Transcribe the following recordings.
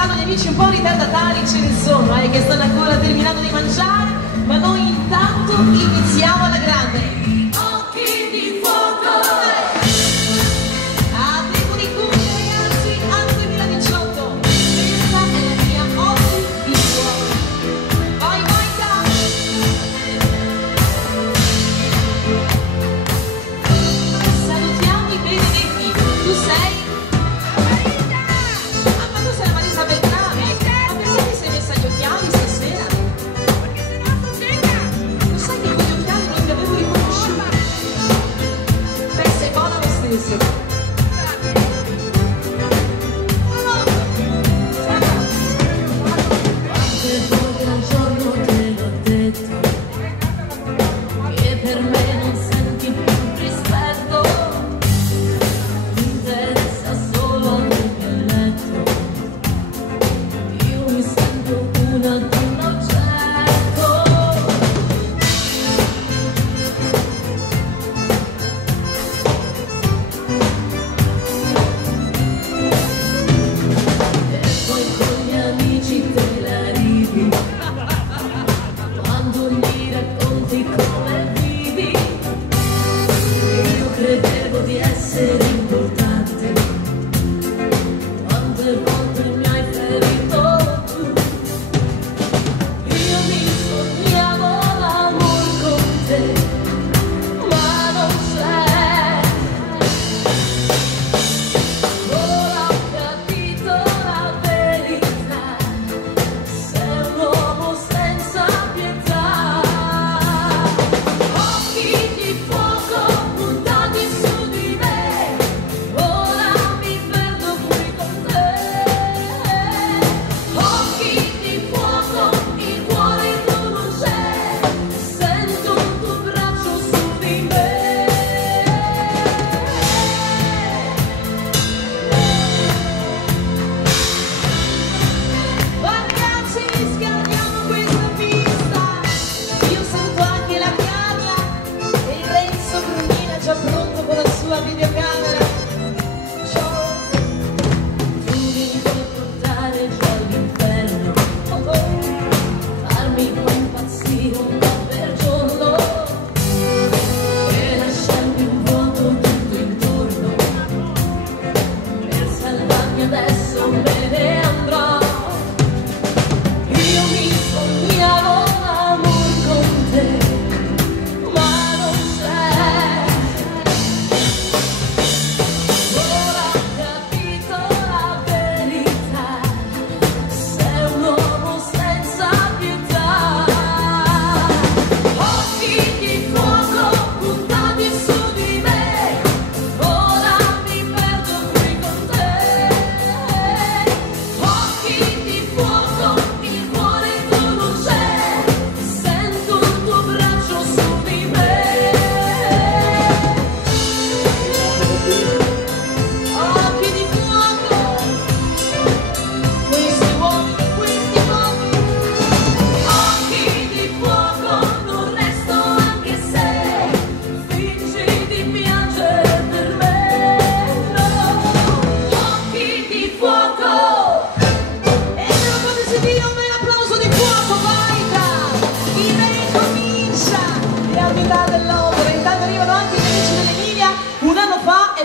aspettando gli amici un po' ritardatari, ce ne sono, che stanno ancora terminando di mangiare, ma noi intanto iniziamo alla grande. Occhi di fuoco! A tempo di cuffie, ragazzi, anno 2018. Questa è la mia Occhi di fuoco. Vai, vai, dai! Salutiamo i benedetti. Tu sei?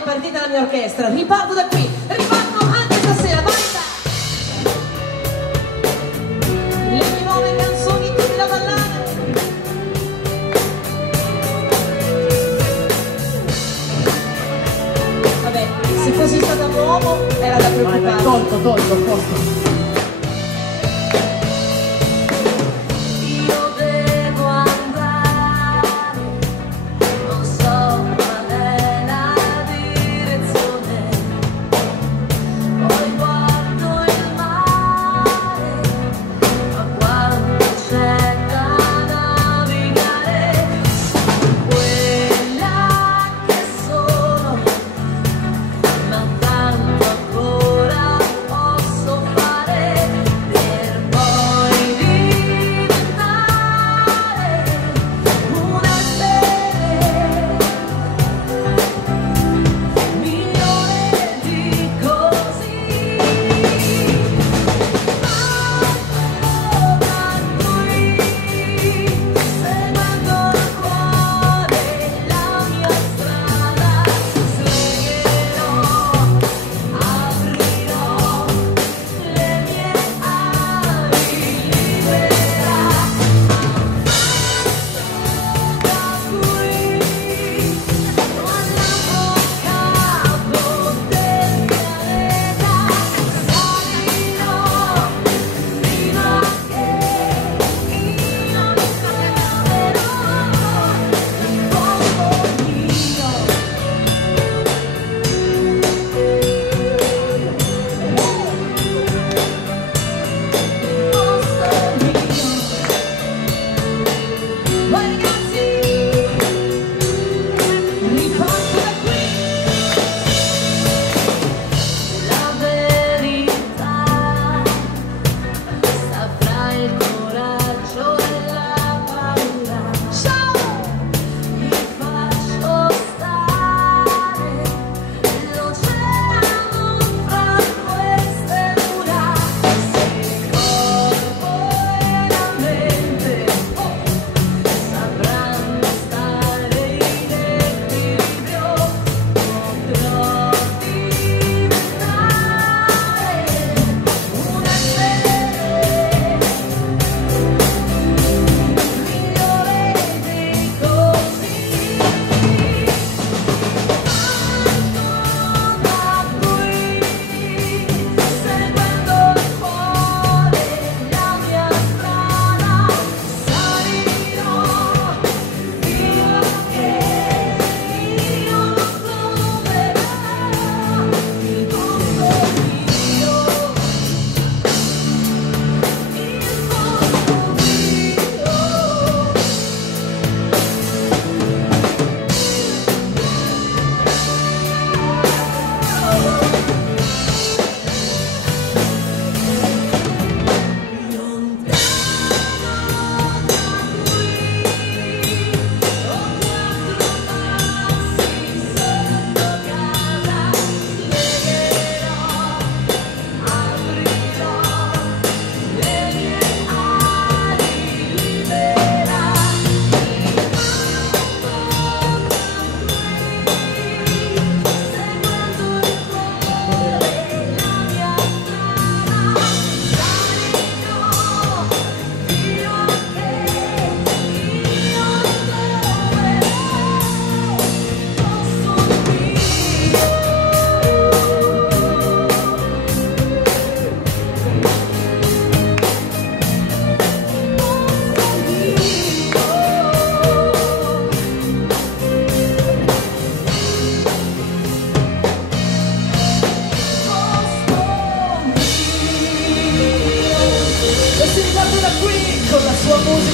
Partita la mia orchestra, riparto da qui, riparto anche stasera, vai! Le mie nuove canzoni tutte da ballare. Vabbè, se fossi stata un uomo era da preoccupare. Tolto, a posto. Tanto ancora posso fare.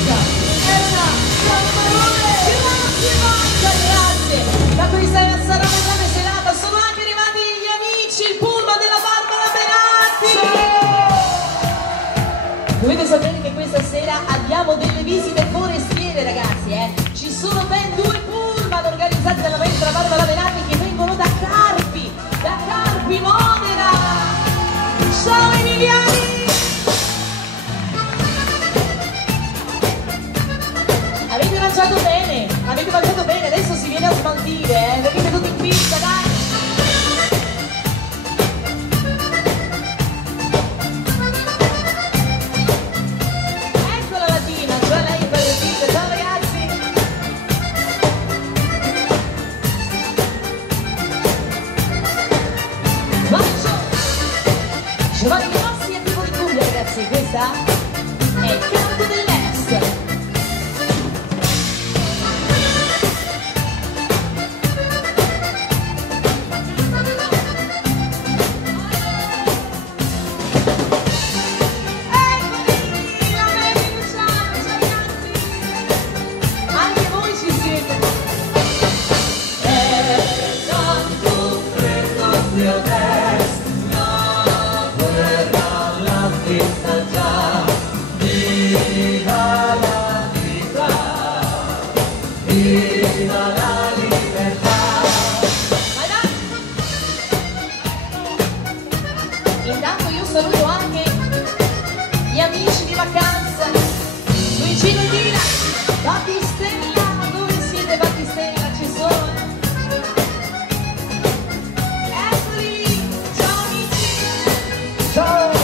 questa è una fanfarone massima, grazie. Da questa sarà una grande serata, sono anche arrivati gli amici, il pullman della Barbara Benatti. Dovete sapere che questa sera abbiamo delle visite forestiere, ragazzi, ci sono ben 2 pullman organizzati dalla maestra Barbara Benatti che vengono da Carpi, Modena. Ciao Emiliani! Avete mangiato bene, adesso si viene a smaltire, venite tutti in pista, dai! Eccola la Tina, cioè lei per le piste, ciao ragazzi! Giovanni Rossi è tipo di cumbia, ragazzi, questa è il canto dell'est. Intanto io saluto anche gli amici di vacanza, Luigino e Dina, Battistella, dove siete Battistella? Ci sono? Eccoli lì, ciao amici! Ciao!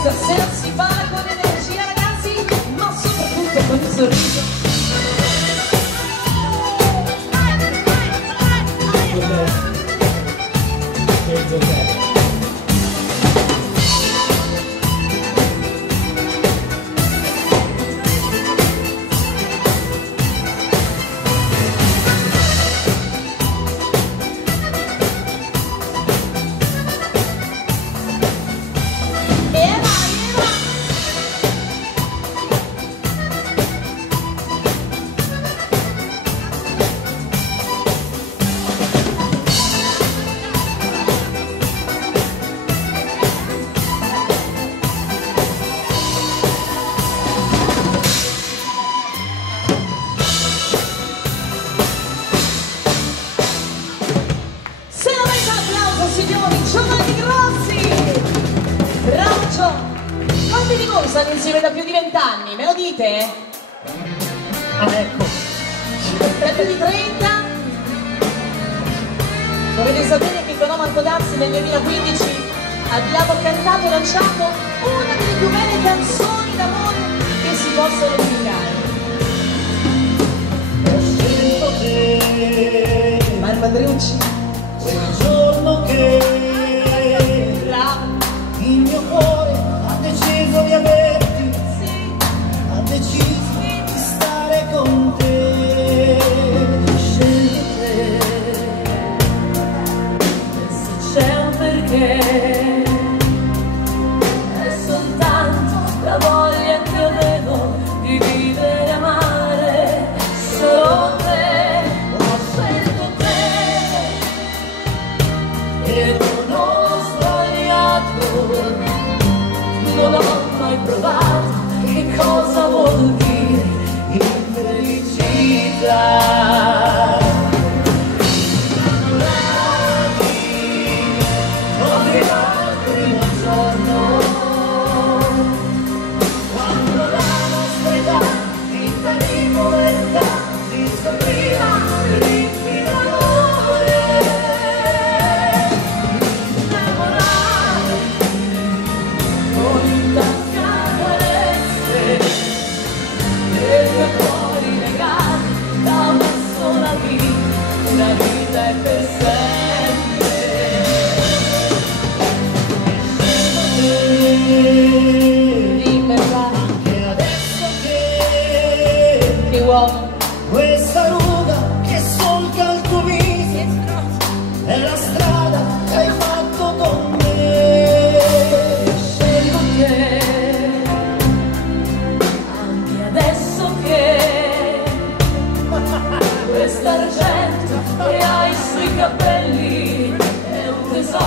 Stasera si va con energia, ragazzi, ma soprattutto con il sorriso. Signori, Giovanni Grossi! Bravo Gio! Quanti di voi stanno insieme da più di 20 anni? Me lo dite? Ah, ecco! Da più di 30? Dovete sapere che con Omar Codazzi nel 2015 abbiamo cantato e lanciato una delle più belle canzoni d'amore che si possono indicare. Ho scelto te, Marco Andreucci. quel giorno che il mio cuore ha deciso di averti, ha deciso di stare con te. Scelgo te, se c'è un perché, è soltanto la voglia che avevo di vivere e amare solo te. Ho scelto te e non ho sbagliato, non ho mai provato che cosa vuol dire infelicità. Innamorati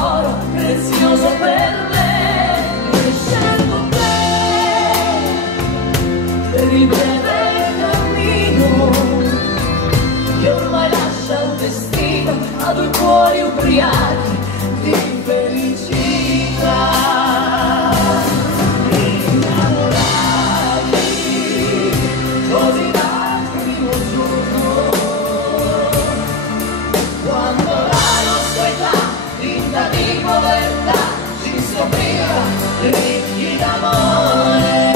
tesoro prezioso per me, e scelgo te per il breve cammino che ormai lascia un destino a due cuori ubriachi di felicità. Ricchi d'amore,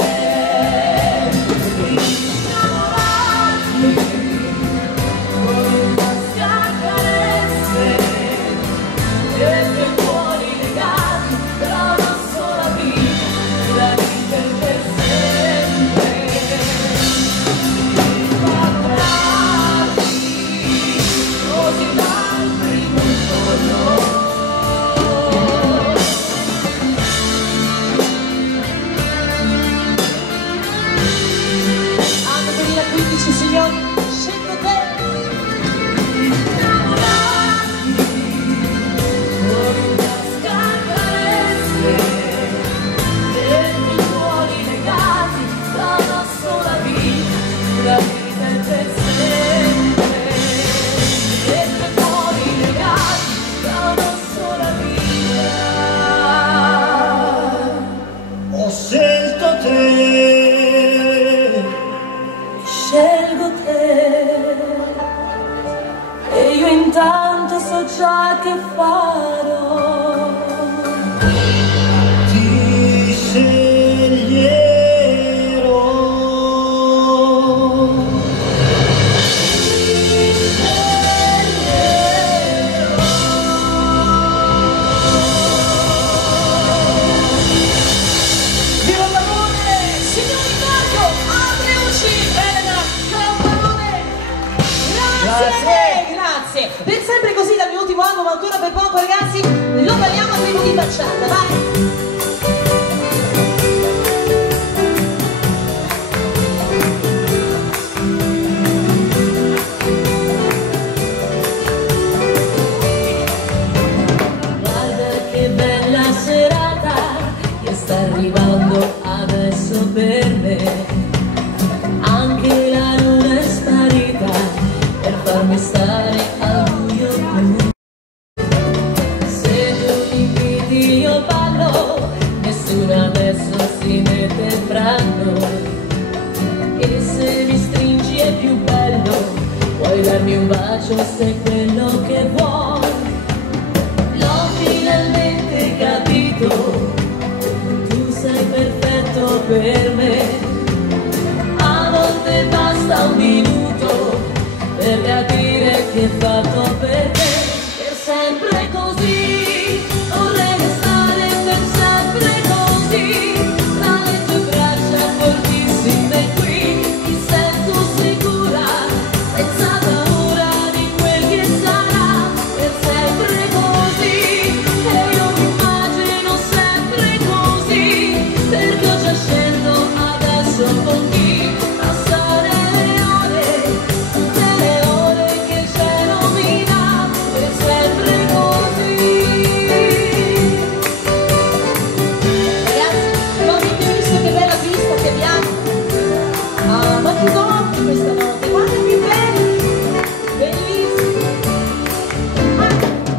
innamorati con una carezze e due cuori legati da una sola vita, la vita per sempre. Innamorati così dal primo giorno. Signori, scelgo te. Innamorati con una scarparezze e due cuori legati da una sola vita, la vita è per sempre. E due cuori legati da una sola vita. Ho scelto te. Scelgo te e io intanto so già che farò. Ti sceglierò. Viva l'amore! Signori Marco, Andreucci, Elena Campanone! Grazie! Per sempre così dal mio ultimo album, ancora per poco ragazzi, lo balliamo a ritmo di bachata, vai! Sta arrivando adesso per me, anche la luna è sparita per farmi stare al buio tu. Se tu mi inviti io ballo, nessuno adesso si mette fra noi, e se mi stringi è più bello, puoi darmi un bacio se è quello che vuoi. L'ho finalmente capito, sei perfetto per me, a volte basta un minuto per capire che è fatto per te, per sempre così, vorrei restare per sempre così, tra le tue braccia fortissime qui, mi sento sicura, senza paura di quel che sarà, per sempre così, e io mi immagino sempre così, perché ho già scelto adesso con chi passare le ore che il cielo mi dà, per sempre così. Ragazzi, non avete visto che bella vista che abbiamo? Ah, ma che notte questa notte, guarda che belli, bellissimi.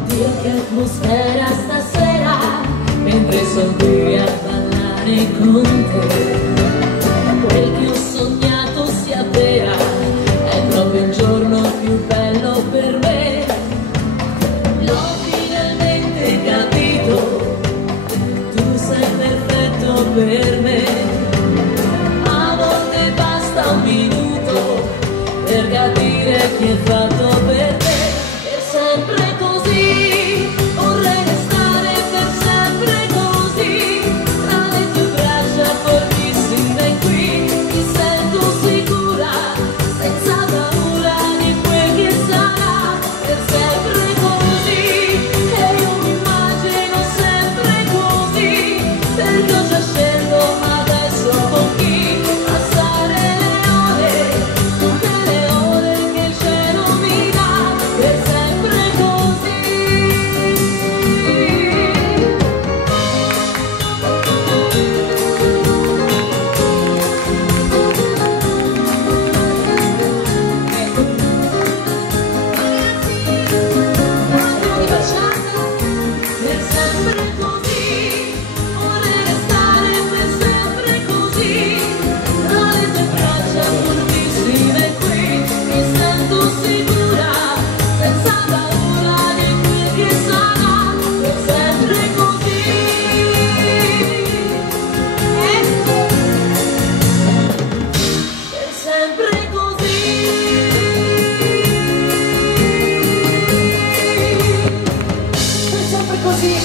Dio che atmosfera stasera, mentre sono qui a ballare con te, quel che ho sognato si avvera, è proprio il giorno più bello per me. L'ho finalmente capito, tu sei perfetto per me, a volte basta un minuto per capire chi è fatto per te, per sempre così, vorrei restare per sempre così, tra le tue braccia forti.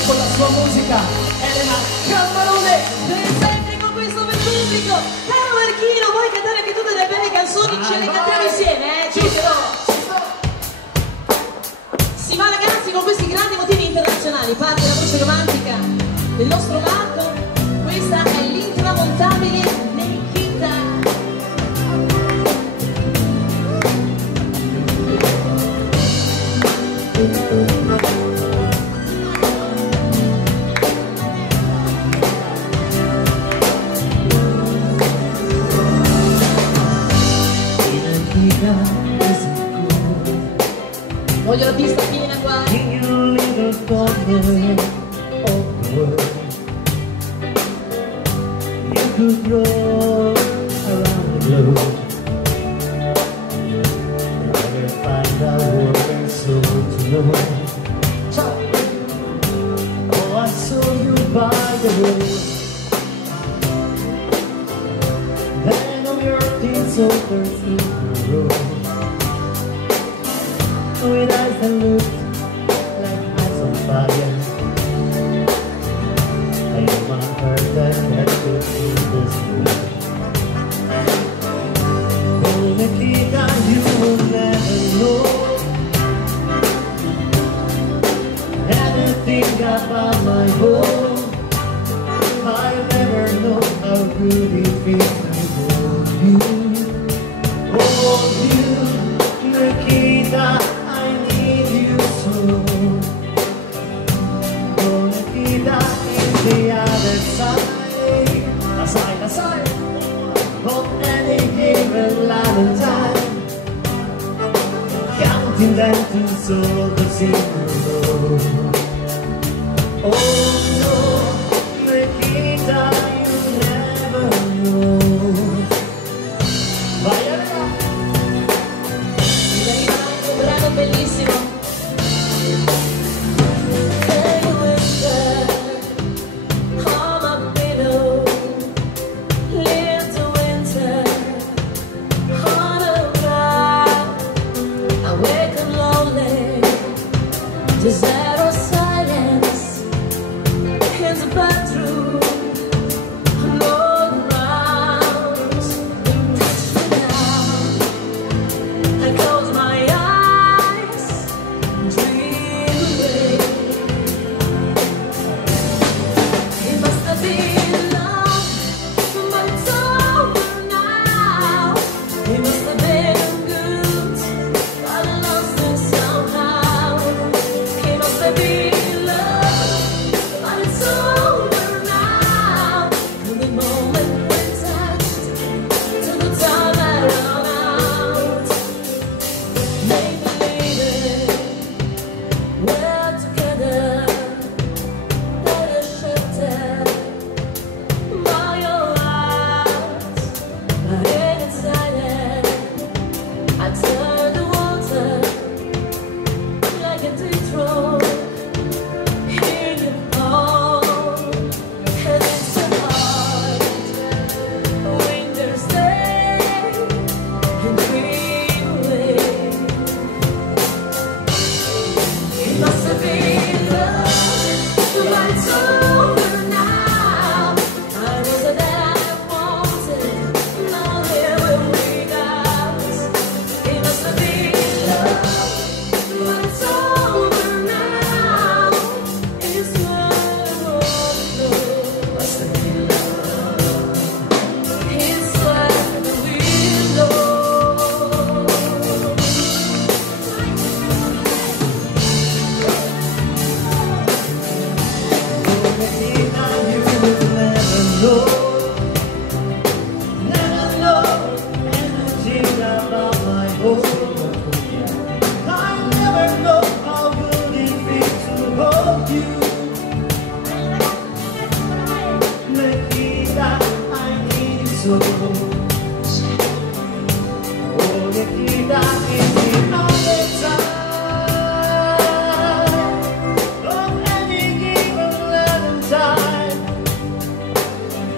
Con la sua musica, Elena Cammarone. Presente con questo bel pubblico. Caro Marchino, vuoi cantare anche tutte le belle canzoni? Ce le cantiamo insieme, Giusto? Si va ragazzi con questi grandi motivi internazionali. Parte la voce romantica del nostro Marco. Questa è l'intramontabile Nikita. Voglio la pista piena qua. In your little corner of the world, you could roll around the globe, never find a word so to know. Ciao. Oh, I saw you by the road, then of your teeth so thirsty the road. With eyes that looked like eyes on fire, I am unheard that could be this way. Oh, Nikita, you will never know anything about my home. I'll never know how good it feels to hold you, Nikita. The other side, aside, on any given Valentine, counting them to solve the zero. Oh no, Nikita, you never know. Vai allora! Un brano bellissimo. Desire or silence in the bathroom, alone around. Touch me now. I close my eyes and dream away. It must have been love, but it's over now. It must have been good, but I lost it somehow. Be love, but it's over so. Only key that is the other time of any given level time,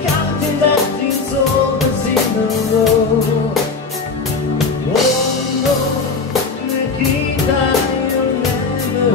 counting that things always in a row. Oh no, the key that you'll never know.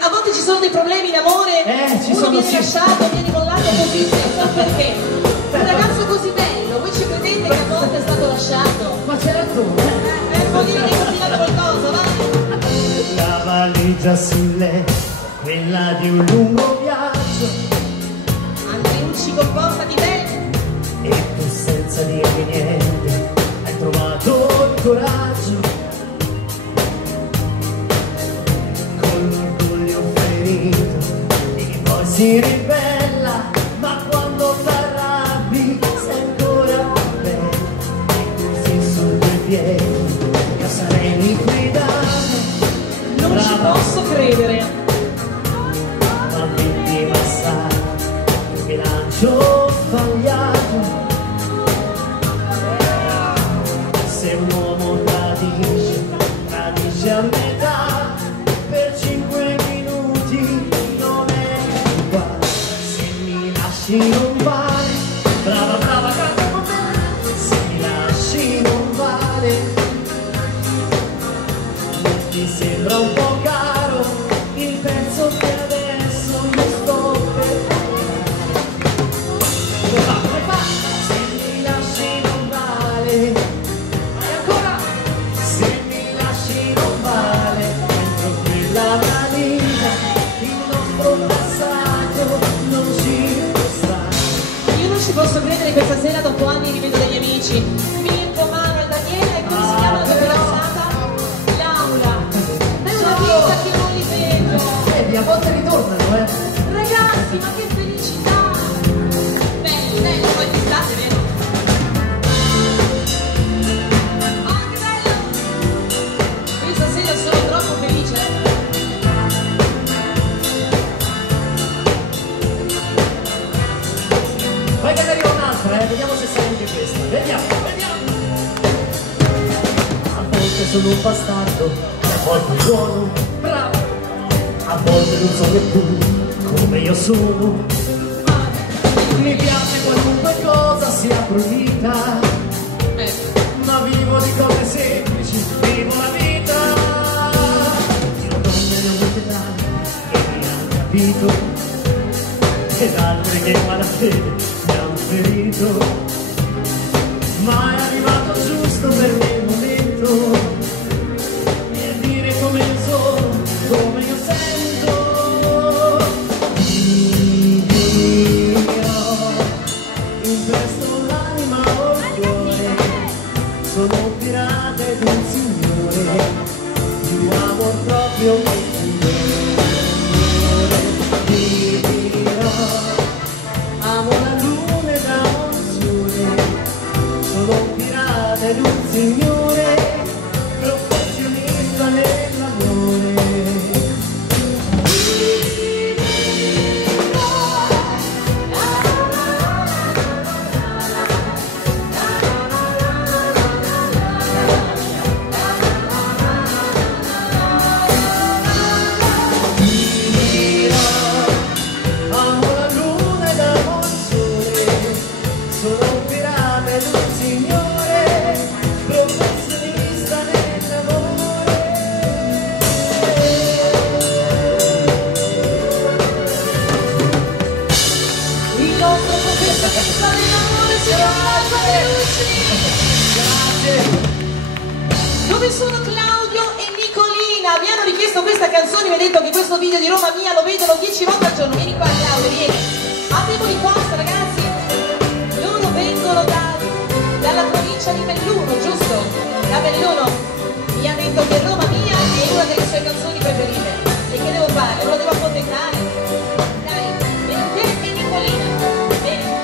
A volte ci sono dei problemi in amore, uno viene lasciato, viene mollato così senza perché. Un ragazzo così bello, voi ci credete che a volte è stato lasciato? Ma certo! Vuol dire che hai combinato qualcosa, vai! La valigia sul letto, quella di un lungo viaggio. Andreucci, comportati bene! E tu senza dirmi niente, hai trovato il coraggio. Si ribella, ma quando t'arrabbi sei ancora bella. E così su due piedi io sarei liquidato. Non ci posso credere. Ma vittima sai, il bilancio sbagliato. Se un uomo tradisce, tradisce a metà. Per 5 minuti non vale, brava brava canta con me, se mi lasci non vale, non ti sembra un po' caro il pezzo che adesso mi sto per fare, come fa, se mi lasci non vale, e ancora, se mi lasci non vale, dentro quella valigia, il nostro passato non ci ci posso credere che questa sera dopo anni rivedo degli amici Mirko, Mano e Daniela e come si chiama la tua fidanzata? Laura. È una vita che non li vedo. Vedi, a volte ritornano, ragazzi, ma che felicità. Belli, belli, poi ti state, vero? Oh, che bello. Questa sera sono troppo felice. Vai che ne arriva un'altra, vediamo se sai anche questa. Vediamo, vediamo. A volte sono un bastardo, a volte buono, bravo. A volte non so neppure come io sono. Mi piace qualunque cosa sia pulita, ma vivo di cose semplici, vivo la vita. Io donne ne ho molte tante che mi hanno capito, ed altre che malafede mi hanno ferito, ma è arrivato giusto per me il momento di dire come io sono, come io sento. Io impresto l'anima o il cuore, sono un pirata ed un signore, più amor proprio che amo la luna e la monzone, sono un pirata ed un signore, professionista nell'amore. Il nostro professionista dell'amore. Dove sono Claudio e Nicolina? Mi hanno richiesto questa canzone, mi ha detto che questo video di Roma Mia lo vedono 10 volte al giorno. Vieni qua Claudio, vieni. Abbiamo di posta ragazzi. Loro vengono dalla provincia di Belluno, giusto? Da Belluno. Mi ha detto che Roma Mia è una delle sue canzoni preferite. E che devo fare? Lo devo accontentare? Dai, vieni te e Nicolina. Bene.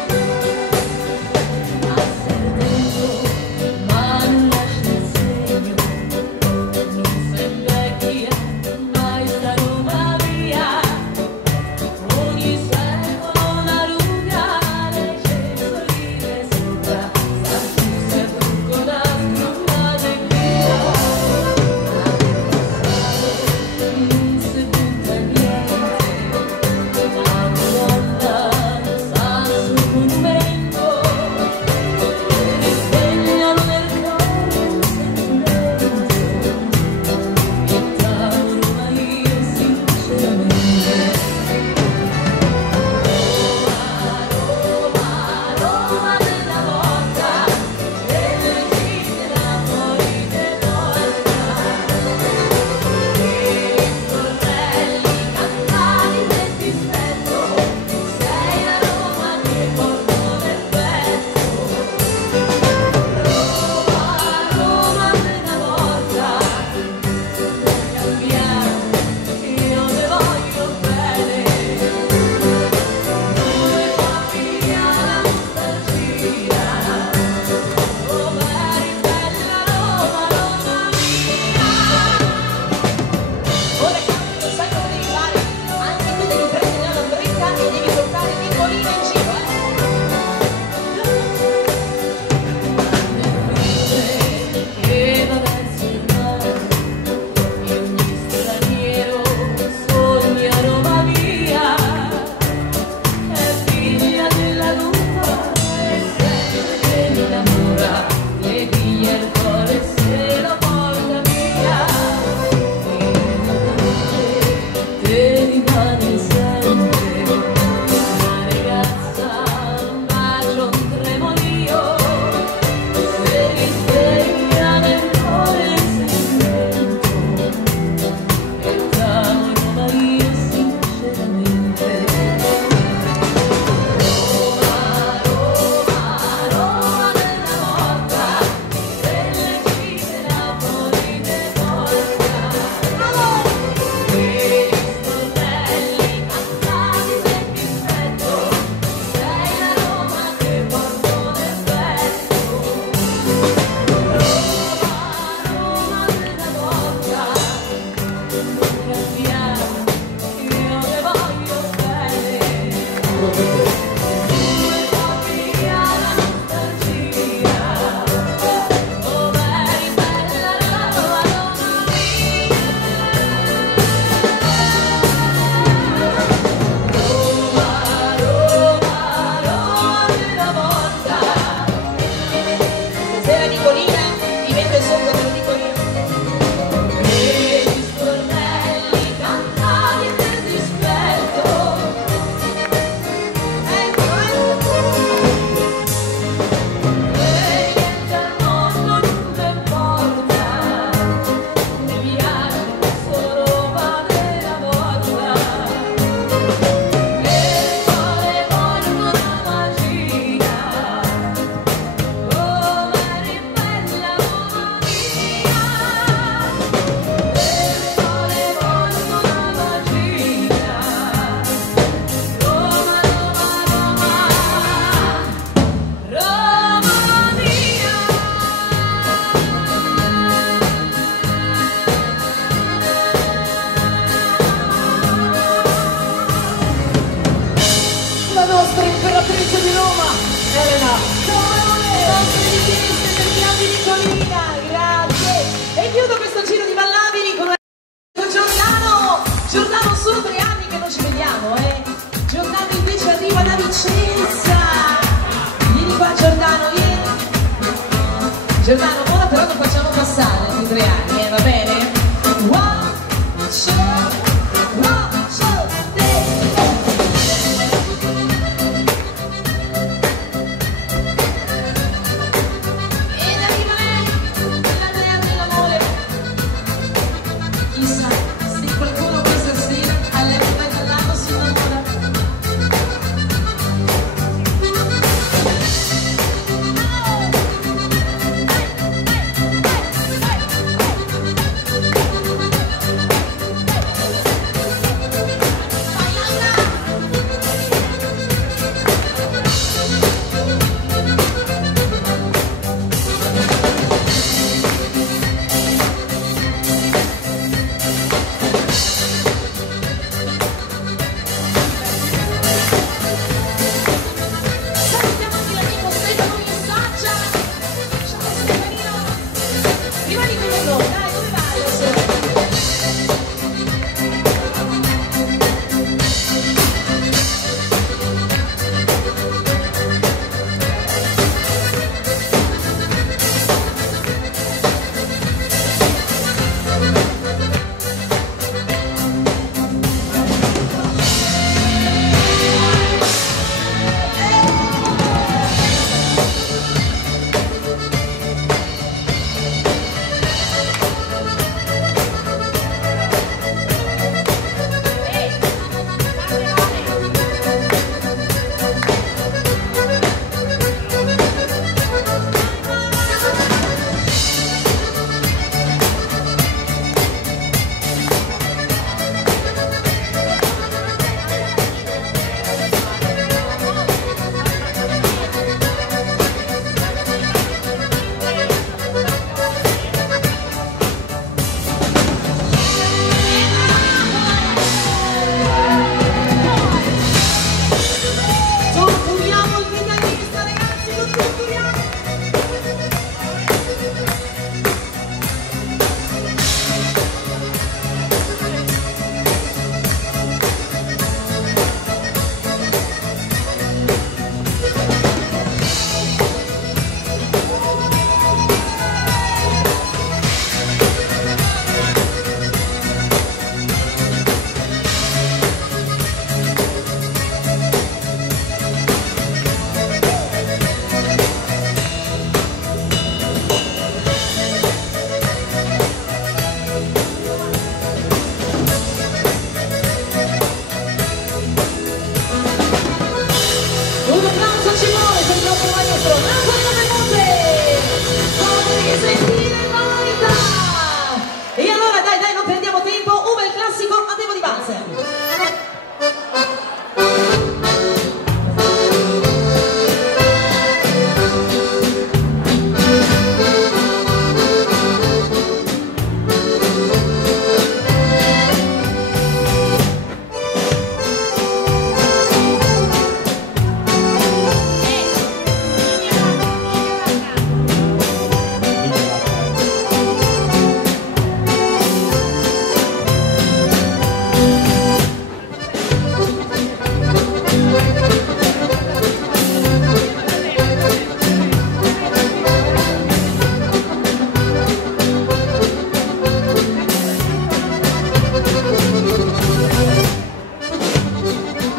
Giordano, ora però non facciamo passare i 3 anni, va bene?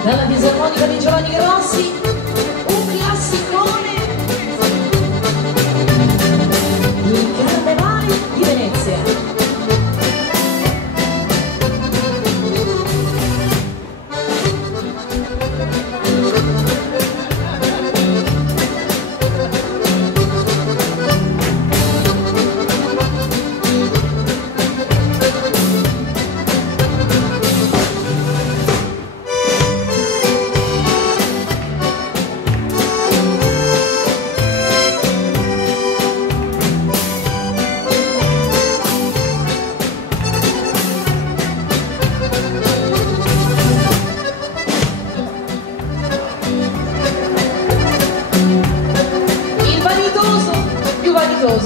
dalla fisarmonica di Giovanni Grossi, un classicone, il Carnevale di Venezia.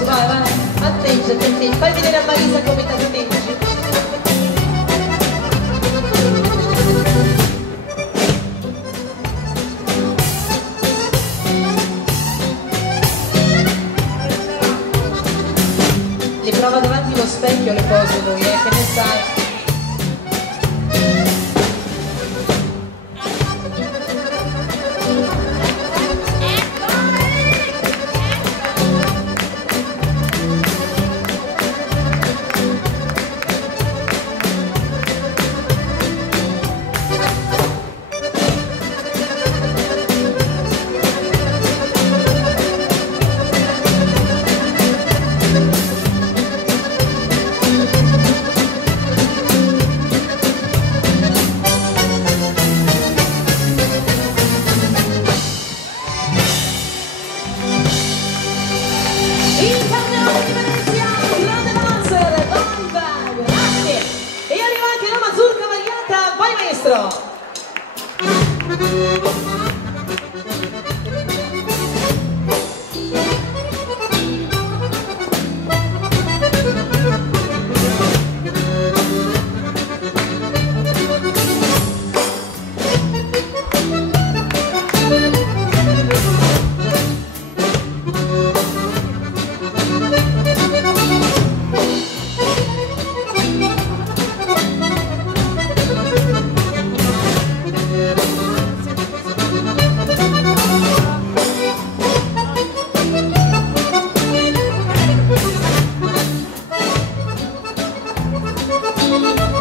Vai, vai, atteggia, fai vedere a Marisa come ti atteggi. Le prova davanti allo specchio le cose lui, che ne sai?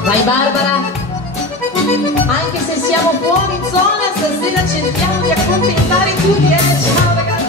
Vai Barbara, anche se siamo fuori zona, stasera cerchiamo di accontentare tutti, ciao ragazzi.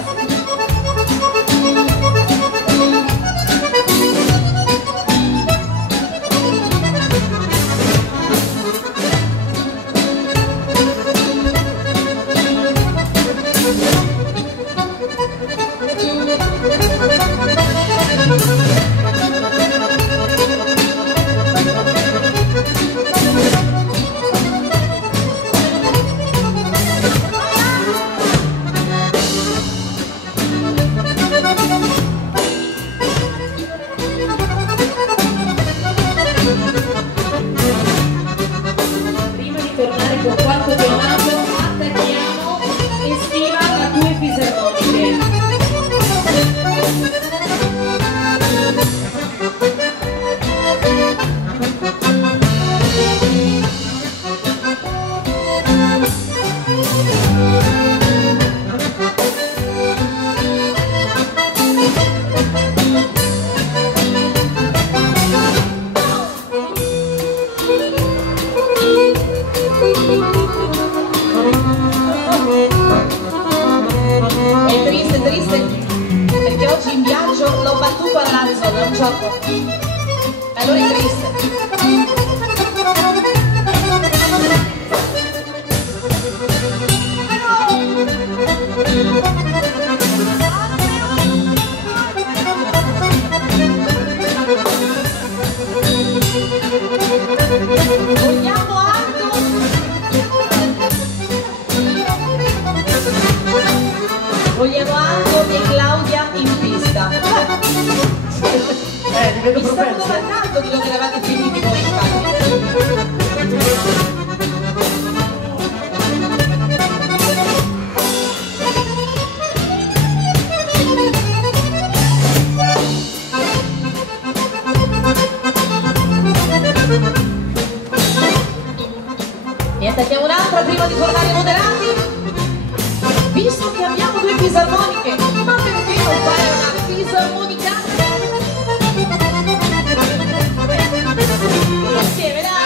Con quanto ti ho amato, attacchiamo Estiva a tue fisarmoniche. È triste perché oggi in viaggio l'ho battuto all'alzo da un gioco, allora è triste. Vogliamo alto? Vogliamo Aldo e Claudia in pista. Li vedo Mi stavo propensi. domandando di dove eravate finiti voi, infatti. E attacchiamo un'altra prima di tornare moderati? Visto che abbiamo due fisarmoniche, ma perché non fare una fisarmonica? Insieme, dai!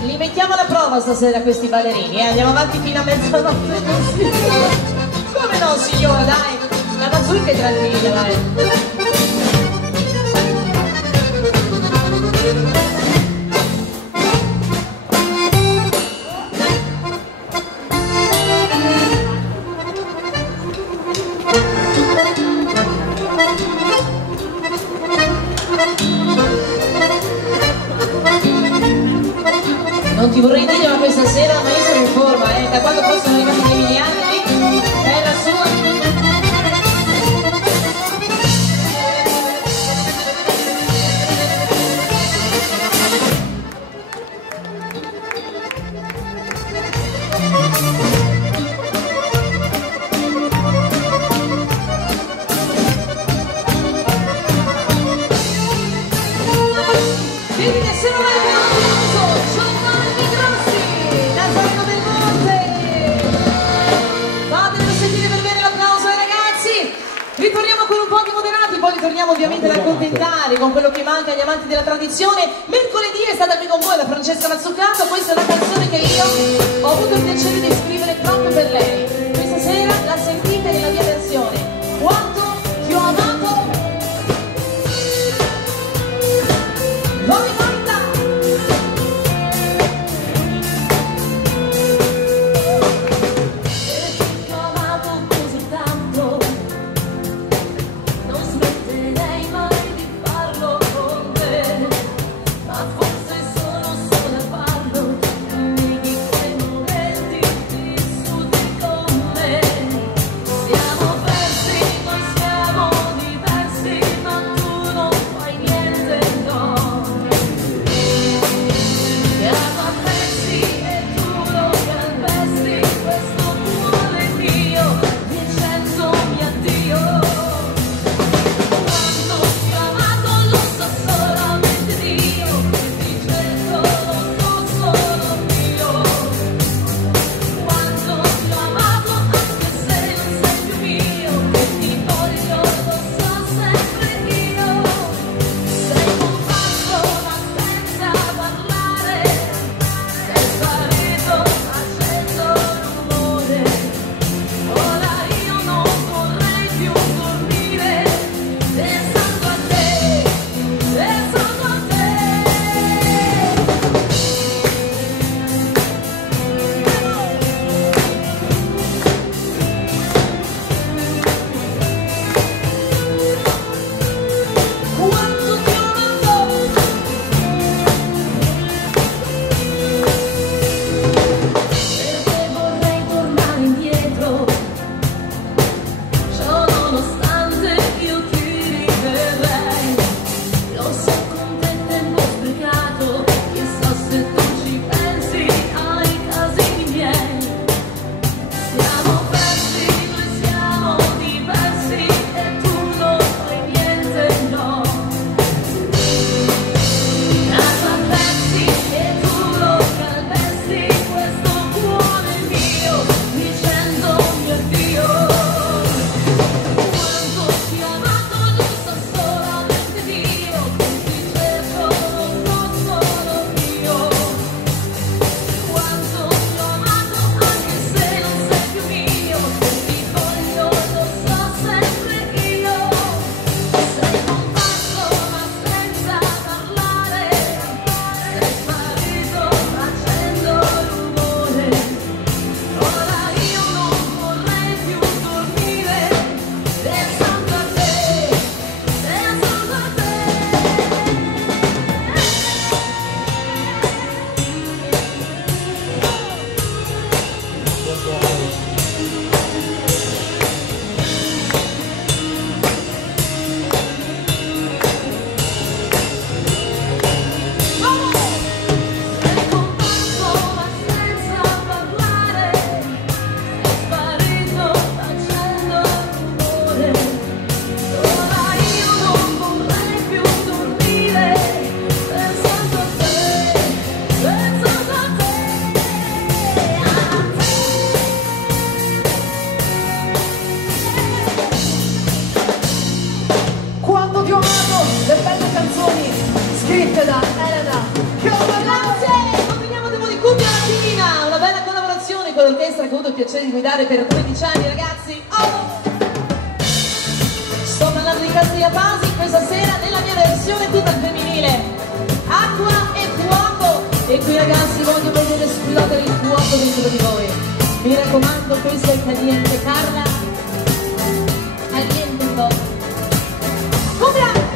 Li mettiamo alla prova stasera questi ballerini, andiamo avanti fino a mezzanotte così. Come no signora, dai, la mazurka è tranquilla, dai. Non ti vorrei dire, ma questa sera la maestra è in forma, da quando poi sono arrivati gli emiliani lì, è la sua. Quindi nessuno va ritorniamo con un po' di moderati, poi ritorniamo ovviamente ad accontentare con quello che manca agli amanti della tradizione. Mercoledì è stata qui con voi la Francesca Mazzucato, questa è una canzone che io ho avuto il piacere di scrivere proprio per lei. Questa sera la sentite nella mia versione. Quanto ti ho amato, vai fatta! Ti ho amato così tanto, scritte da Elena. Grazie! Continuiamo di Cumbia Latina, una bella collaborazione con l'orchestra che ho avuto il piacere di guidare per 13 anni, ragazzi. Oh! Sto parlando di Castelli Pasi questa sera nella mia versione tutta al femminile. Acqua e fuoco! E qui ragazzi voglio vedere esplodere il fuoco dentro di voi. Mi raccomando, questo è caliente, Carla. Caliente in bocca. Cumbia!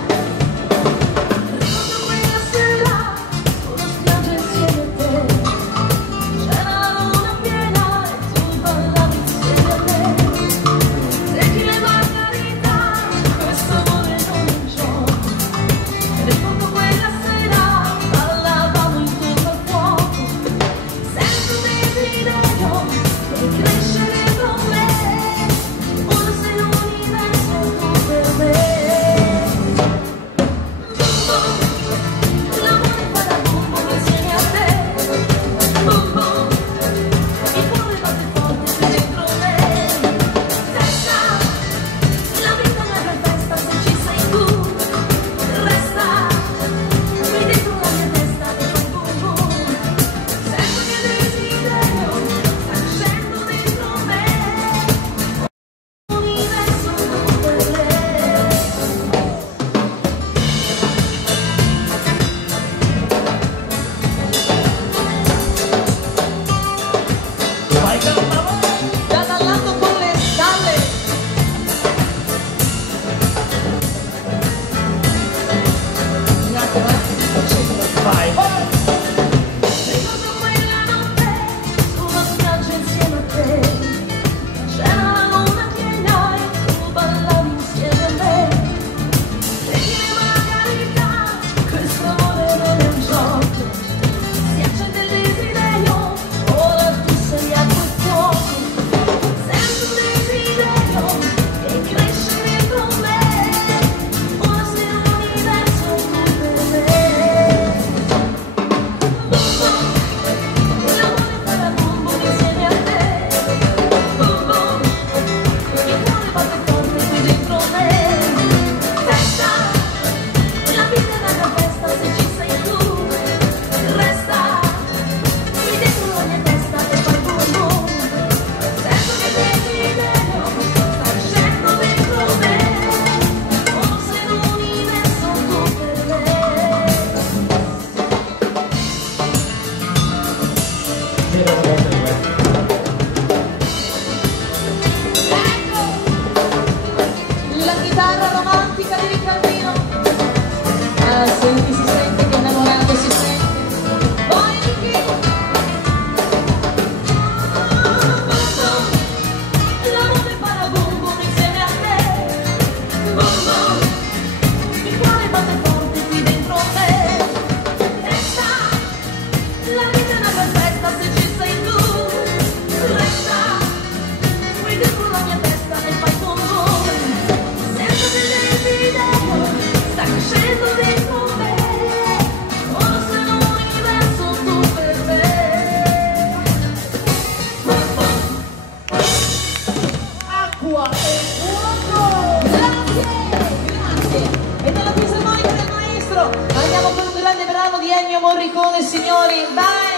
Morricone, signori, vai!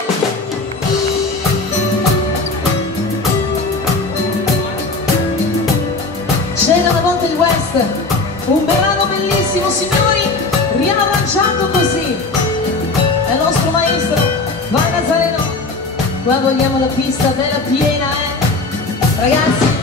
C'era una volta il West, un brano bellissimo, signori, riarrangiato così. È il nostro maestro, vai Nazareno, qua vogliamo la pista bella piena, ragazzi.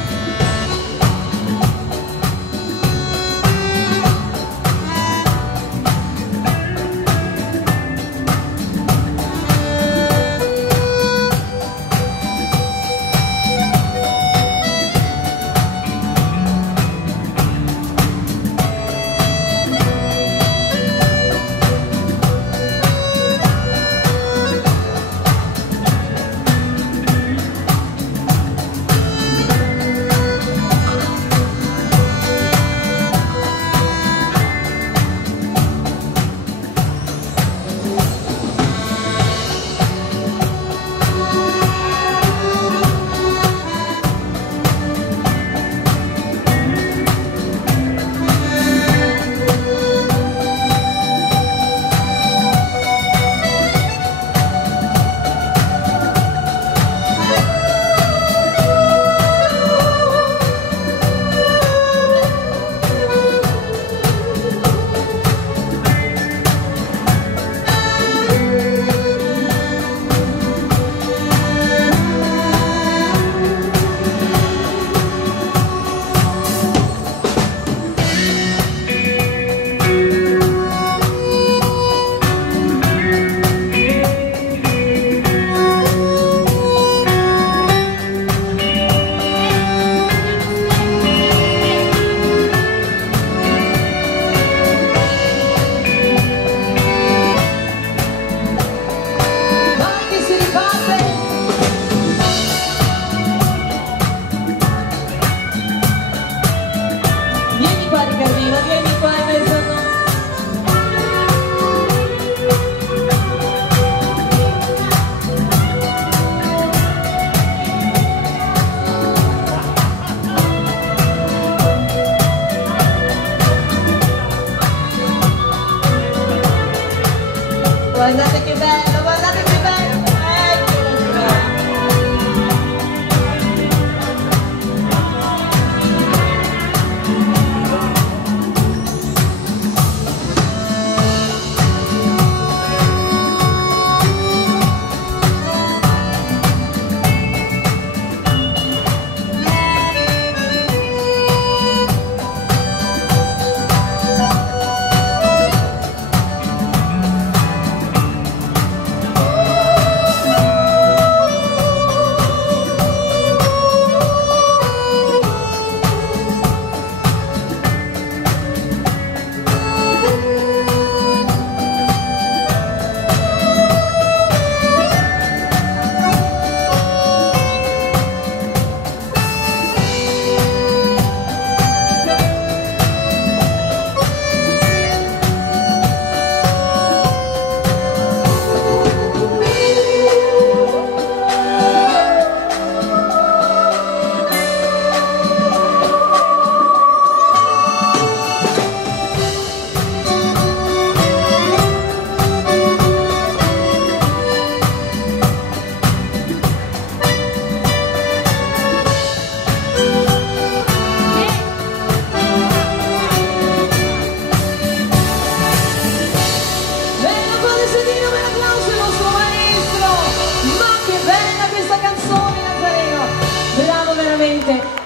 Guardate che bello, guardate che bello.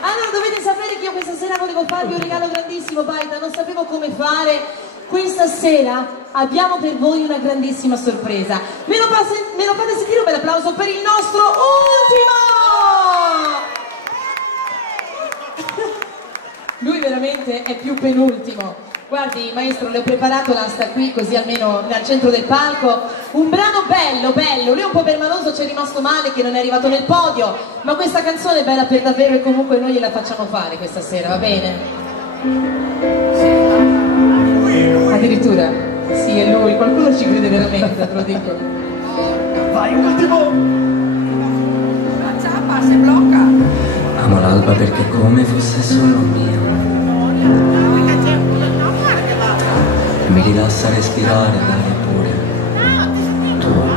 Allora dovete sapere che io questa sera volevo farvi un regalo grandissimo, Baita, non sapevo come fare. Questa sera abbiamo per voi una grandissima sorpresa. Me lo fate sentire un bel applauso per il nostro ultimo! Lui veramente è più penultimo. Guardi maestro, le ho preparato l'asta qui, così almeno al centro del palco. Un brano bello, bello. Lui è un po' permaloso, ci è rimasto male che non è arrivato nel podio, ma questa canzone è bella per davvero e comunque noi gliela facciamo fare questa sera, va bene? Addirittura? Sì, è lui, qualcuno ci crede veramente, te lo dico. Vai, ultimo! La ciapa si blocca! Amo l'alba perché come fosse solo mio. Mi rilassa respirare l'aria pure tua.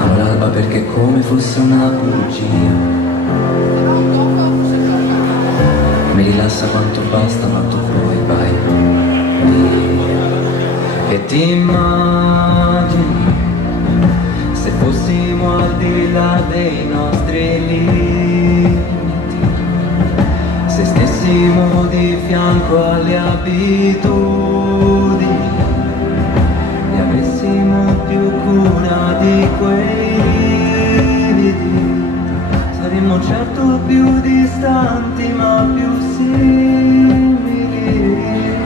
Amo l'alba perché come fosse una bugia. Mi rilassa quanto basta, quanto puoi, vai via. E ti immagini se fossimo al di là dei nostri limiti, se stessimo di fianco alle abitudini e avessimo più cura di quei lividi, saremmo certo più distanti ma più simili, e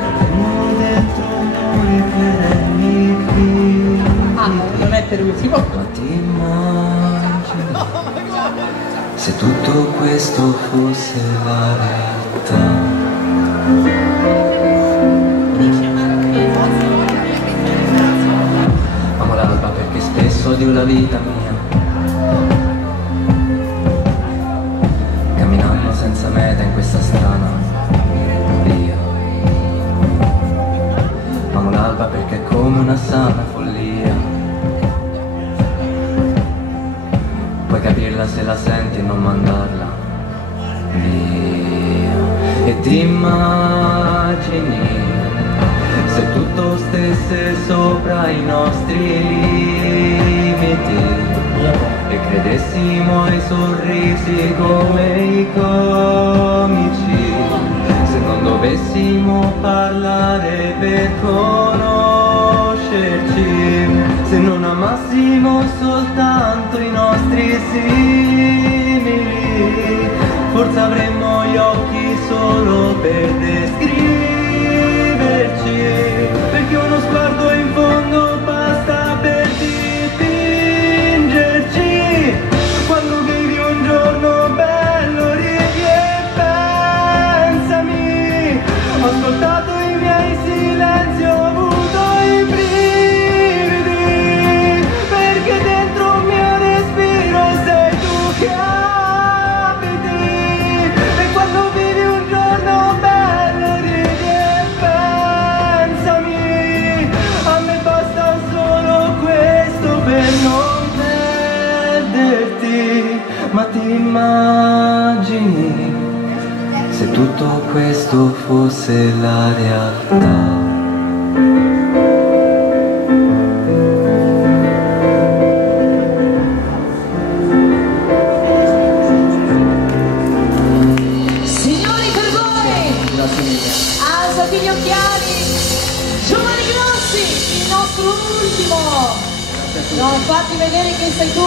avremmo dentro noi perenni qui. Ah, non è per ultimo. Ma ti immagini se tutto questo fosse la realtà? Amo l'alba perché spesso odio la vita mia, camminando senza meta in questa strana via. Amo l'alba perché è come una sana follia. Puoi capirla se la senti e non mandarla via. E ti immagini se tutto stesse sopra i nostri limiti e credessimo ai sorrisi come i comici, se non dovessimo parlare per conoscerci, se non amassimo soltanto i nostri simili, forse avremmo gli occhi solo per descriverci, perché uno sguardo in fondo basta per dipingerci. Quando vivi un giorno bello ridi e pensami, ho ascoltato i miei silenzi, ho avuto i brividi, perché dentro il mio respiro sei tu che abiti. E quando vivi un giorno bello ridi immagini se tutto questo fosse la realtà. Alzati gli occhiali, Giovanni Grossi, il nostro ultimo. Non fatti vedere che sei tu,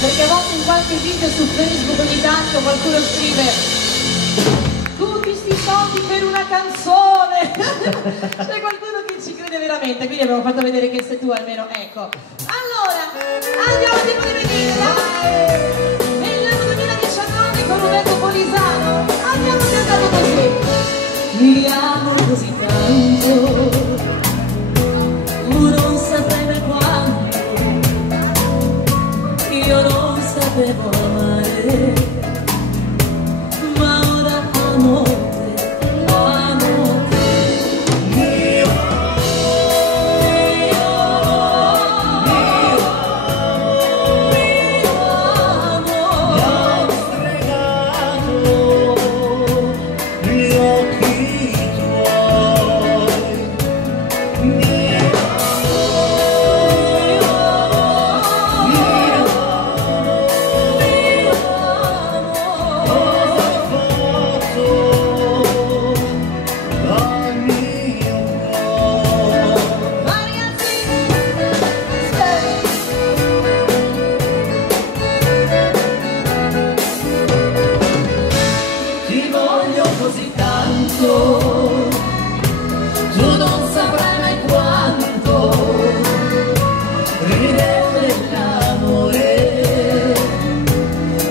perché a volte in qualche video su Facebook ogni tanto qualcuno scrive tutti sti soldi per una canzone. C'è qualcuno che ci crede veramente, quindi abbiamo fatto vedere che sei tu almeno, ecco. Allora, andiamo a tipo di venire, nell'anno 2019 con Roberto Polisano, abbiamo cantato così. Mi amo così tanto, tu non saprai mai quanto, io non sapevo amare, ma ora amo te, amo te. Io tu non saprai mai quanto ridevo dell'amore,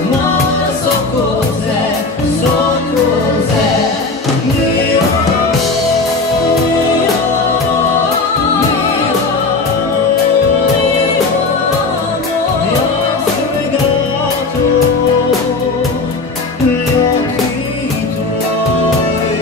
ma ora so cos'è, so cos'è. Io ho stregato gli occhi tuoi.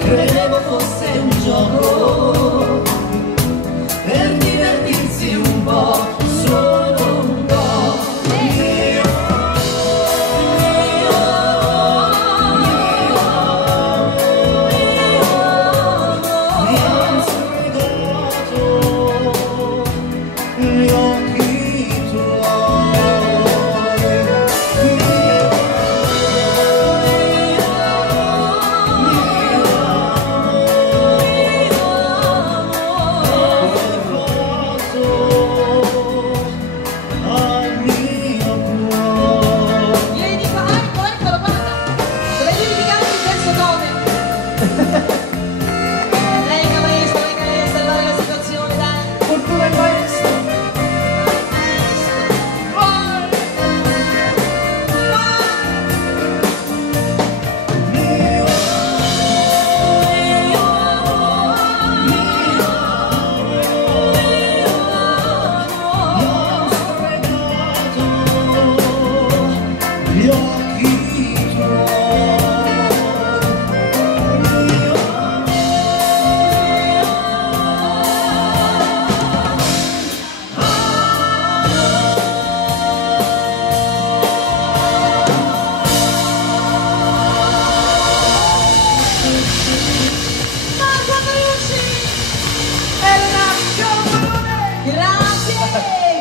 Credevo fosse un gioco per divertirsi un po', solo un po'. Io mi hanno stregato gli occhi tuoi.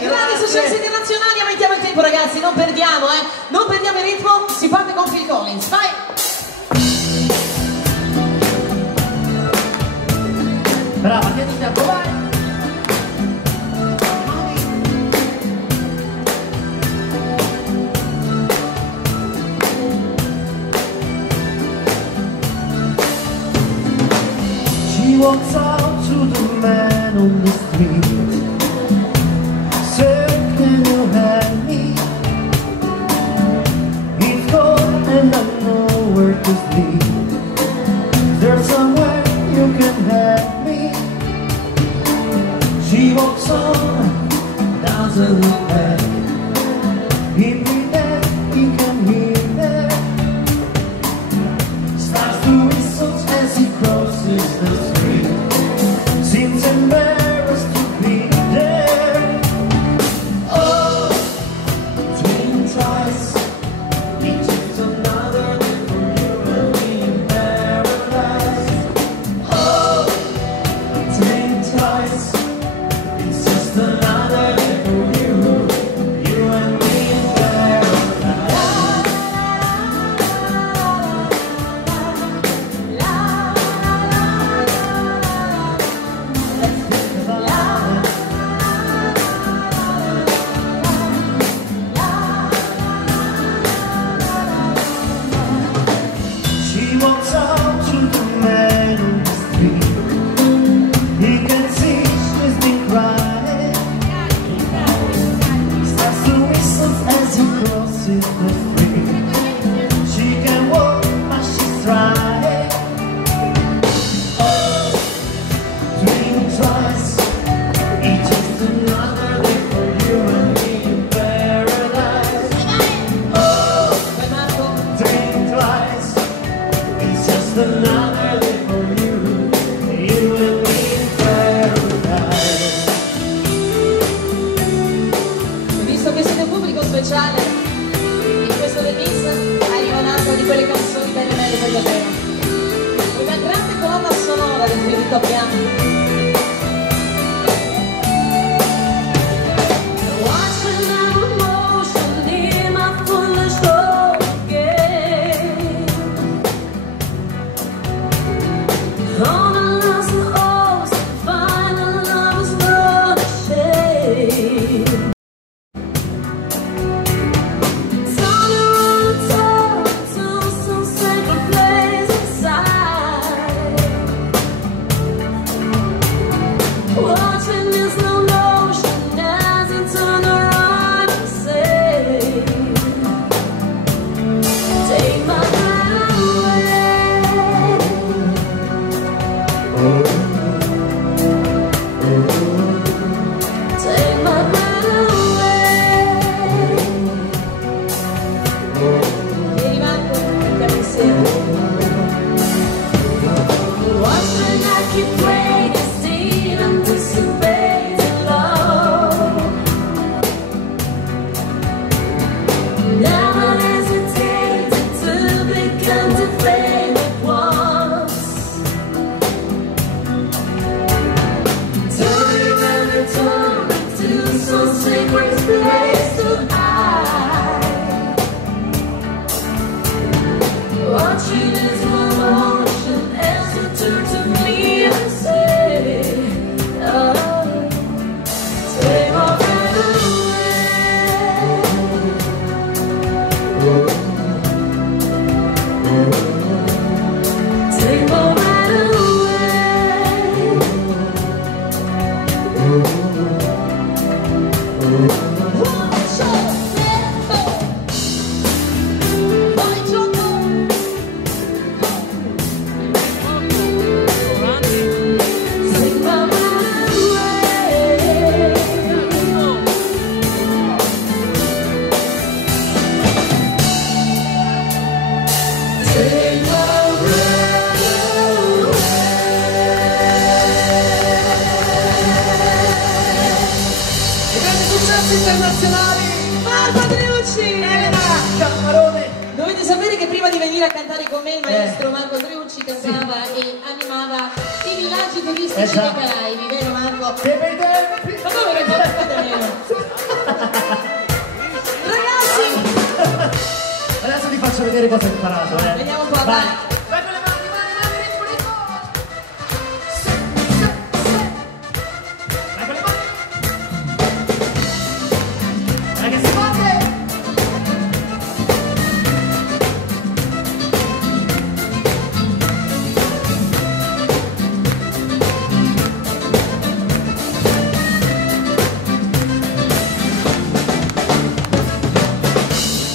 Grandi successi internazionali, aumentiamo il tempo ragazzi, non perdiamo il ritmo, si parte con Phil Collins, vai! Brava, tieni il tempo, vai! She walks out to the man on the street, circling to sleep. Is there somewhere you can help me? She walks on, doesn't look back. Every day he can hear her. Starts to whistle as he crosses the street. Seems embarrassed to be there. Oh, think twice. It's just another day for you and me in paradise. Oh, think twice. It's just another day for you and me in paradise. Let's think about it. She walks out to the man in the street. He can see she's been crying. Starts to whistle as he crosses the street. She can walk, but she's trying. Oh, think twice. It's just another day for you and me in paradise. Oh, think twice. It's just another day for you and me in paradise. Visto che siete un pubblico speciale, in questo remix arriva un'altra di quelle canzoni belle belle per davvero. Una grande colonna sonora del tributo a piano. Watching our emotion in my foolish soul again. On a lost horse, find a love's not a shame. Turn around and talk to some sacred place inside. Watching this slow motion as you turn around and say, take my breath away. Take my breath away. E rimango per insieme. Watching I keep praying, still anticipating love. Never hesitated to become the favorite ones. Turning and returning to some sacred place to hide. Watching this motion as you turn to me and say, oh, take my breath away. Take my breath away. Take my breath away. Take my breath away. I grandi successi internazionali. Marco Driucci! Elena Cammarone. Dovete sapere che prima di venire a cantare con me il maestro Marco Driucci cantava e animava i villaggi turistici Esatto. dei Caraibi, vero Marco? Che bei tempi. Ma dove le fate meno? Ragazzi, Adesso vi faccio vedere cosa ho imparato, vediamo un po', Vai. vai. Vai con le mani, ritmo, ritmo. Vai con le mani. Dai che si batte.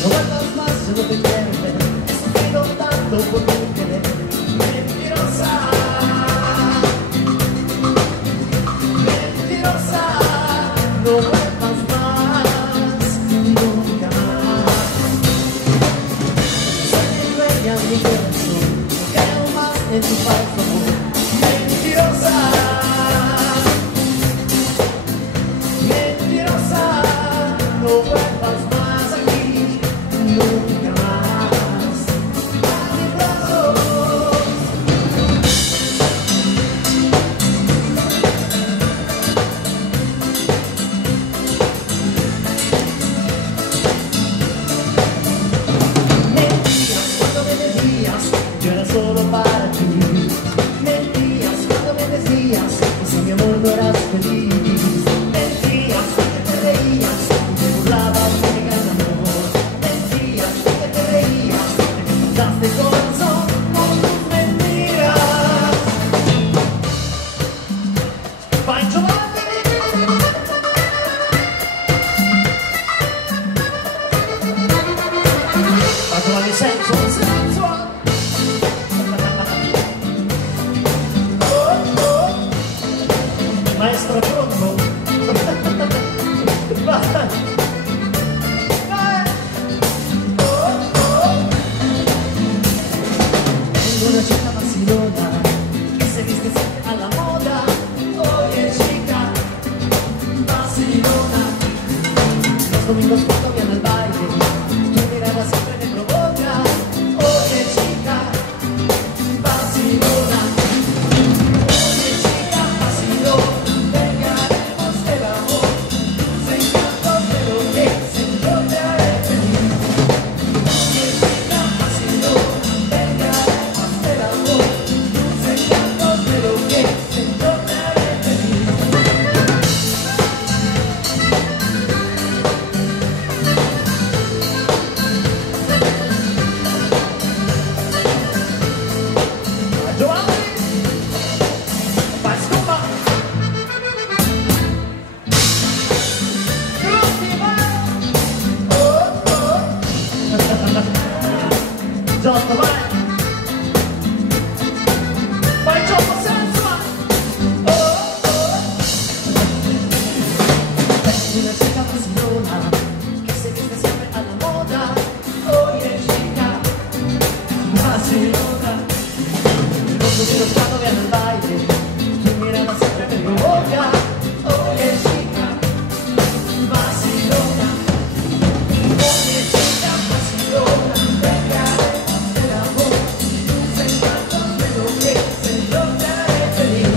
No vuelvas más, no te pierdes. He sufrido tanto por questo amore mentirosa, mentirosa, no vuelvas más aquí, nunca más a mis brazos. Mentías cuando me decías yo era solo para ti. Mentías cuando me decías que sin mi amor no eras feliz. Mentías que te reías y te burlabas de mi gran amor. Mentías que te reías y me contaste el corazón con tus mentiras. Pancho Giovanni sensual, sensual. Maestro pronto. Vai. Vai. En una chica vacilona que se viste siempre a la moda. Oye chica vacilona. Los domingos cuando viene al baile tu mirada siempre me provoca. Oye chica vacilona. Oye chica vacilona. Vengaremos del amor. Tus encantos de lo que yo te haré feliz. Oye chica vacilona. Vengaremos del amor. Tus encantos de lo que yo te haré feliz. Giovanni, vai scopa. Pronti, vai. Oh, oh. Giotto, vai. Vai Giotto, sensual. Oh, oh. Una chica vacilona che se viste sempre alla moda. Oye chica vacilona. Los domingos cuando viene al baile, tu mirada siempre me provoca. Oye chica vacilona. Oye chica vacilona. Vengaremos del amor. Tus encantos de lo que yo te haré feliz.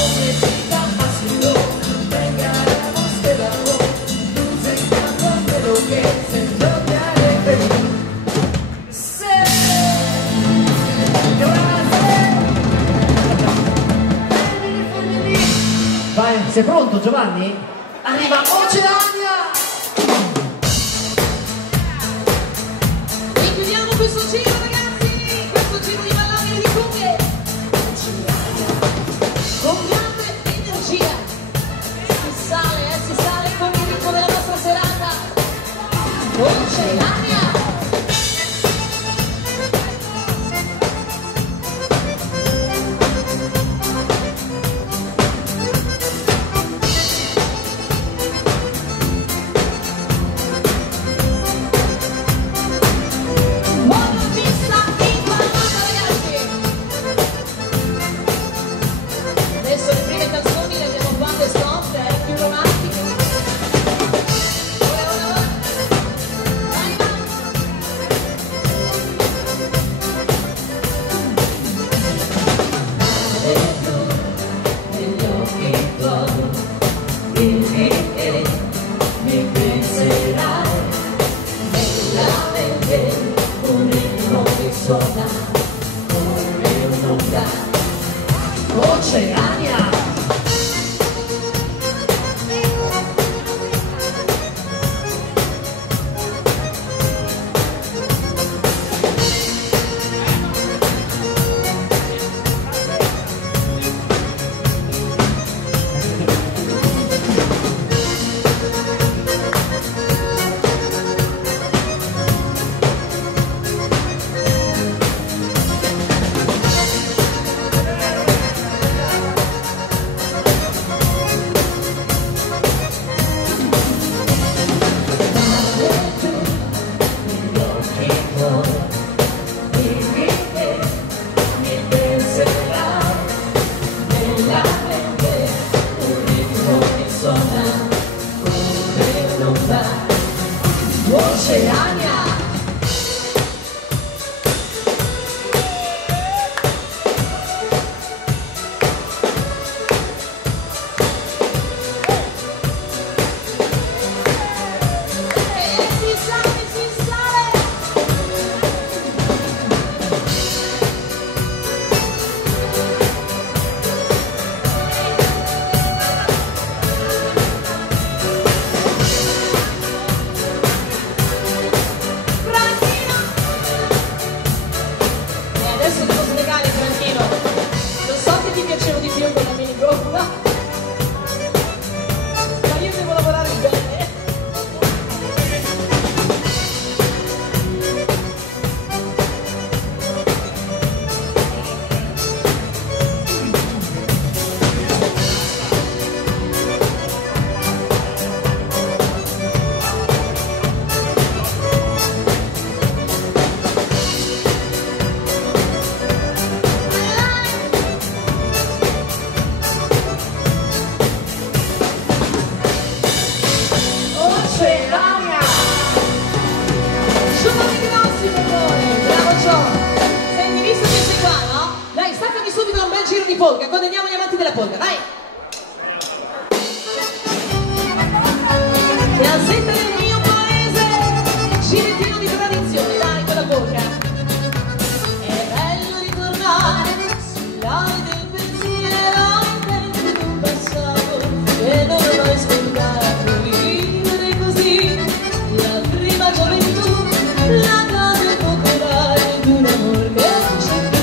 Oye chica vacilona. Vengaremos del amor. Tus encantos de lo que yo te haré feliz. Sí. Vai, sei pronto Giovanni? Arriva Oceania! E chiudiamo questo giro ragazzi, questo giro di ballate di cuffie con grande energia. Si sale con il ritmo della nostra serata. Oceania! Buona pista inquadrata ragazzi! Adesso le prime canzoni le abbiamo fatte soft, più romantiche. Ora. Vai, vai! Negli occhi tuoi, mi penserai. Nella mente un ritmo che suona come un'onda. Oceania! giro di polka, condanniamo gli amanti della polka, vai! Piazzetta del mio paese, cinettino di tradizione, dai con la polka. È bello ritornare sull'ali del pensiero, in un passato che non ho mai scordato, rivivere così la prima gioventù, la casa popolare di un amor che non c'è più.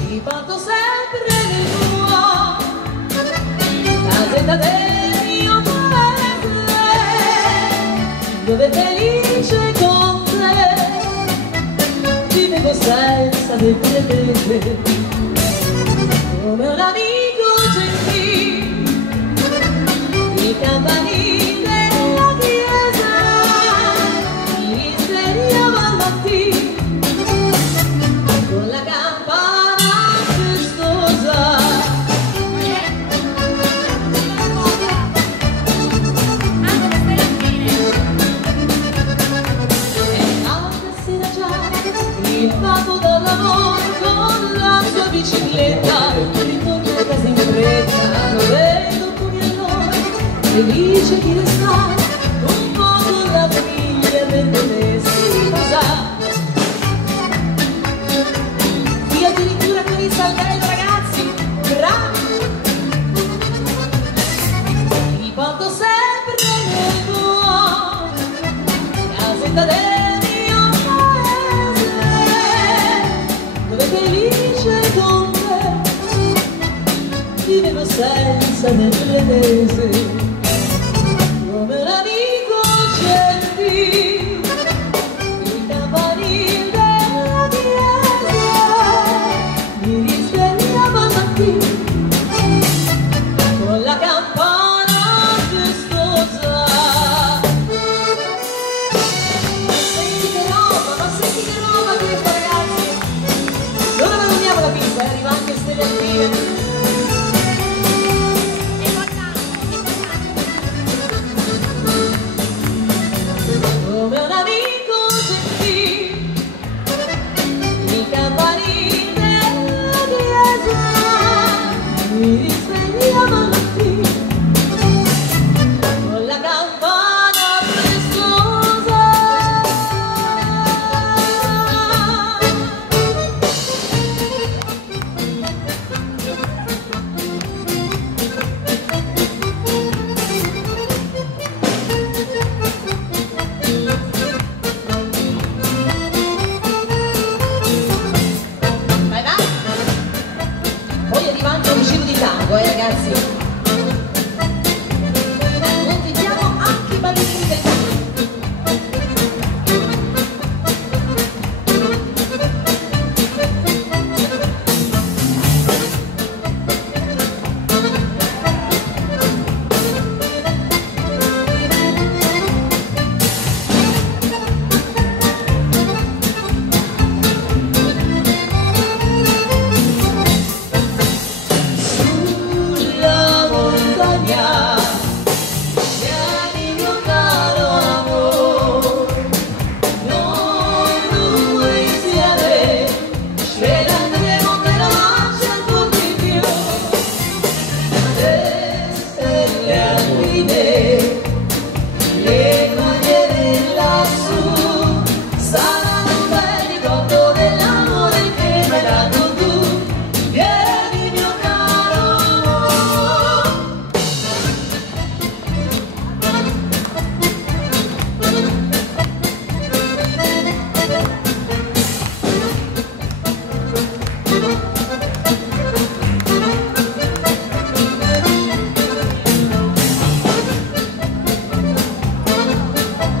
Ti porto sempre nel tuo, casetta del mio paese, dove felice con te vivevo senza del pretendere, come un amico gentile, i campanili della chiesa mi risvegliavo al mattino con la campana festosa. E l'altra sera già il capo dal lavoro con la sua bicicletta ritorno a casa in fretta, lo vedo come allora felice di restare un po' con la famiglia per potersi riposare. Io addirittura con il saltello, ragazzi, bravi! Ti porto sempre nel tuo, casetta del mio paese, dove felice con te vivevo senza del pretese, come un amico gentile, il campanile della chiesa mi risvegliavo al mattino con la campana festosa. Ma senti che roba questa, ragazzi! Non abbandoniamo la pista, arriva anche Stelle Alpine. Come un amico gentile, il campanile della chiesa mi risvegliava al mattino con la campana festosa. Vai, vai! Poi arriva anche un giro di tango, ragazzi! Contiamo anche i ballerini del tango! Sulla montagna, vieni mio caro amore, noi due insieme ce ne andremo per la marcia ancora di più. Le stelle alpine, le cogliere lassù, saranno un bel ricordo dell'amore che mi hai dato tu. Vieni mio caro amore.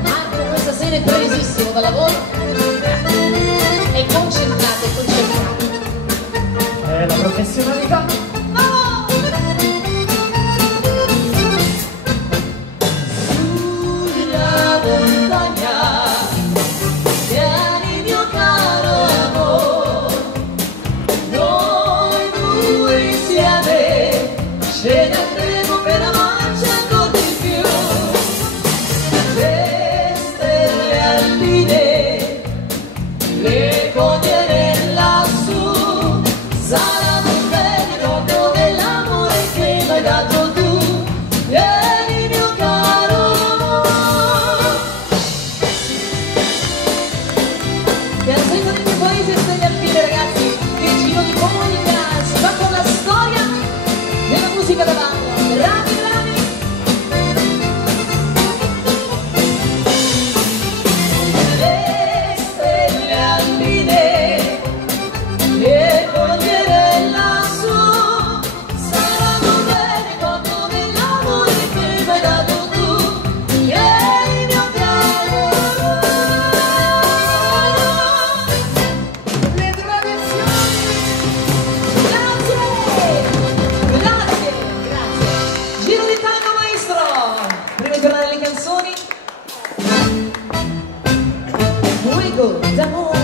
Marco questa sera è presissimo dal lavoro, è concentrato, è concentrato. È la professionalità. Sulla montagna, vieni mio caro amore, noi due insieme ce ne andremo per la marcia ancora di più. canzoni. Fuego d'amor.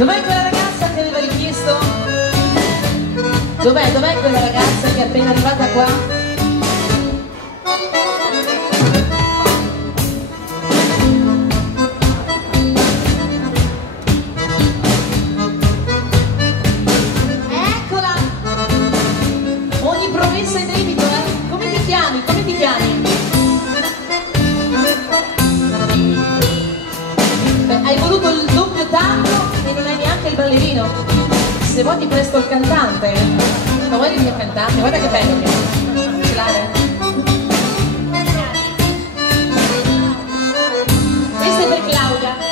Dov'è quella ragazza che aveva richiesto? Dov'è quella ragazza che è appena arrivata qua? Eccola! Ogni promessa è debito, eh? Come ti chiami? Come ti chiami? Beh, hai voluto il doppio tanto e non hai neanche il ballerino. Se vuoi ti presto il cantante. Ma vuoi il mio cantante? Guarda che bello che è. Ce l'hai? Questo è per Claudia.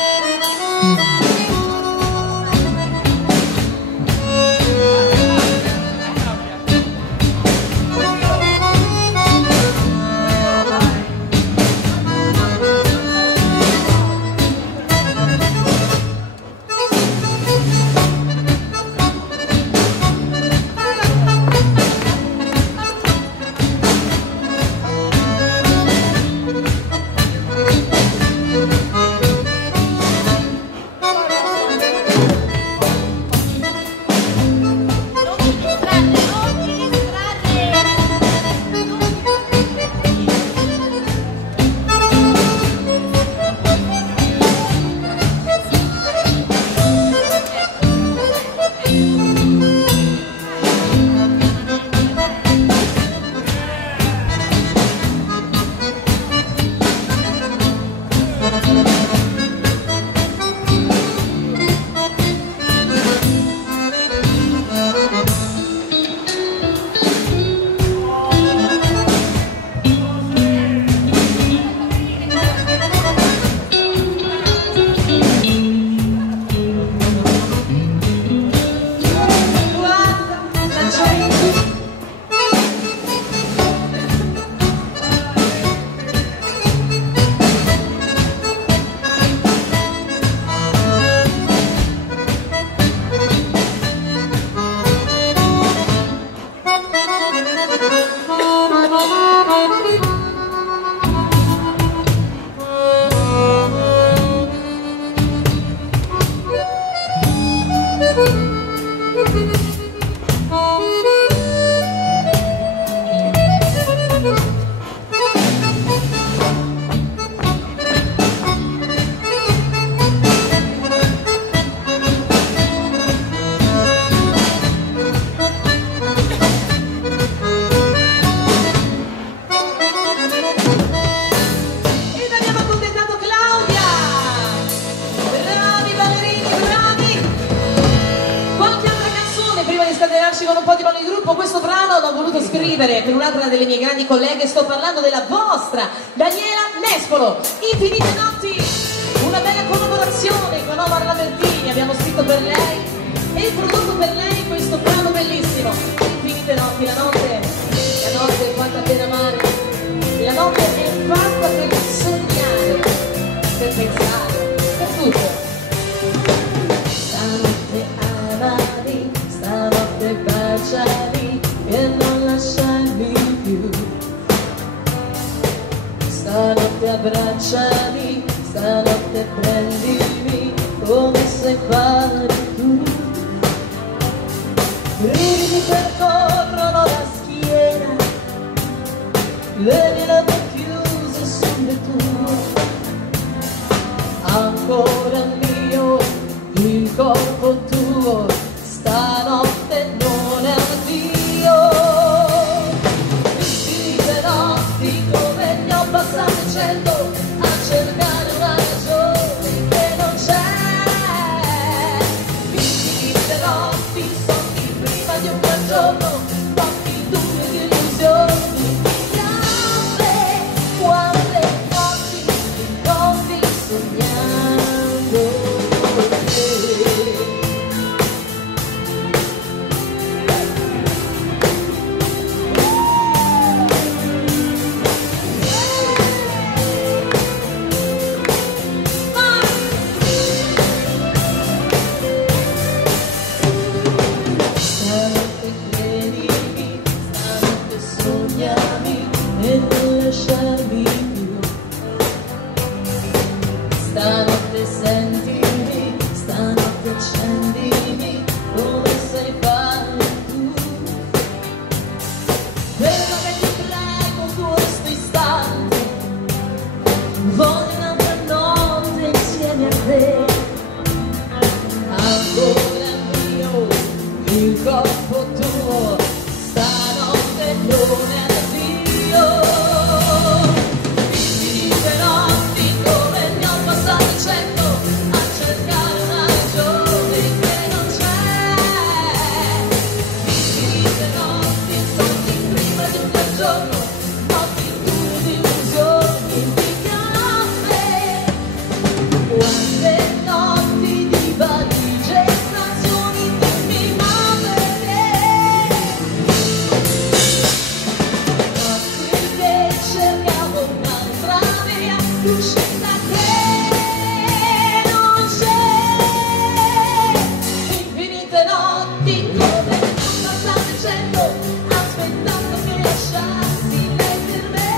scrivere per un'altra delle mie grandi colleghe, sto parlando della vostra Daniela Nespolo. Infinite notti, una bella collaborazione con Omar Lambertini, abbiamo scritto per lei e prodotto per lei questo brano bellissimo. Infinite notti, la notte è fatta per amare, la notte è fatta per sognare, per pensare, per tutto. Stanotte amami, stanotte baciami e non lasciarmi più. Stanotte abbracciami, stanotte prendimi come sai fare tu. Brividi percorrono la schiena, le mie labbra chiuse sulle tue. Ancora mio, il corpo tuo, stanotte non è addio. Infinite notti come ne ho passate 100 a cercare una ragione che non c'è. Infinite notti, sogni prima di un bel giorno, notti due di illusioni. Quante notti sognando te. Stanotte credimi, stanotte sognami e non lasciarmi più. Stanotte sentimi, stanotte accendimi come sai fare tu. Fermami ti prego questo istante, voglio un'altra notte insieme a te. Ancora mio, il corpo tuo, stanotte non è addio. Infinite notti come ne ho passate 100 a cercare una ragione che non c'è. Infinite notti, sogni prima di un bel giorno, notti due di illusioni di caffè. Quante notti di valigie e stazioni, dimmi ma perché? Notti che cercavo un'altra via, l'uscita che non c'è. Infinite notti come ne ho passate 100 aspettando che lasciassi lei per me.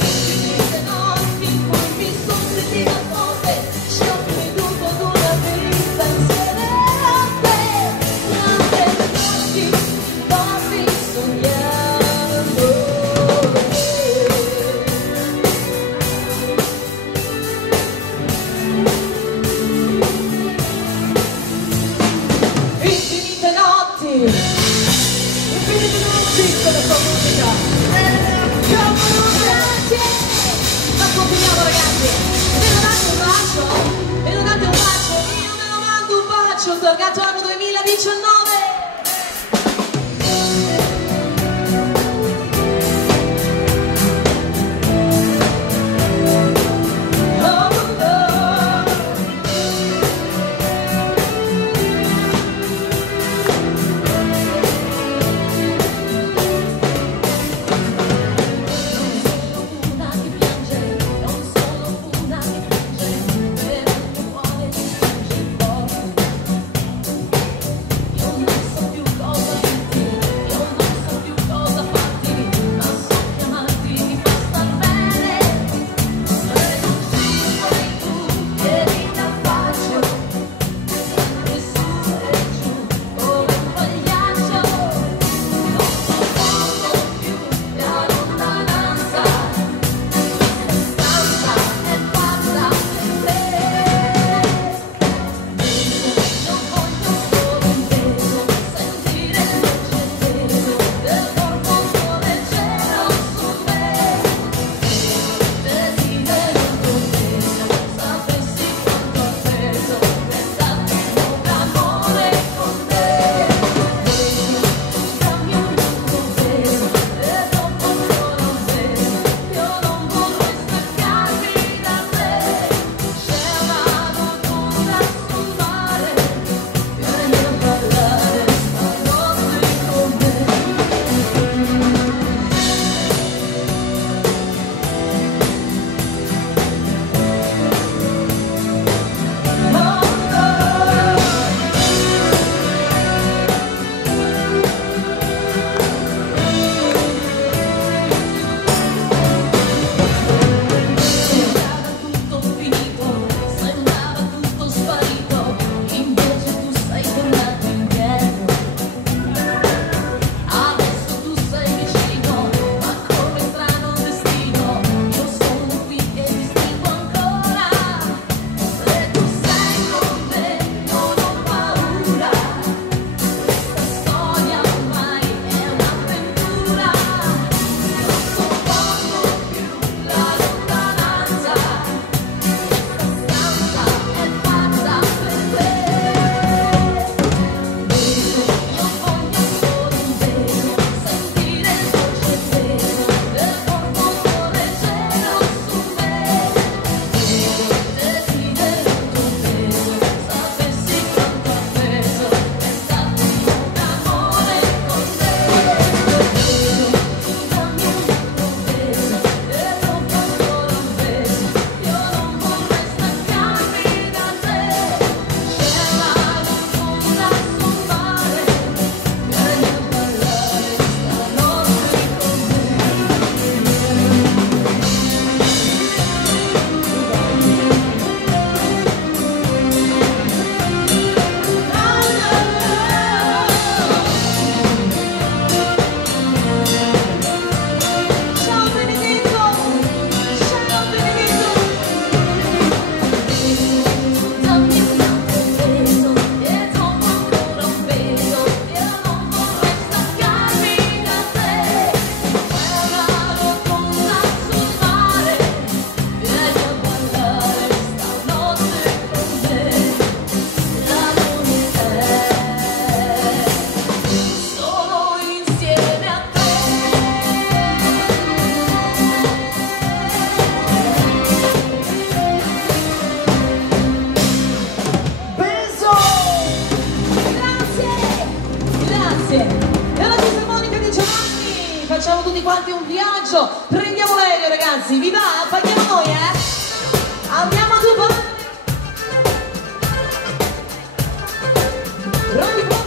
Infinite notti in cui mi son sentita forte, ci ho creduto ad una vita insieme a te. Quante notti sognando te. Infinite notti con la sua musica. Grazie. Ma continuiamo ragazzi. Me lo date un bacio? Me lo date un bacio? Io me lo mando un bacio. Tornato anno 2019. Una che piange, non sono una che piange, per il tuo cuore si piange forte. Io Facciamo tutti quanti un viaggio, prendiamo l'aereo ragazzi, vi va? Paghiamo noi, Andiamo a Dubai. Pronti, pronti?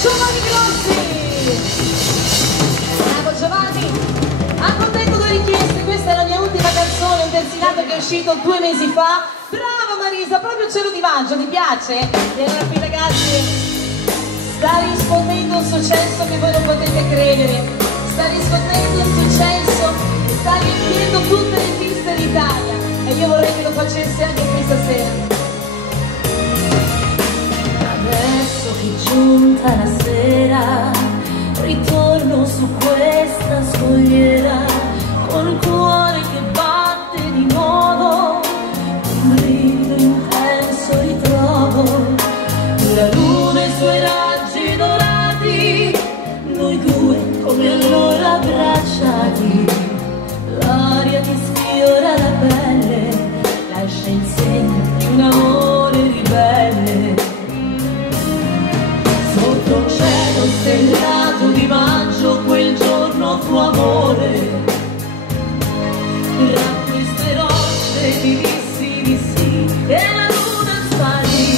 Giovanni Grossi. Bravo Giovanni. Accontento due richieste, questa è la mia ultima canzone, un terzinato che è uscito 2 mesi fa. Brava Marisa, proprio cielo di maggio, ti piace? E allora qui ragazzi, sta rispondendo un successo che voi non potete credere. Sta rispondendo un successo, sta riempiendo tutte le piste d'Italia. E io vorrei che lo facesse anche questa sera. Adesso che è giunta la sera, ritorno su questa scogliera, col cuore che batte di nuovo, un brivido intenso ritrovo, la luna e i suoi raggi dorati, noi due come allora abbracciati, l'aria ti sfiora la pelle, lascia il segno di un amore ribelle. Sotto un cielo stellato di maggio quel giorno fu amore, tra queste rocce ti dissi di sì e la luna sparì.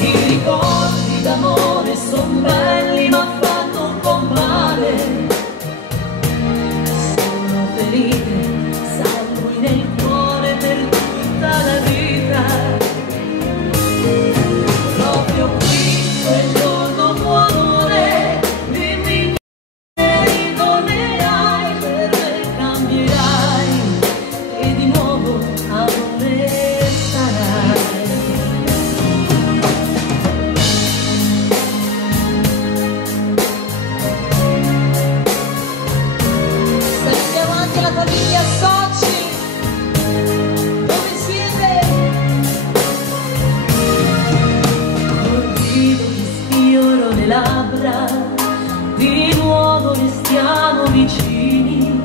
I ricordi d'amore son belli ma fanno un po' male, sono felice, salvi nel cuore per tutta la vita. Proprio qui quel giorno muore, dimmi che ritornerai, per me cambierai e di nuovo amore sarai. Salutiamo anche la famiglia Soci. Dove siete? Sfioro le labbra, di nuovo restiamo vicini,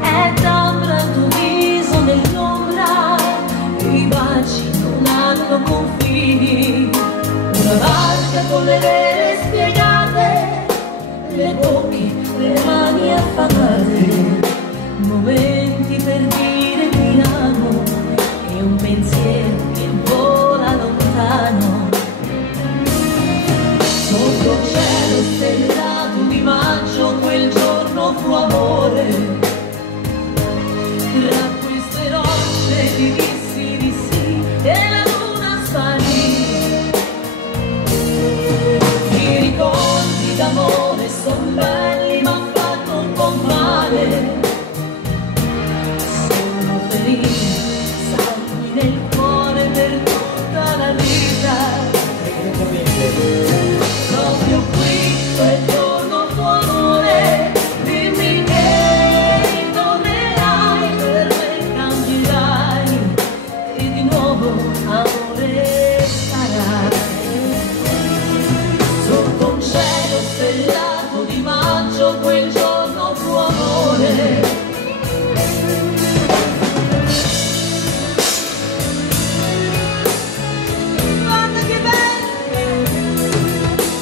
è tambra il tuo viso nell'ombra, i baci non hanno confini, una barca con le vele spiegate, le bocche, le mani affamate, momenti per dire ti amo, e un pensiero che vola lontano. Sotto il cielo stellato di maggio quel giorno fu amore, tra queste rocce ti dissi di sì e la luna sparì. I ricordi d'amore son belli ma fanno un po' male, sono felice, salvi nel cuore per tutta la vita. Proprio qui quel giorno fu amore, dimmi che ritornerai, per me cambierai e di nuovo amore sarai. Sotto un cielo stellato di maggio quel giorno fu amore. Guarda che bello!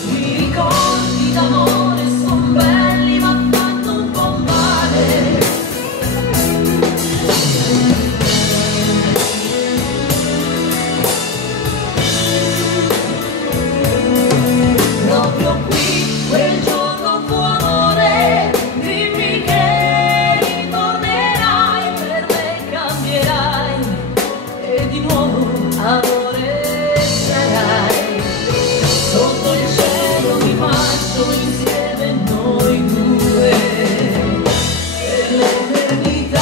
I ricordi d'amore son belli ma fanno un po' male, proprio qui quel giorno fu amore, dimmi che ritornerai, per me cambierai e di nuovo amore sarai. Sotto il cielo di maggio insieme noi due per l'eternità.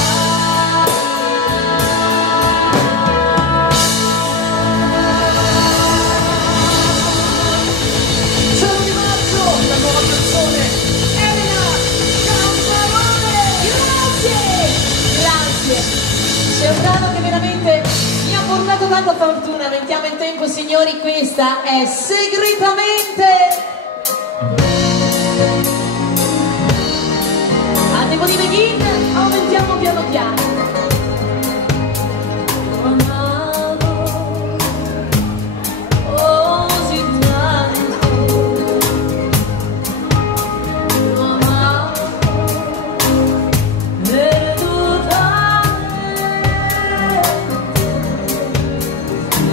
Cielo di maggio, la nuova canzone, Elena Camparone. Grazie. C'è un brano che veramente mi ha portato tanta fortuna, mettiamo in tempo signori, questa è Segretamente. A tempo di begin aumentiamo piano piano.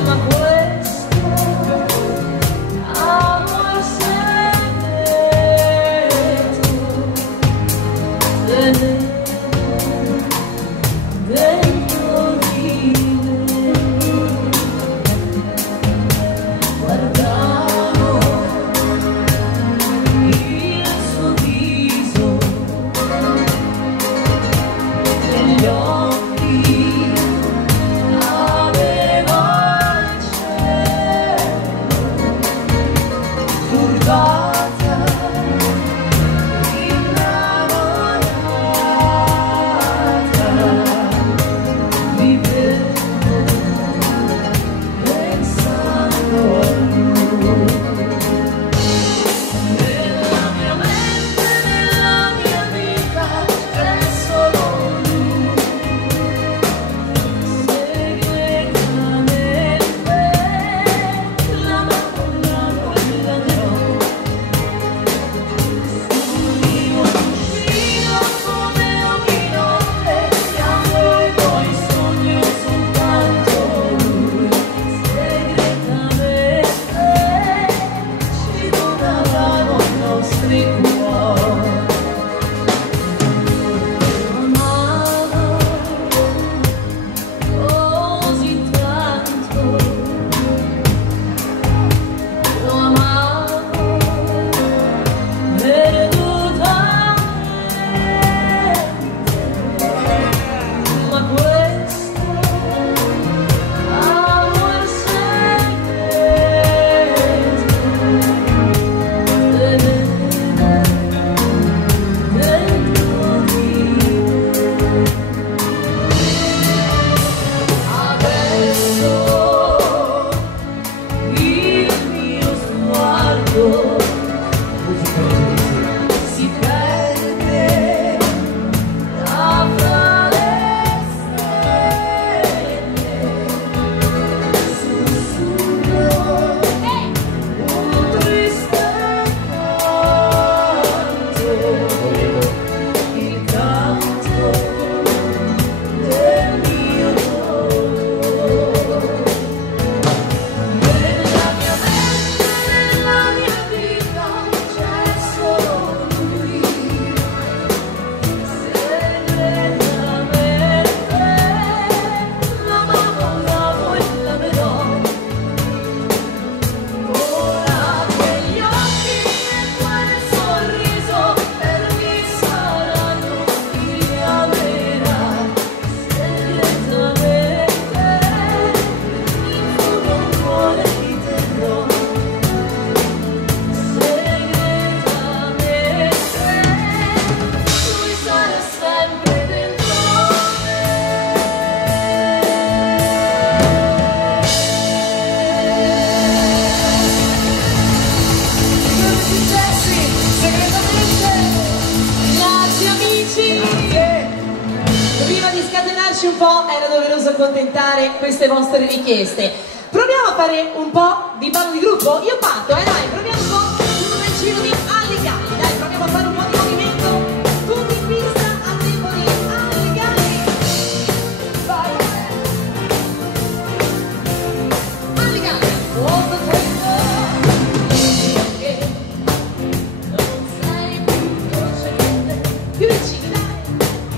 Ma questo canto si perde tra le stelle, sussurro un triste canto, il canto del mio dolore. Nella mia mente, nella mia vita c'è solo lui, segretamente l'amavo, l'amo e l'amerò. Ora quegli occhi e quel sorriso per me saranno mia vera, segretamente in fondo un cuore ti terrò, segretamente lui sarà sempre dentro me. Grandi successi, segretamente. Grazie amici! Prima di scatenarci un po' era doveroso accontentare queste vostre richieste. Proviamo a fare un po' di ballo di gruppo? Io parto, dai, proviamo un po' un giro di alligali, dai, proviamo a fare un po' di movimento. Tutti in pista a tempo di alligali. Vai! Alligali! Quando tengo che non sei più docente, Più vicini, dai!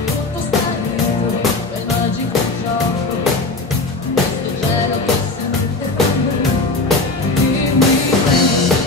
tutto sparito, quel magico gioco, questo gelo che sente con me. Dimmi, pensi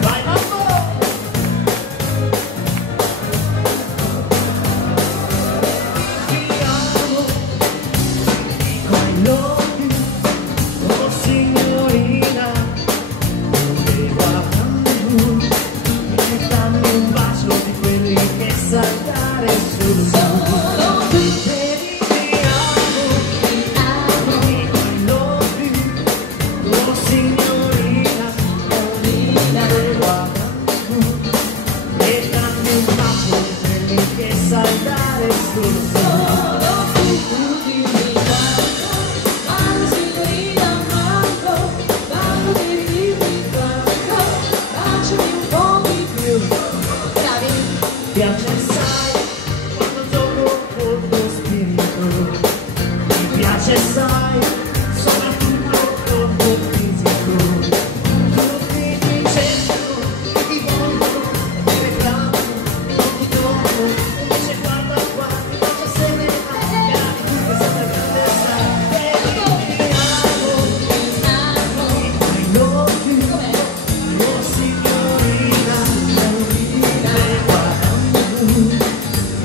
Vai mamma! Ti amo, dico I love you, oh signorina, e guardando mi dammi un bacio di quelli che sai dare sul solo tu. Vedi, ti amo, dico I love you, oh signorina, e guardando e dammi un bacio di quelli che sai dare sul solo tu. Dimmi quanto, quando signorina manco, quando devi dirmi quanto, baciami un po' di più. Bravi. Piace sai quando gioco col tuo spirito, mi piace sai soprattutto col tuo fisico. Tutti ti cercano, ti vogliono, ti reclamano, non ti trovano, invece guarda qua, ti faccio serenità, e la di tu che sempre grande sai, e ti amo, I love you, oh signorina,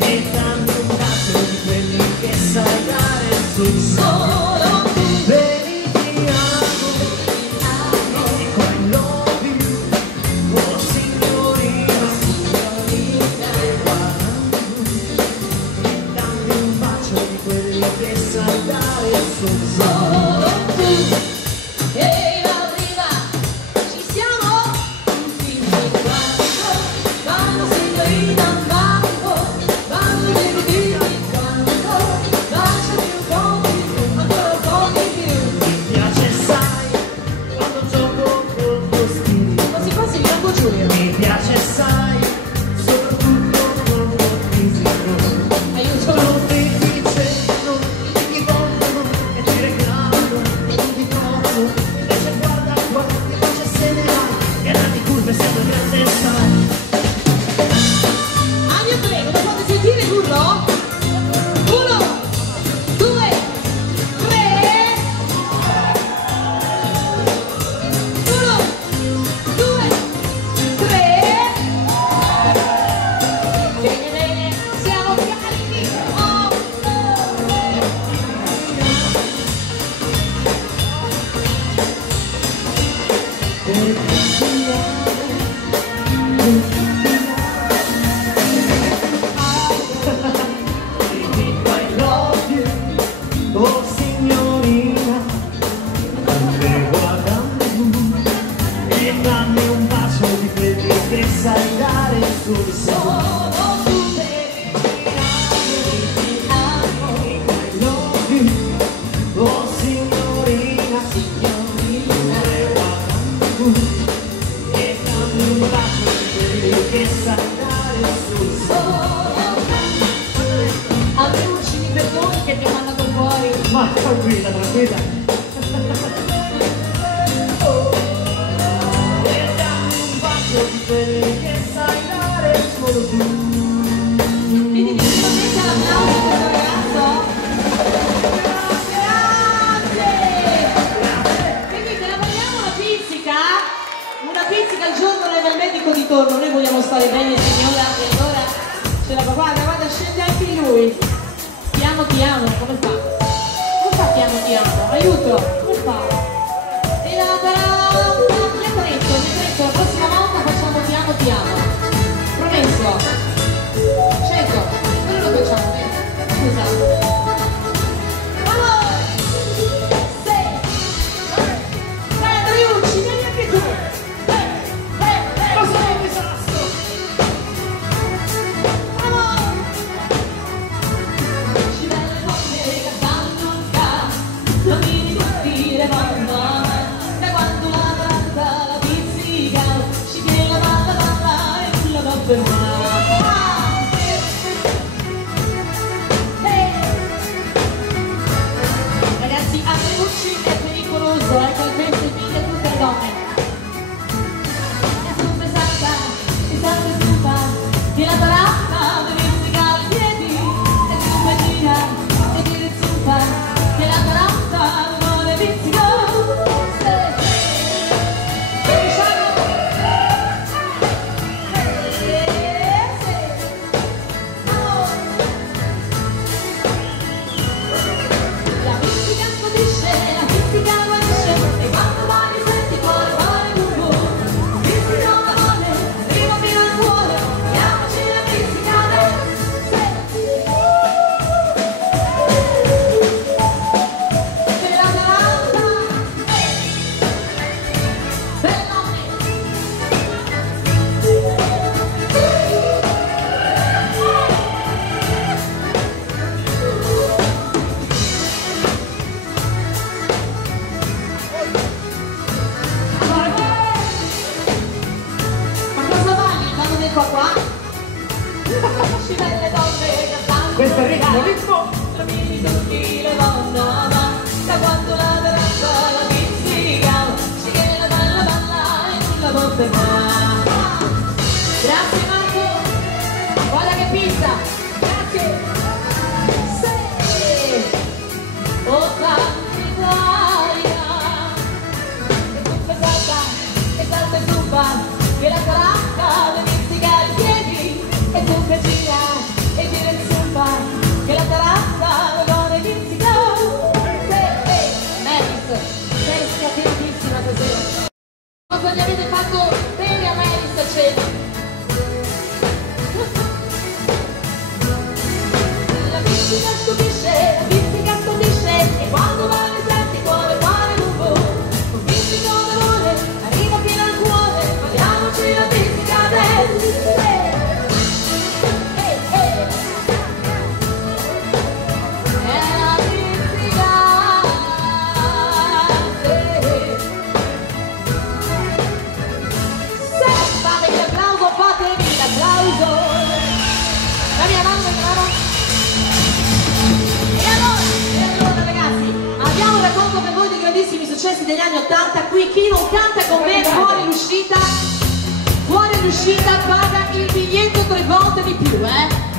e dammi un bacio di quelli che sai dare sul solo tu. Vedi, ti amo, dico I love you, oh signorina, e dammi un bacio di quelli che sai dare sul solo tu. Ehi Laurina, ci siamo? Dimmi quanto, quando signorina manco, quando devi dirmi quanto, baciami un po' di più, ancora un po' di più. Mi piace sai quando gioco col tuo spirito. Quasi quasi mi vengo Giulio. Mi piace sai soprattutto col tuo fisico. Aiuto. Tutti ti cercano, ti vogliono e ti reclamano, non ti trovano, invece guarda qua, ti faccio se ne vai, e la di curve sempre grande sai. Io prego, mi fate sentire l'urlo? 1, 2, 3. 1, 2, 3. Bene, bene, siamo carichi. Oh, I love you, oh signorina, e guardando e dammi un bacio di quelli che sai dare sul solo tu. I love you, oh signorina, e guardando e dammi un bacio di quelli che sai dare sul solo. Alluci, mi perdoni che ti ho mandato fuori. Ma tranquilla, tranquilla. E dammi un bacio di quelli che sai dare solo tu. Quindi direttamente l'applauso per questo ragazzo. Grazie! Quindi te la vogliamo una pizzica? Una pizzica al giorno lei va al medico di torno. Noi vogliamo stare bene signora e allora ce la fa. Guarda, guarda, scende anche lui. Ti amo, come fa? Come fa ti amo? Aiuto, come fa? E la la prossima volta facciamo ti amo. Promesso. Certo, quello lo facciamo, scusa. Allora, Andriucci, vieni anche tu. Cosa è un disastro? Allora. Ci vede con me cantando un ca, non mi dire Ci belle donne cantando. Questo è il ritmo, ritmo. Tramini tutti le donne, ma da quando la danza la pizzica, ci che la balla e non la botte mai. Grazie Marco, guarda che pizza, grazie. Sì, Otta Italia, e tu salta e zuppa, che la caracca le pizzica ai piedi, e tu che gira e gira e zuppa, che la caracca le pizzica. Meris, sei scatenatissima stasera. Cosa gli avete fatto bene a Meris a cena? La pizzica stupisce, e quando va ne senti cuore, cuore lungo, con pizzico d'amore, arriva fino al cuore, parliamoci la pizzica del la pizzica, fatevi l'applauso, fatevi l'applauso. La mia mamma e mia mamma. E allora ragazzi, abbiamo un racconto per voi dei grandissimi successi degli anni '80. Qui chi non canta con me fuori l'uscita paga il biglietto 3 volte di più,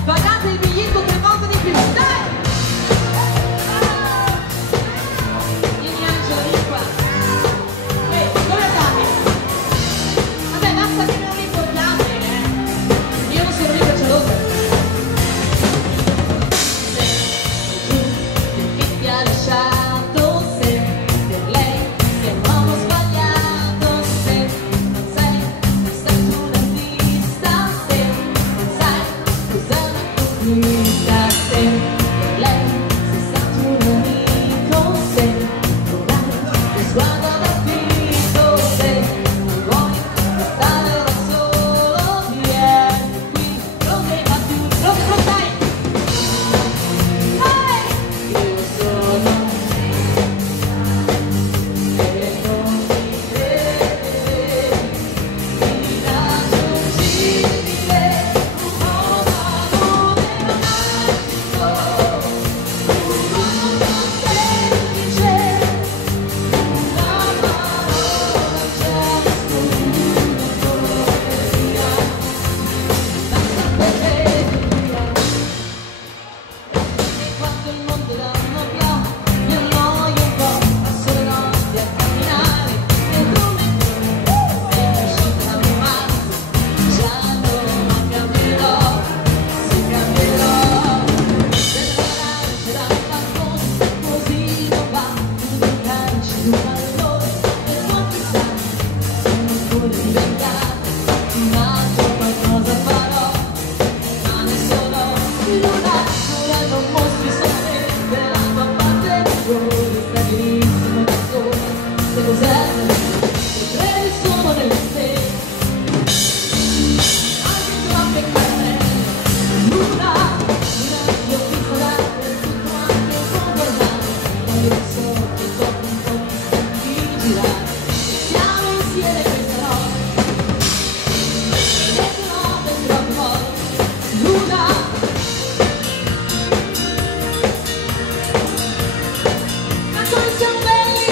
pagate il biglietto 3 volte di più, dai! Vieni Angelo, vieni qua. Dove andate? Vabbè, basta che non li portiate, io non sono mica gelosa. Che ti ha lasciato, se per lei è un uomo sbagliato, se non sei stato un artista, se non sai cos'è una conquista, se per lei sei stato un amico, se non hai lo sguardo da fico, se non vuoi restare da solo, vieni qui, non ne va più, non sai. Io sono e non mi crede, irraggiungibile, un uomo romantico, un uomo semplice, una parola ciascuno via, basta per via. E quando il mondo dà una bla, mi annoio un po', passo le notti a camminare, e come sei uscita un mazzo, già non cambierò, se cambierò. Se l'arancia dal balcone, così non va, tu calci un pallone, e non ti sa, sono ancora diventata, un altro qualcosa farò. Ma ne sono l'una non mostri solamente la tua parte di cuore, stabilissimo da sola, se cos'è, se credi solo nelle stelle, anche troppe caramelle, l'una io ho visto dappertutto, anche con le mani, ma io so che dopo un po' mi stanchi di girare, siamo insieme questa notte, e dentro fuori, l'una. Ma come siamo belli!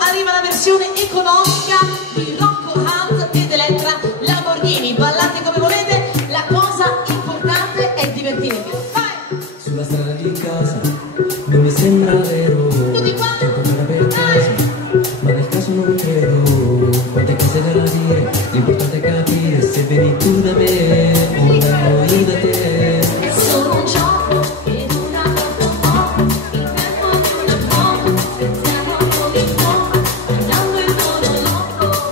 Arriva la versione economica di Rocco Hunt ed Elettra Lamborghini. Ballate come volete, la cosa importante è divertirvi. Vai! Sulla strada di casa non mi sembra vero, tutti qua! c'è ancora per caso, ma nel caso non credo. Quante cose da dire, l'importante è capire se vieni tu da me o vengo io da te. È solo un gioco che dura molto poco, il tempo di una foto, pensiamo a come fuoco, andando in modo loco.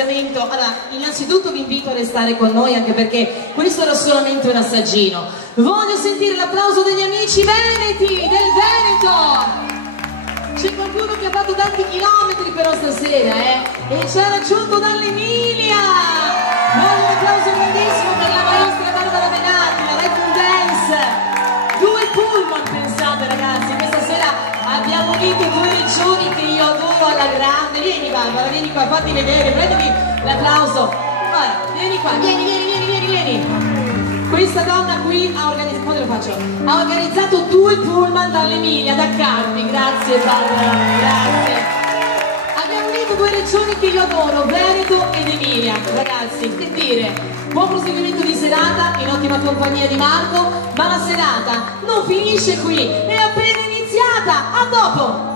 ringraziamento. Allora, innanzitutto vi invito a restare con noi, anche perché questo era solamente un assaggino. Voglio sentire l'applauso degli amici veneti, del Veneto. C'è qualcuno che ha fatto tanti chilometri però stasera, e ci ha raggiunto dall'Emilia. Voglio un applauso grandissimo per la maestra Barbara Menati, la Latin Dance. 2 pullman, pensate ragazzi, questa sera abbiamo unito 2 regioni che io adoro alla grande. Vieni Barbara, vieni qua, fatti vedere, prendimi l'applauso. Guarda, vieni qua, vieni. Questa donna qui ha organizzato 2 pullman dall'Emilia, da Carpi. Grazie Barbara, grazie. Abbiamo unito 2 regioni che io adoro, Veneto ed Emilia. Ragazzi, che dire, buon proseguimento di serata in ottima compagnia di Marco, ma la serata non finisce qui, è appena iniziata. A dopo!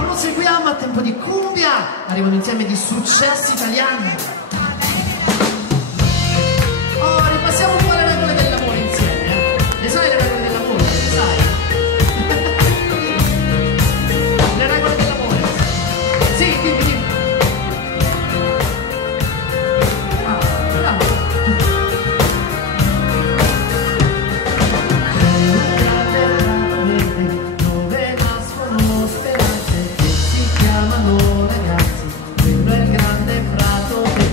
Proseguiamo a tempo di cumbia, arrivano insieme di successi italiani. Ripassiamo un po' le regole dell'amore insieme. Le sai le regole dell'amore? Le sai? Le regole dell'amore? Sì, dimmi. Dove nascono speranze che si chiamano ragazzi, quello è il grande prato.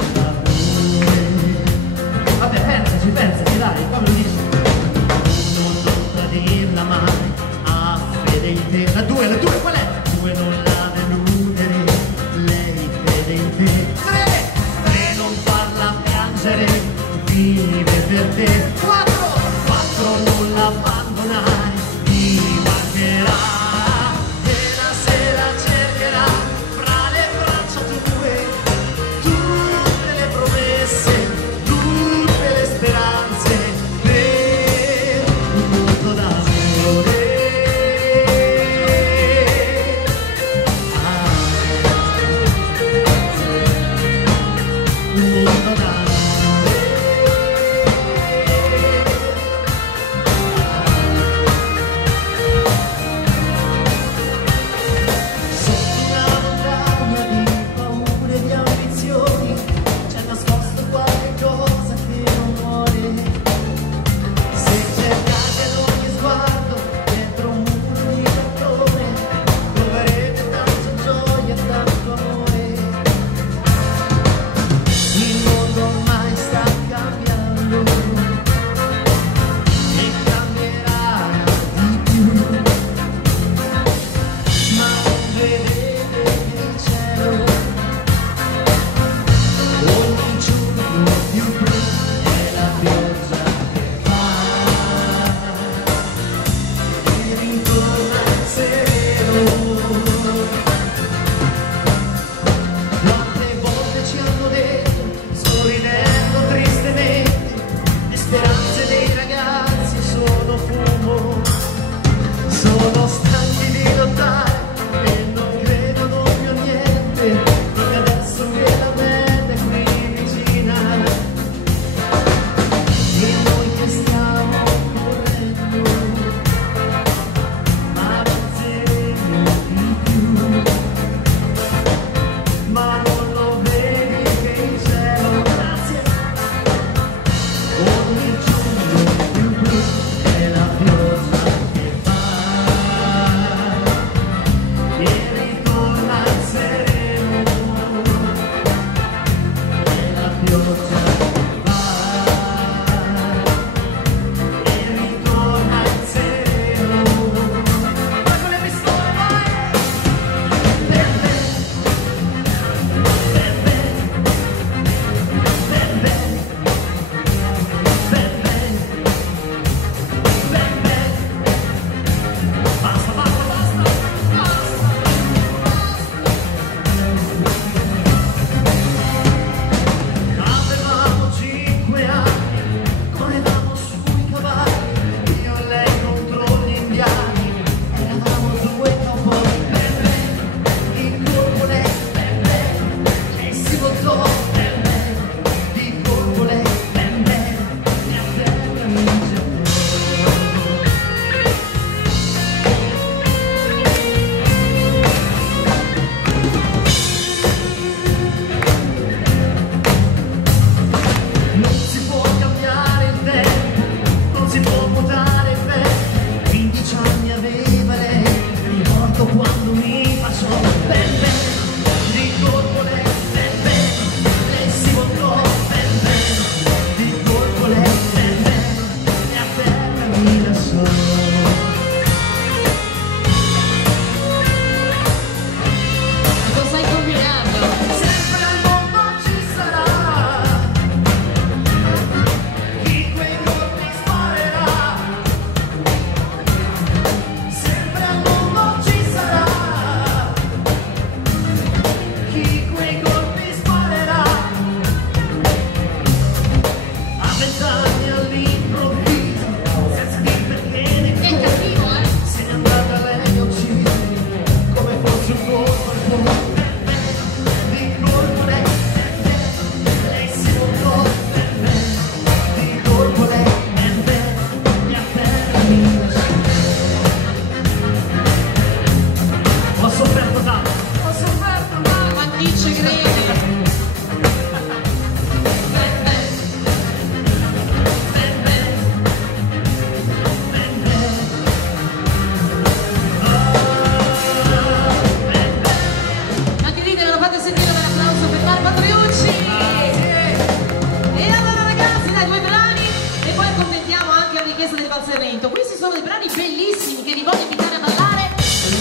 questi sono dei brani bellissimi che vi voglio invitare a ballare.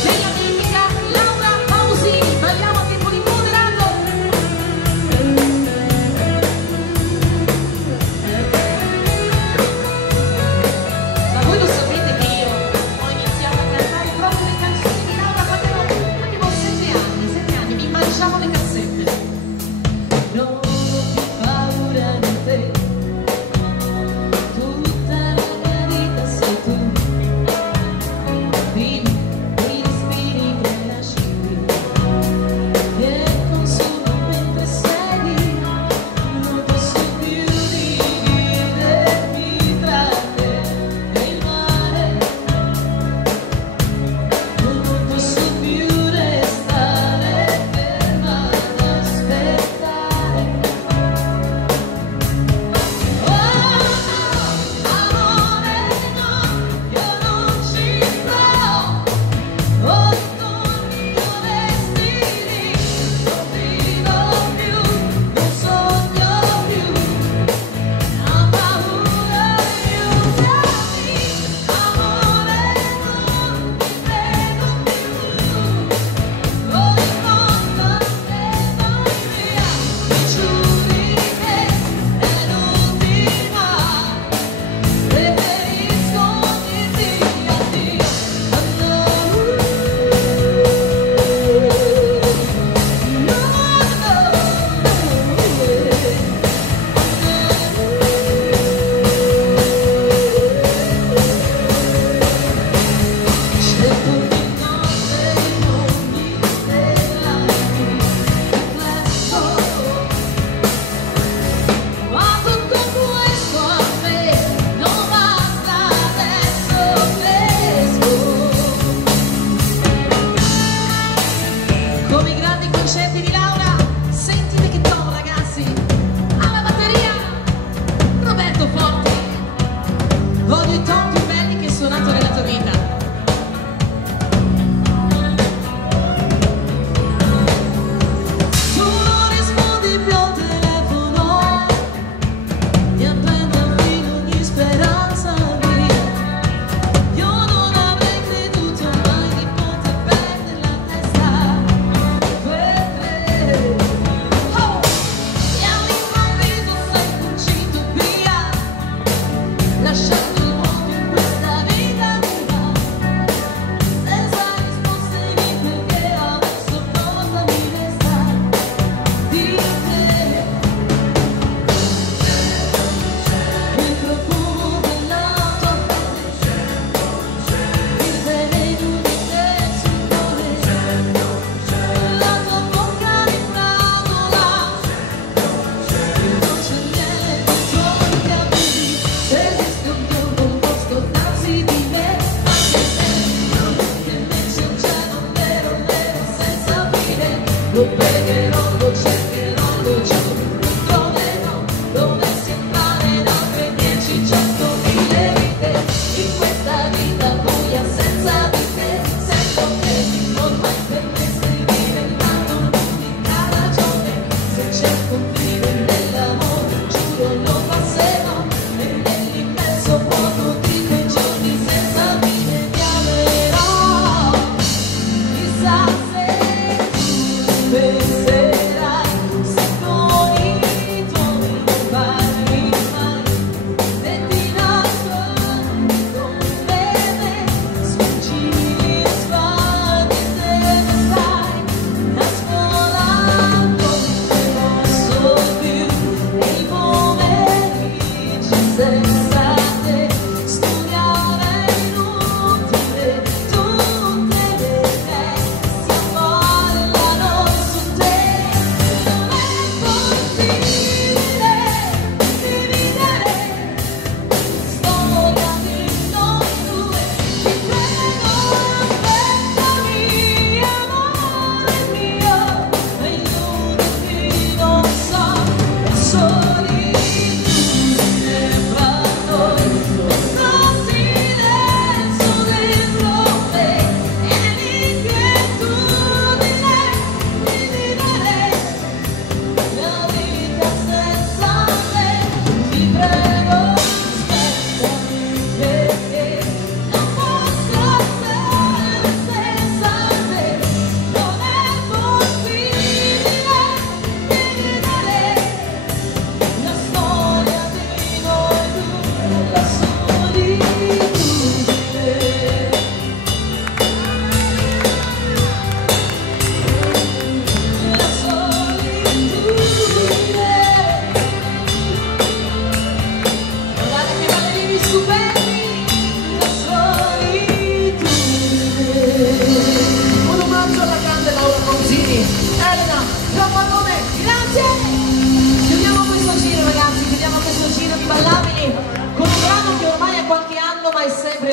Della mitica Laura Pausini, balliamo a tempo di moderato. Ma voi lo sapete che io ho iniziato a cantare proprio le canzoni di Laura quando avevo 7 anni, mi mangiavo le cassette. Non ho più paura di te, tutta la mia vita sei tu.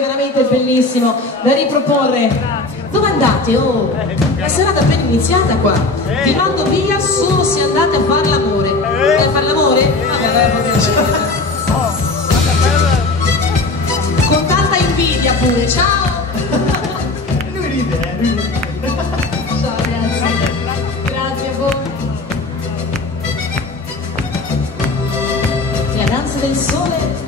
veramente bellissimo da riproporre. Dove andate? Oh, la serata appena iniziata qua. Vi mando via solo se andate a fare l'amore. A fare l'amore? Vabbè, con tanta invidia pure, ciao! Lui ride, Ciao ragazzi, grazie a voi. La danza del sole.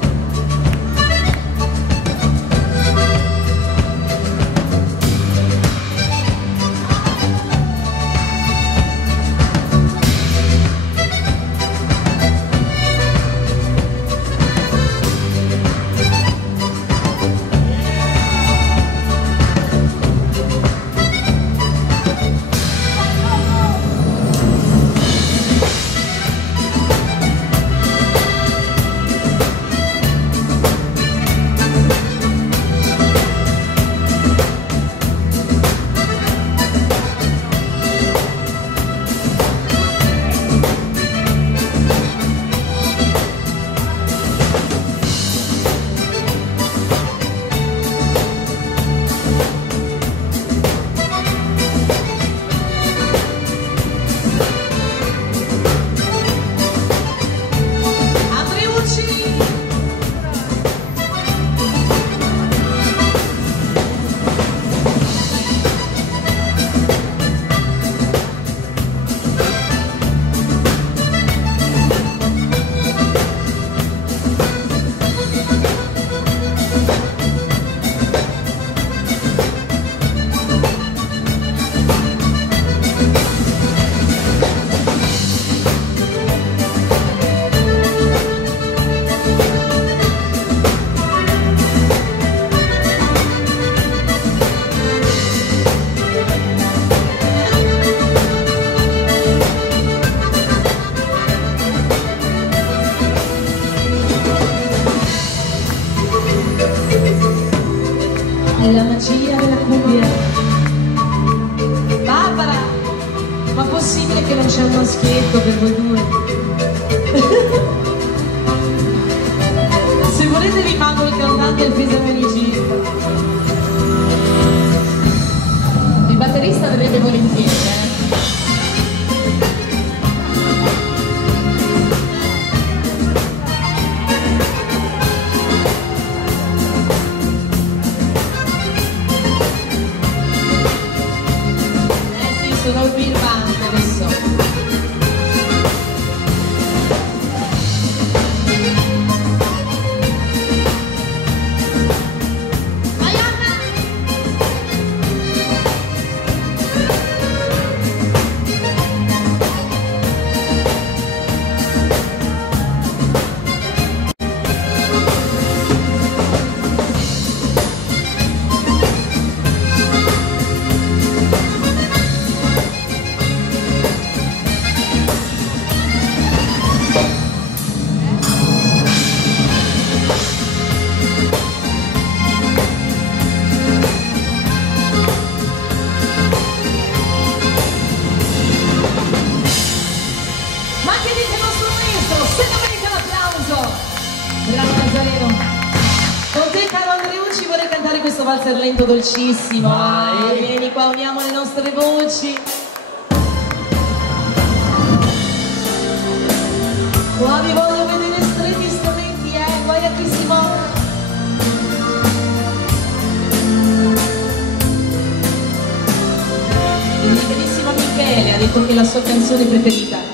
È la magia della cumbia. Barbara, ma possibile che non c'è un maschietto per voi due? Se volete vi mando il cantante e il fisarmonicista. Il batterista vedete volentieri, sono il birbante adesso. Vai Anna! Questo valzer lento dolcissimo. Vieni qua, uniamo le nostre voci. Qua vi voglio vedere stretti strumenti, guarda qui Simone. Il benissimo Michele ha detto che è la sua canzone preferita.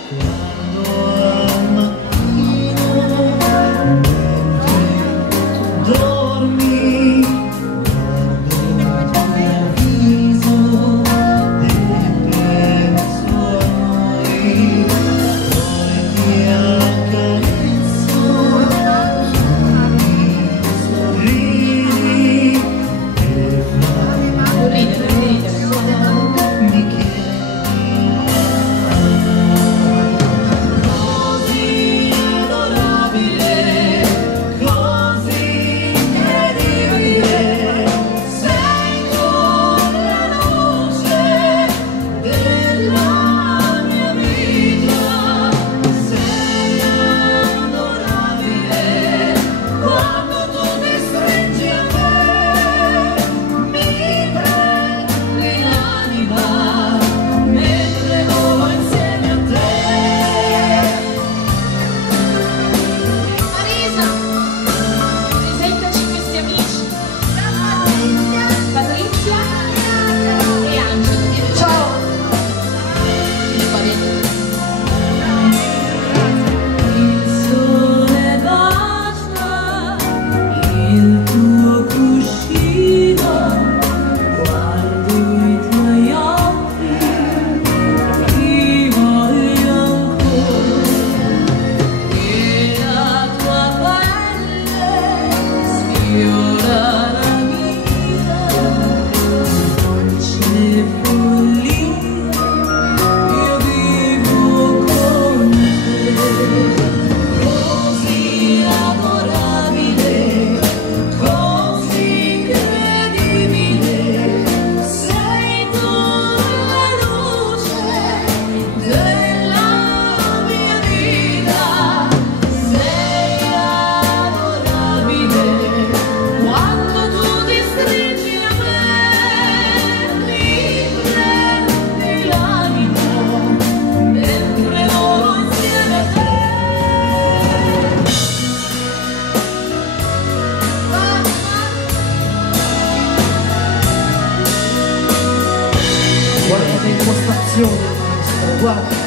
impostazione maestro, guarda.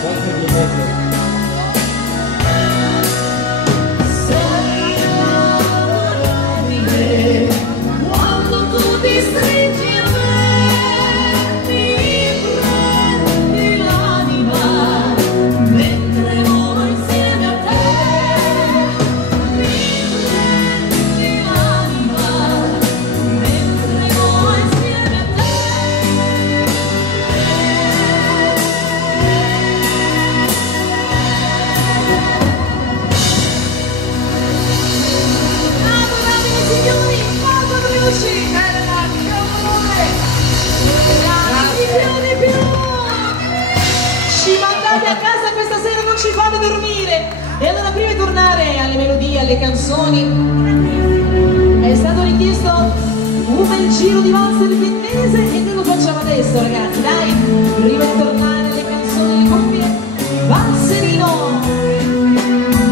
Quando tu ti stringi a me, mi prendi l'anima, mentre volo insieme a te, mi prendi l'anima, mentre volo insieme a te. Signori, Marco Drucci, Ci mandate a casa questa sera, non ci fate dormire. E allora prima di tornare alle melodie, alle canzoni, è stato richiesto un bel giro di valzer viennese e noi lo facciamo adesso, ragazzi, dai. Prima di tornare alle canzoni, alle coppie, valzerino.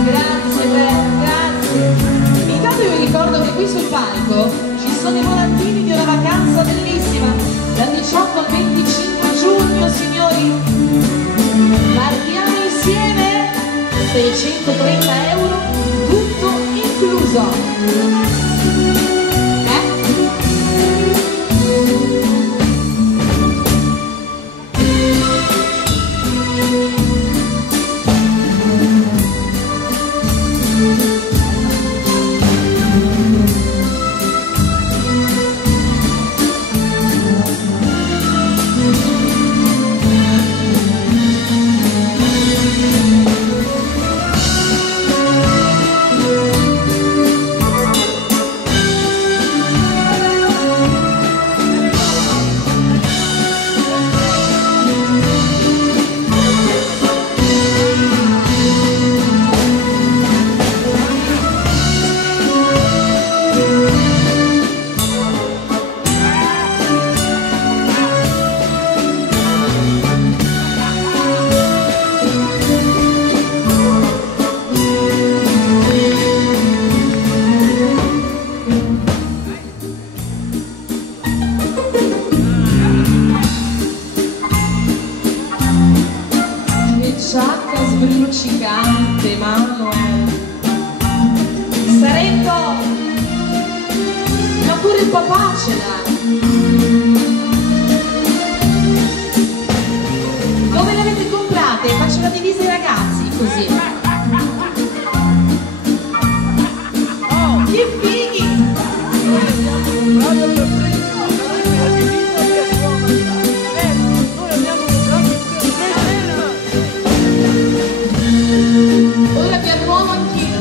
Grazie, grazie. Intanto io vi ricordo che qui sul palco ci sono i volantini di una vacanza bellissima dal 18 al 25 giugno, signori. Partiamo insieme, 630 euro, tutto incluso. Ciacca sbruccicante, Manuel. Saretto, ma pure il papà ce l'ha. Dove le avete comprate? Faccio la divisa ai ragazzi, così. Che fighi! Ora vi arruolo anch'io.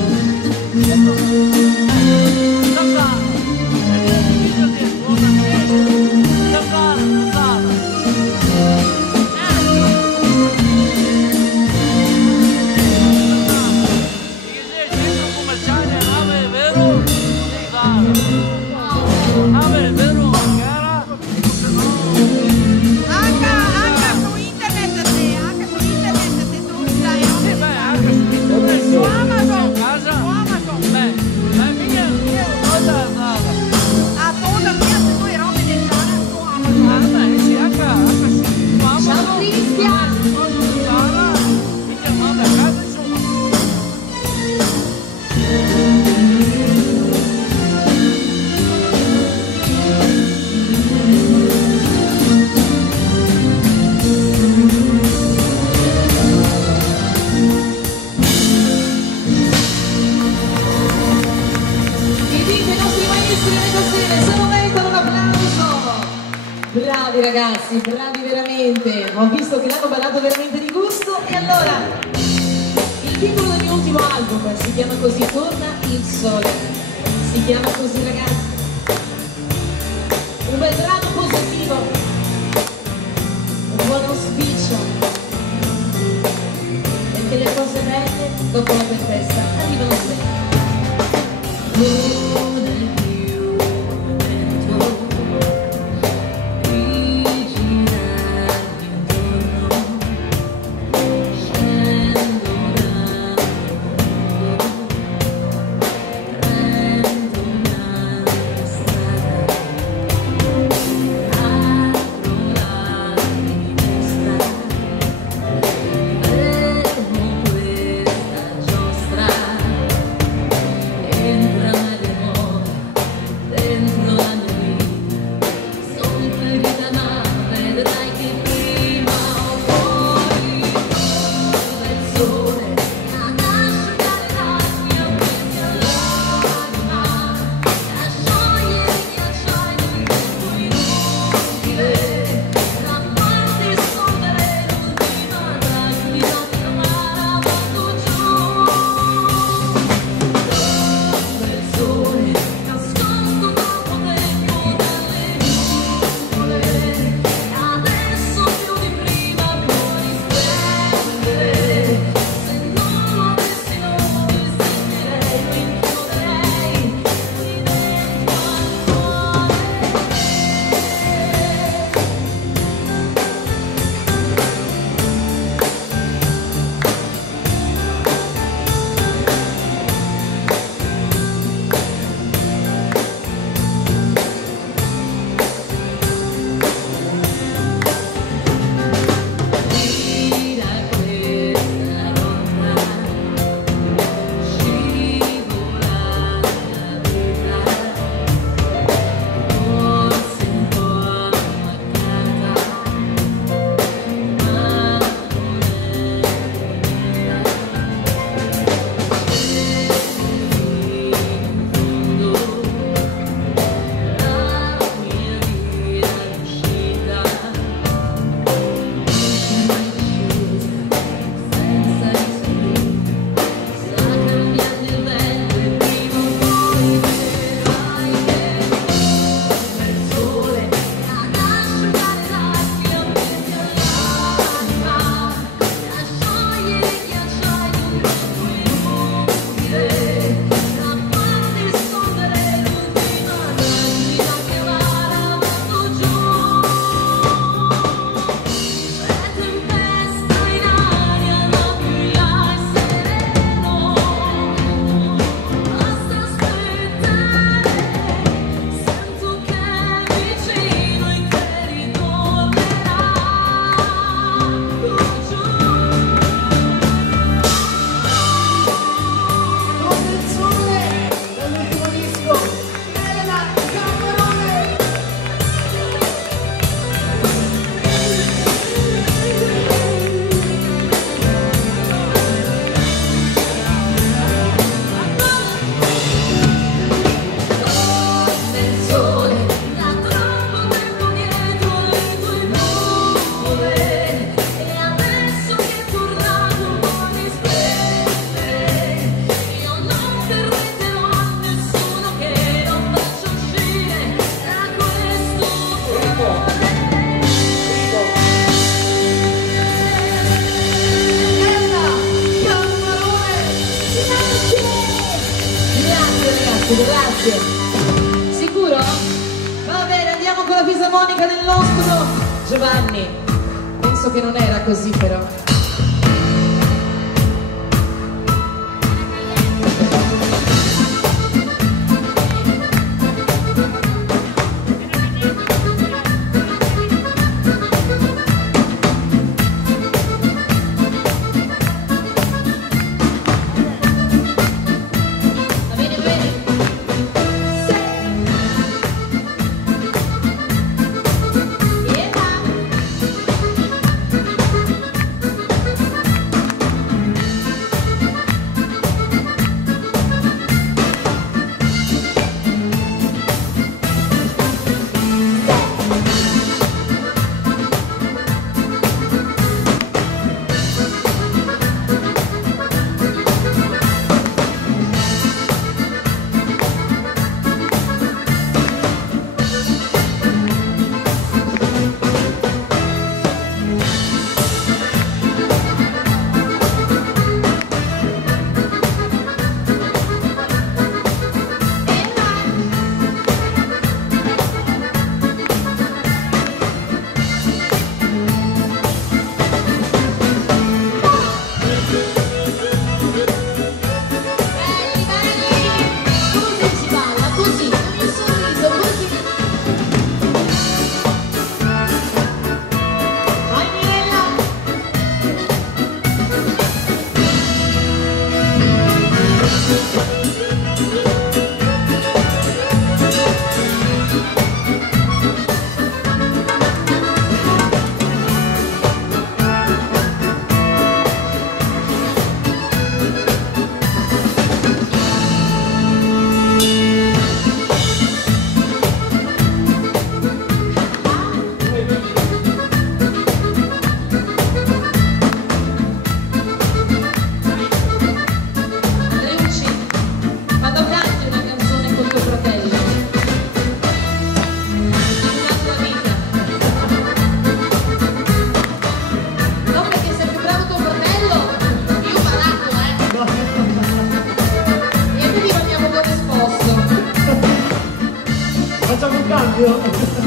Bravi ragazzi, bravi veramente. Ho visto che l'hanno ballato veramente di gusto. E allora, il titolo del mio ultimo album si chiama così, Torna il sole. Si chiama così, ragazzi. Un bel brano positivo, un buon auspicio, perché le cose belle dopo la tempesta arrivano sempre. andiamo con la fisarmonica del nostro Giovanni. Penso che non era così però. Facciamo un cambio?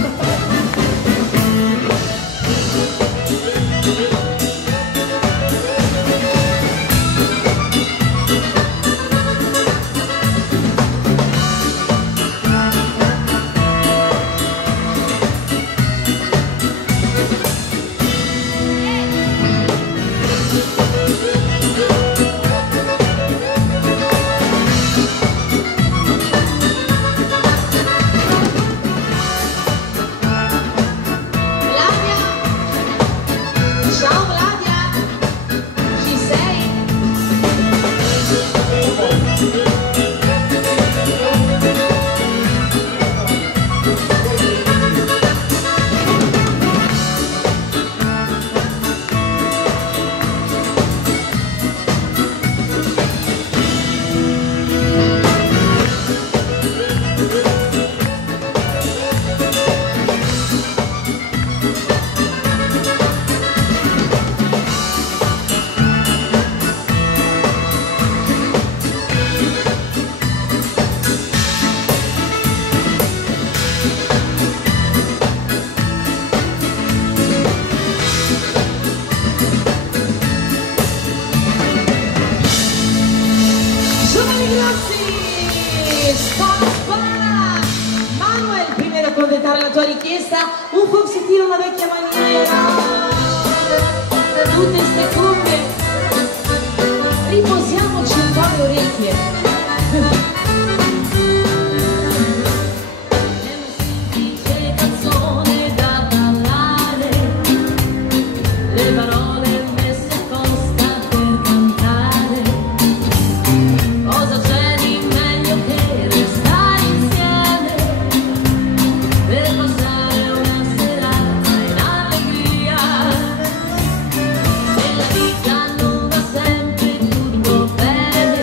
La tua richiesta, un forsettino alla vecchia maniera, tutte ste cuffie, riposiamoci un po' le orecchie. Nella vita non va sempre tutto bene.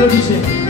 lo dice.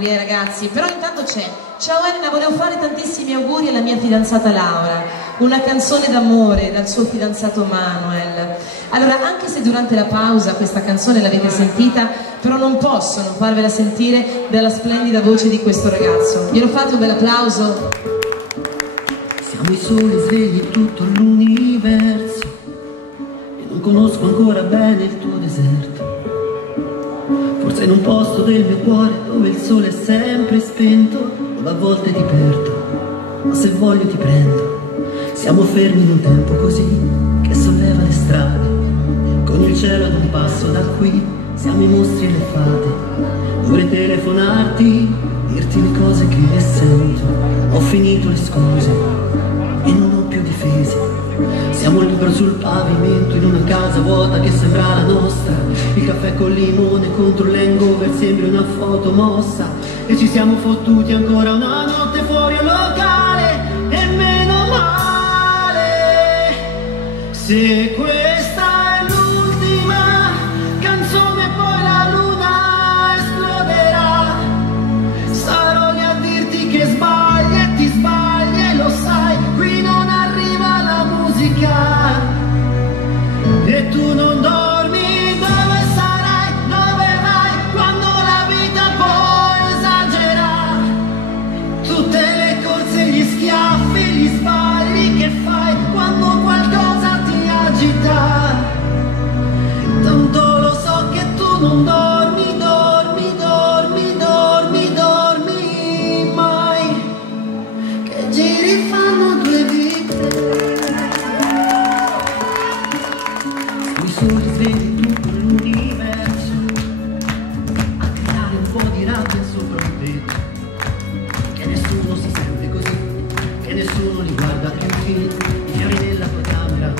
Ragazzi, però intanto c'è. Ciao Elena, volevo fare tantissimi auguri alla mia fidanzata Laura, una canzone d'amore dal suo fidanzato Manuel. Allora, anche se durante la pausa questa canzone l'avete sentita, però non posso non farvela sentire dalla splendida voce di questo ragazzo. Glielo fate un bel applauso? Siamo i soli svegli in tutto l'universo e non conosco ancora bene il tuo deserto. Forse in un posto del mio cuore dove il sole è sempre spento, dove a volte ti perdo, ma se voglio ti prendo. Siamo fermi in un tempo così che solleva le strade, con il cielo ad un passo da qui, siamo i mostri e le fate. Dovrei telefonarti, dirti le cose che sento. Ho finito le scuse e non ho più difese. Siamo liberi sul pavimento in una casa vuota che sembra la nostra. Il caffè col limone contro l'hangover sembra una foto mossa. E ci siamo fottuti ancora una notte fuori al locale. E meno male, se questa è l'ultima canzone poi la luna esploderà. Sarò lì a dirti che sbagli e ti sbagli e lo sai. Qui non arriva la musica e tu non dormi. Dove sarai? Dove vai? Quando la vita poi esagera. Tutte le corse, gli schiaffi, gli sbagli che fai quando qualcosa ti agita. Tanto lo so che tu non dormi, dormi, dormi, dormi, dormi mai. Che giri fanno due vite. Soli svegli tutto l'universo a creare un po' di rabbia sopra un tetto, che nessuno si sente così, che nessuno li guarda più qui. I fiori nella tua camera,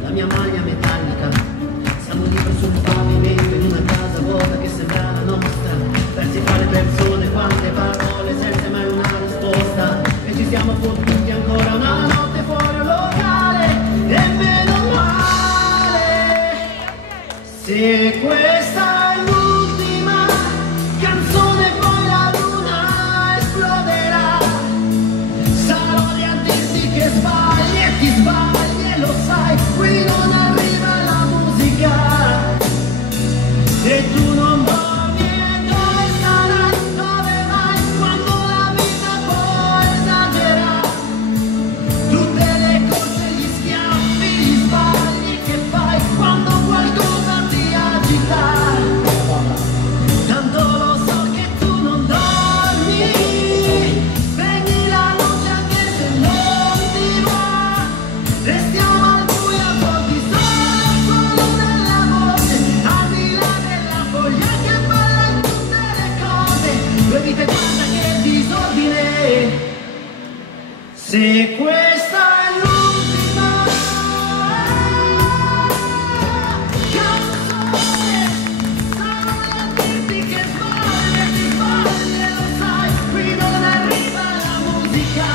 la mia maglia metallica, siamo liberi sul pavimento in una casa vuota che sembra la nostra, persi tra le persone, quante parole senza mai una risposta. E ci siamo fottuti ancora una notte fuori al locale. E meno male, se questa è l'ultima canzone poi la luna esploderà. Sarò lì a dirti che sbagli e ti sbagli e lo sai. Qui non arriva la musica e tu non dormi. E dove sarai? Dove vai? Quando la vita poi esagera. Tutte le corse, gli schiaffi, gli sbagli che fai quando qualcosa ti agita. Tanto lo so che tu non dormi. Spegni la luce anche se non ti va. questa è l'ultima canzone. Solo a dirti che sbagli, lo sai, qui non arriva la musica.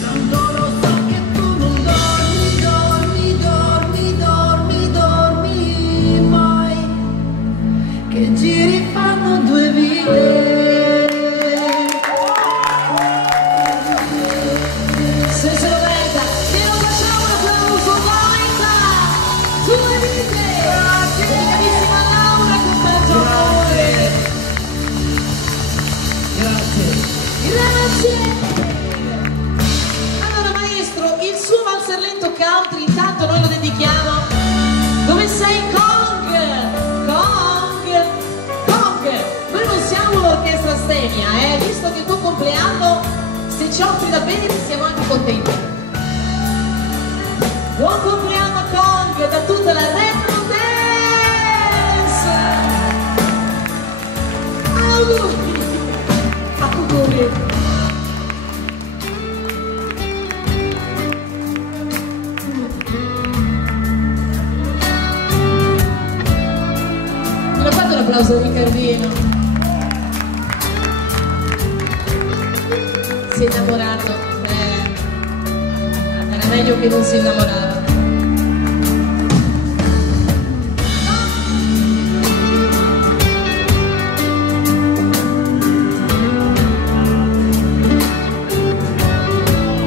Tanto lo so che tu non dormi mai, che giri fanno due vite. Se se lo merita, che lo facciamo un applauso, Moita! Due vite! Delicatissima Laura con tanto amore! Grazie! Allora maestro, il suo valserlento country intanto noi lo dedichiamo. Dove sei Kong? Kong! Kong! Noi non siamo l'orchestra Stenia, visto che il tuo compleanno, se ci offri da bere siamo anche contenti. Buon compleanno Kong da tutta la Retro Dance! Auguri! Auguri! Me lo fate un applauso a Riccardino? Si è innamorato, era meglio che non si innamorava.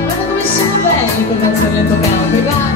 Guarda come sono belli quel valserlento country, guarda.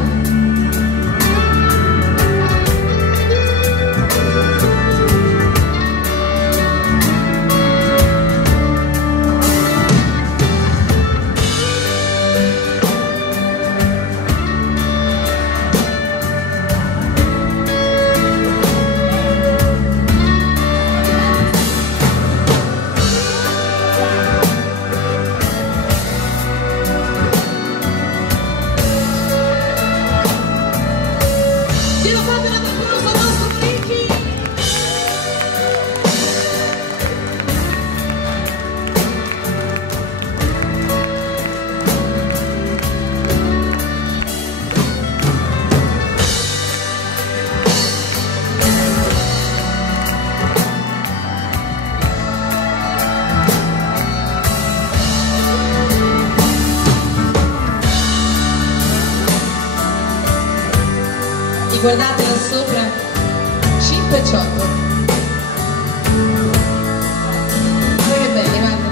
E guardate là sopra, 5 e 8. Guarda che belli, guarda.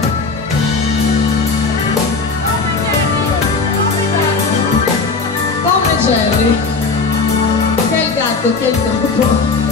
Tom e Jerry. Che è il gatto, che è il topo.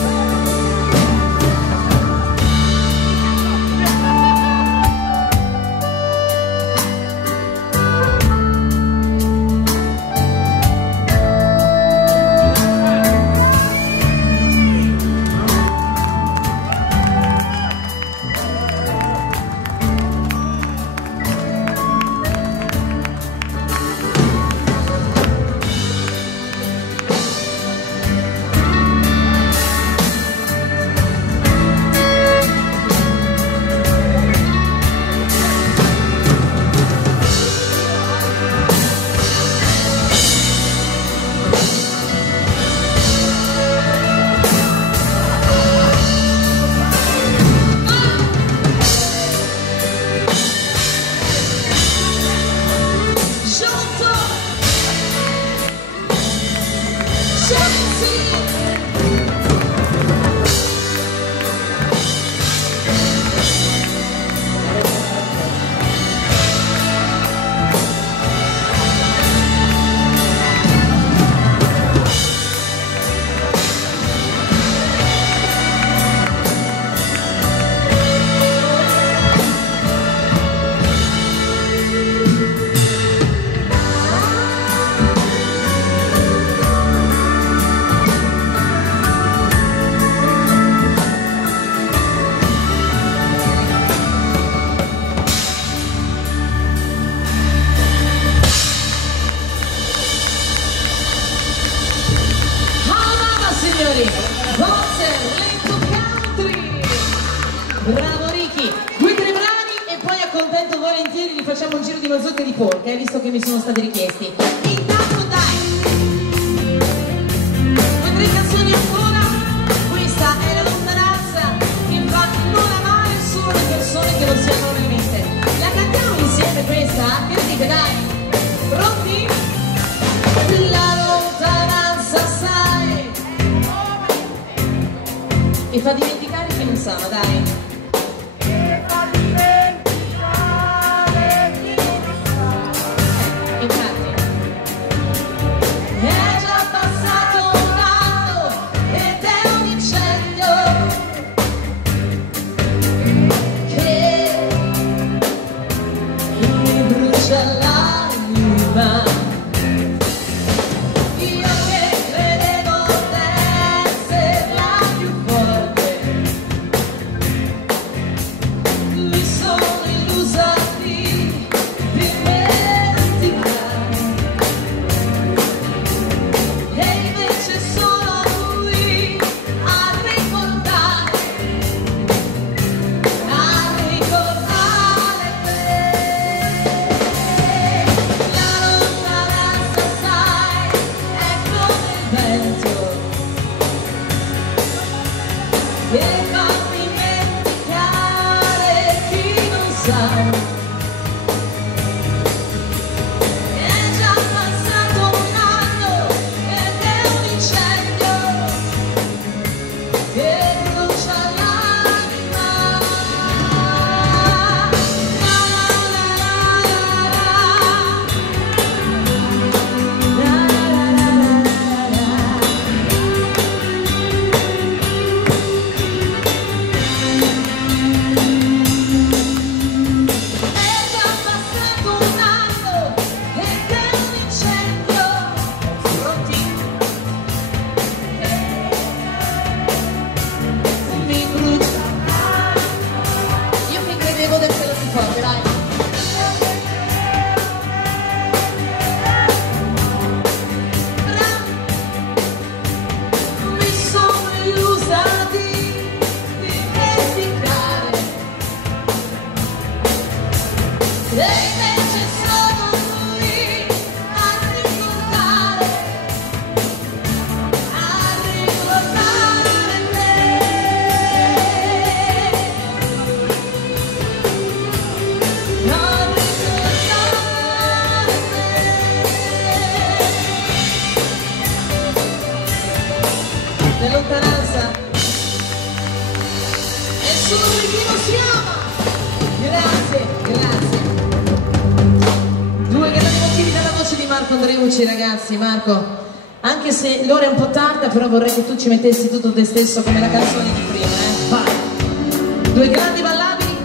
di folk, visto che mi sono stati richiesti. Intanto dai, 2-3 canzoni ancora. Questa è La lontananza che fa non amare solo le persone che non si amano veramente. La cantiamo insieme questa? Che ne dite, dai? Pronti? La lontananza sai e fa dimenticare chi non sa, dai. La lontananza nessuno primo si ama. Grazie, grazie. 2 grandi motivi dalla voce di Marco Andreucci, ragazzi. Marco, anche se l'ora è un po' tarda, però vorrei che tu ci mettessi tutto te stesso come la canzone di prima, Vai. 2 grandi ballabili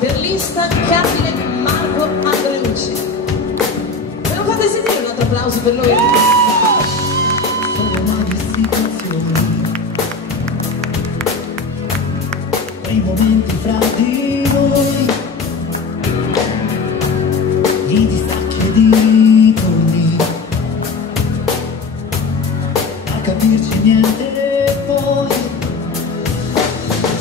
per l'instancabile Marco Andreucci. Me lo fate sentire un altro applauso per lui? I momenti fra di noi, i distacchi ed i toni, a capirci niente e poi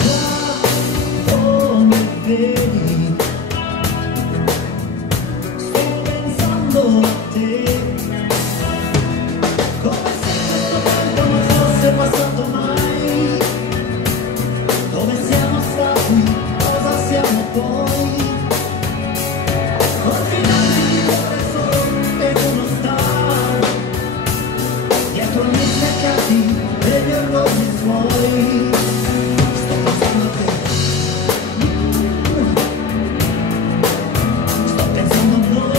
già come vedi sto pensando a te, come se questo tempo non fosse passato mai. Dove siamo stati, cosa siamo poi? Confinati di cuore solo e tu non stai dietro i miei steccati e gli orgoglio suoi. Sto pensando a te, sto pensando a noi.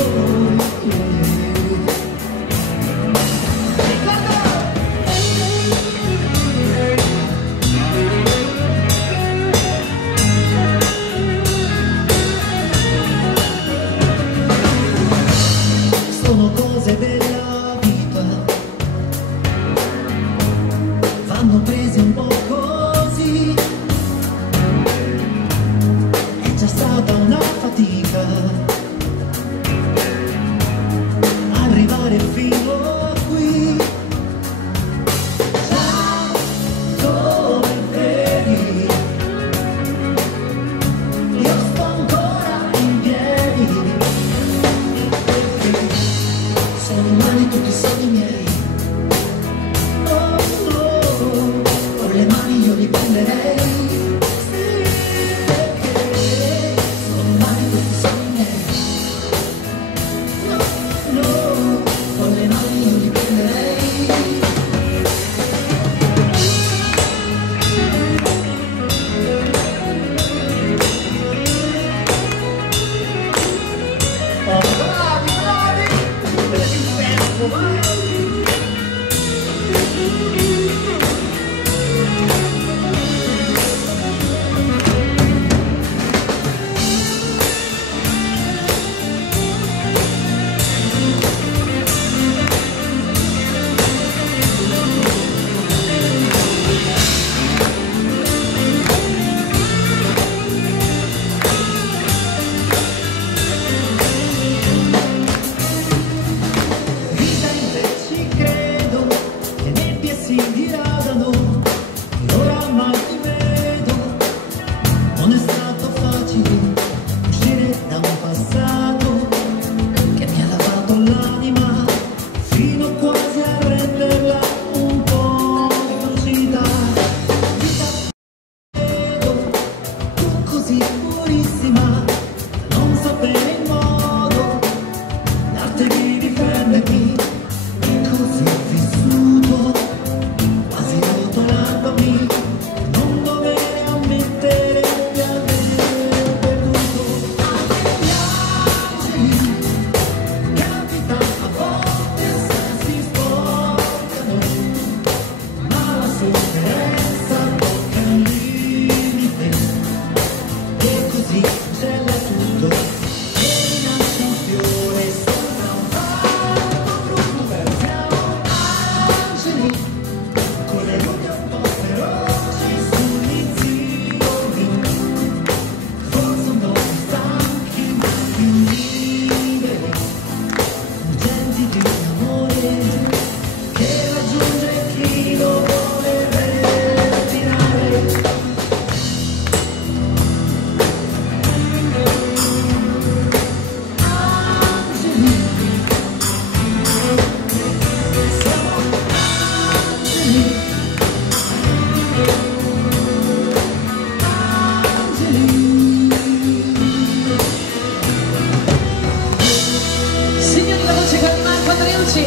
veloce con Marco Andreucci.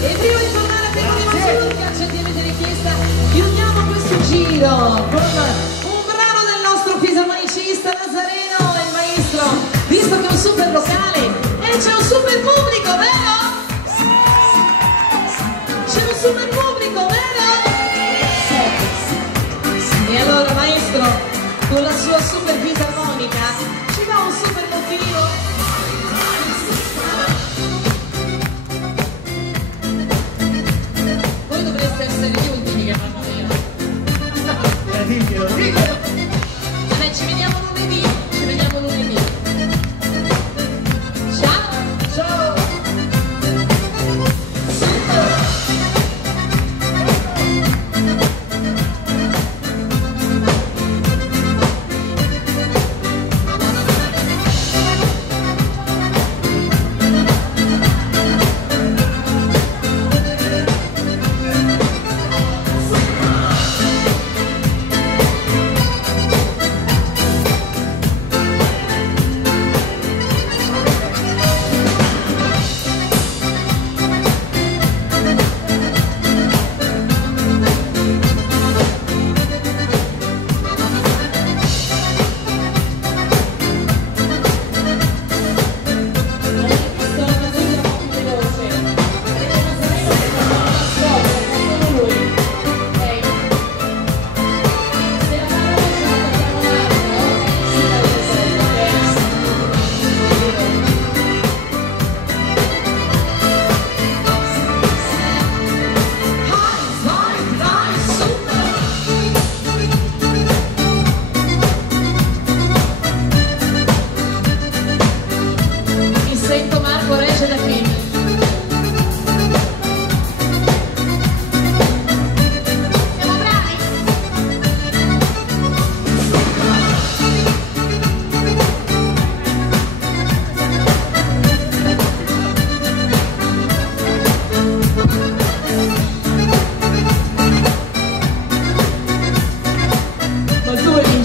E prima di tornare a tema di mazurka, gentilmente richiesta, chiudiamo questo giro con un brano del nostro fisarmonicista Nazareno, il maestro, visto che è un super locale e c'è un super pubblico, vero? C'è un super pubblico, vero? E allora maestro, con la sua super fisarmonica, ci dà un super motivo? Essere gli ultimi che fanno vero. Diglielo. Vabbè, ci vediamo lunedì. Ciao. Ciao.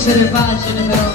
È facile però.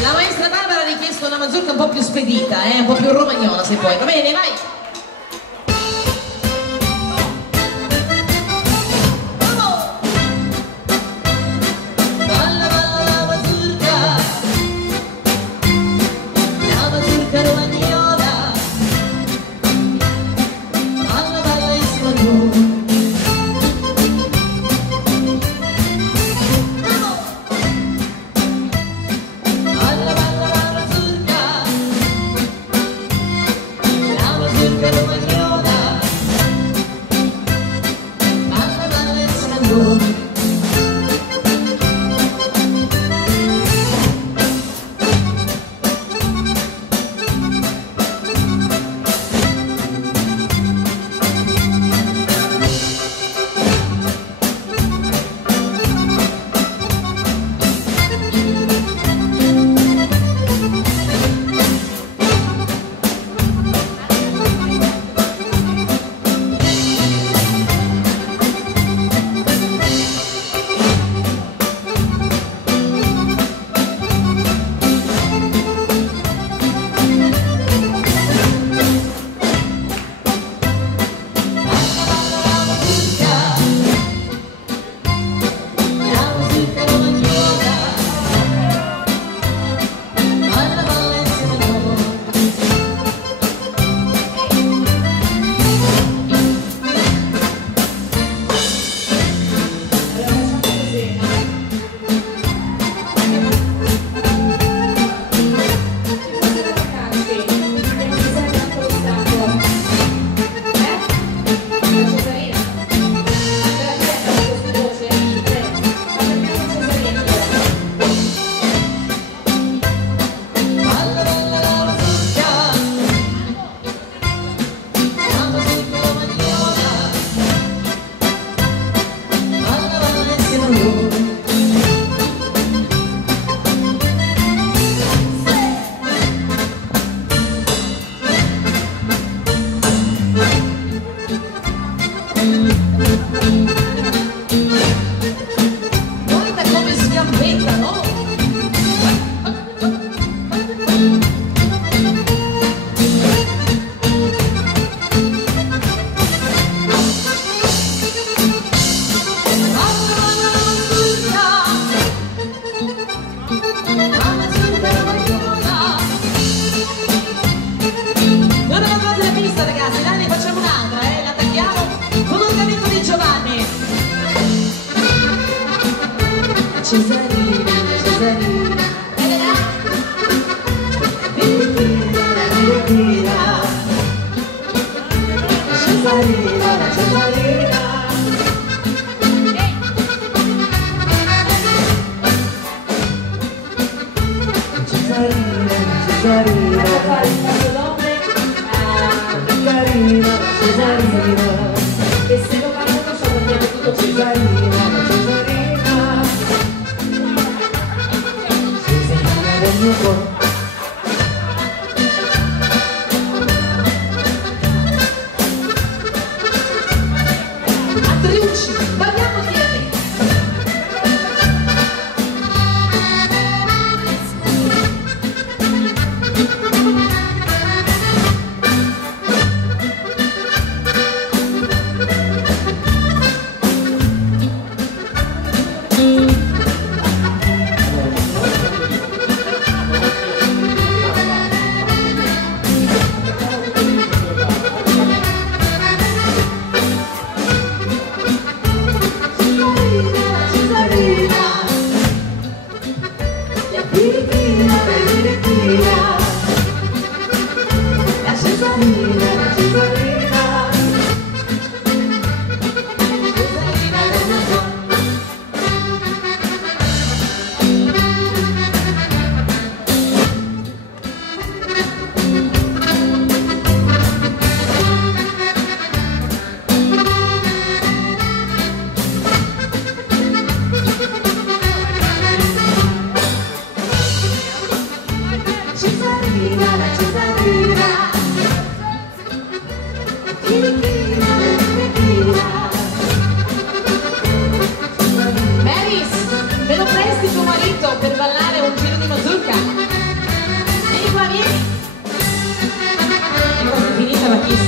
La maestra Barbara ha richiesto una mazurka un po' più spedita, un po' più romagnola se puoi, va bene, vai! La mazurka Mamma super magliona. Non avevate la pista ragazzi, dai ne facciamo un'altra, la tagliamo con un canetto di Giovanni. Cesarina, Cesarina, Cesarina, Cesarina. Cesarina, Cesarina, Cesarina, E se lo fanno non so perché è tutto Cesarina, Cesarina, Cesarina del mio cuore. Andreucci, balliamo insieme. Meris, me lo presti tuo marito per ballare un giro di mazurka? Vieni qua, vieni. Ecco, è finita la kiss.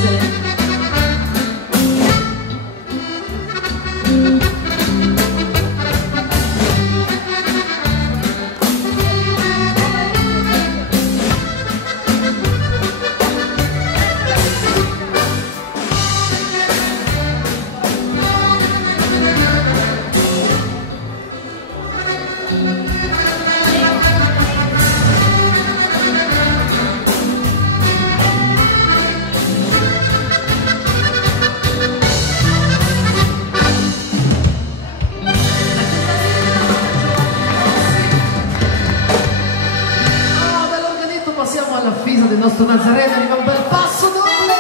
Passiamo alla fisa del nostro Nazareno, arriva un bel passo doble.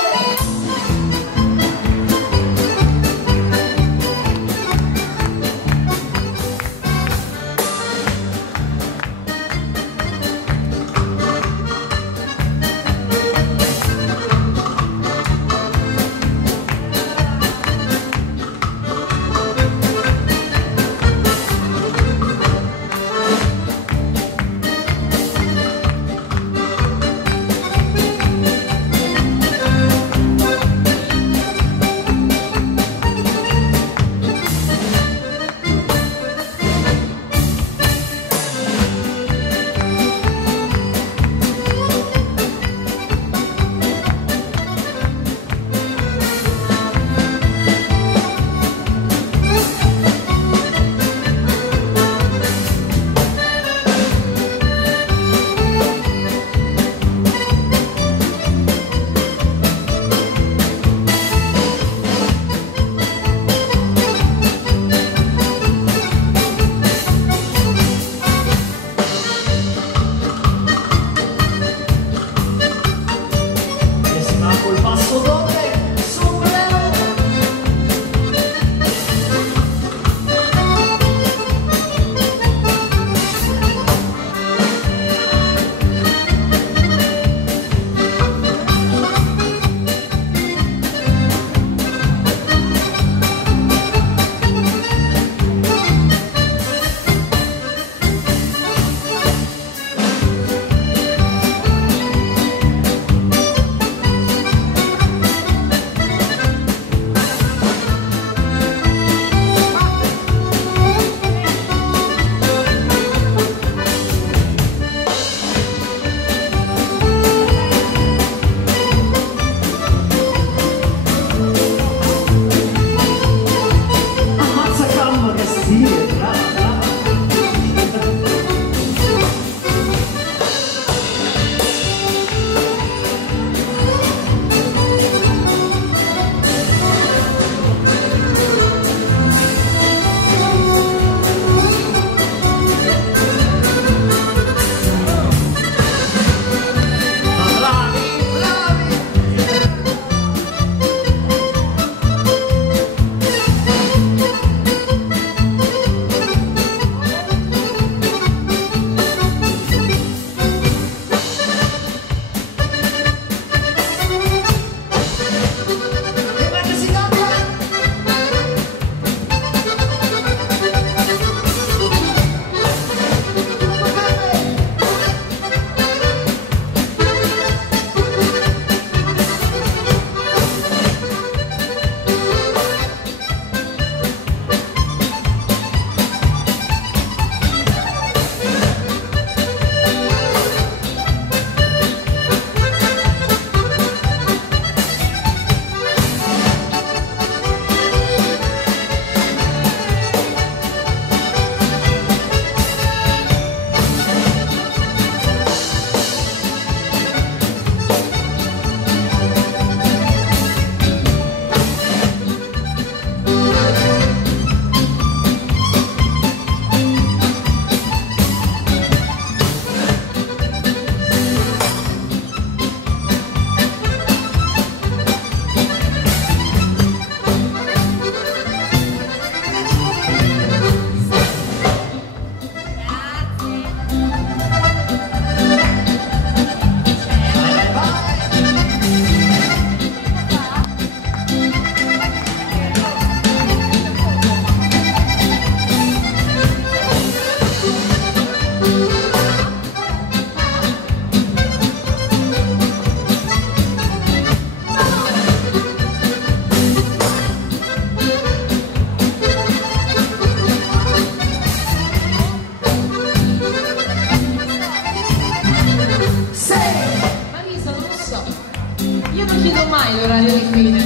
mai l'orario di fine,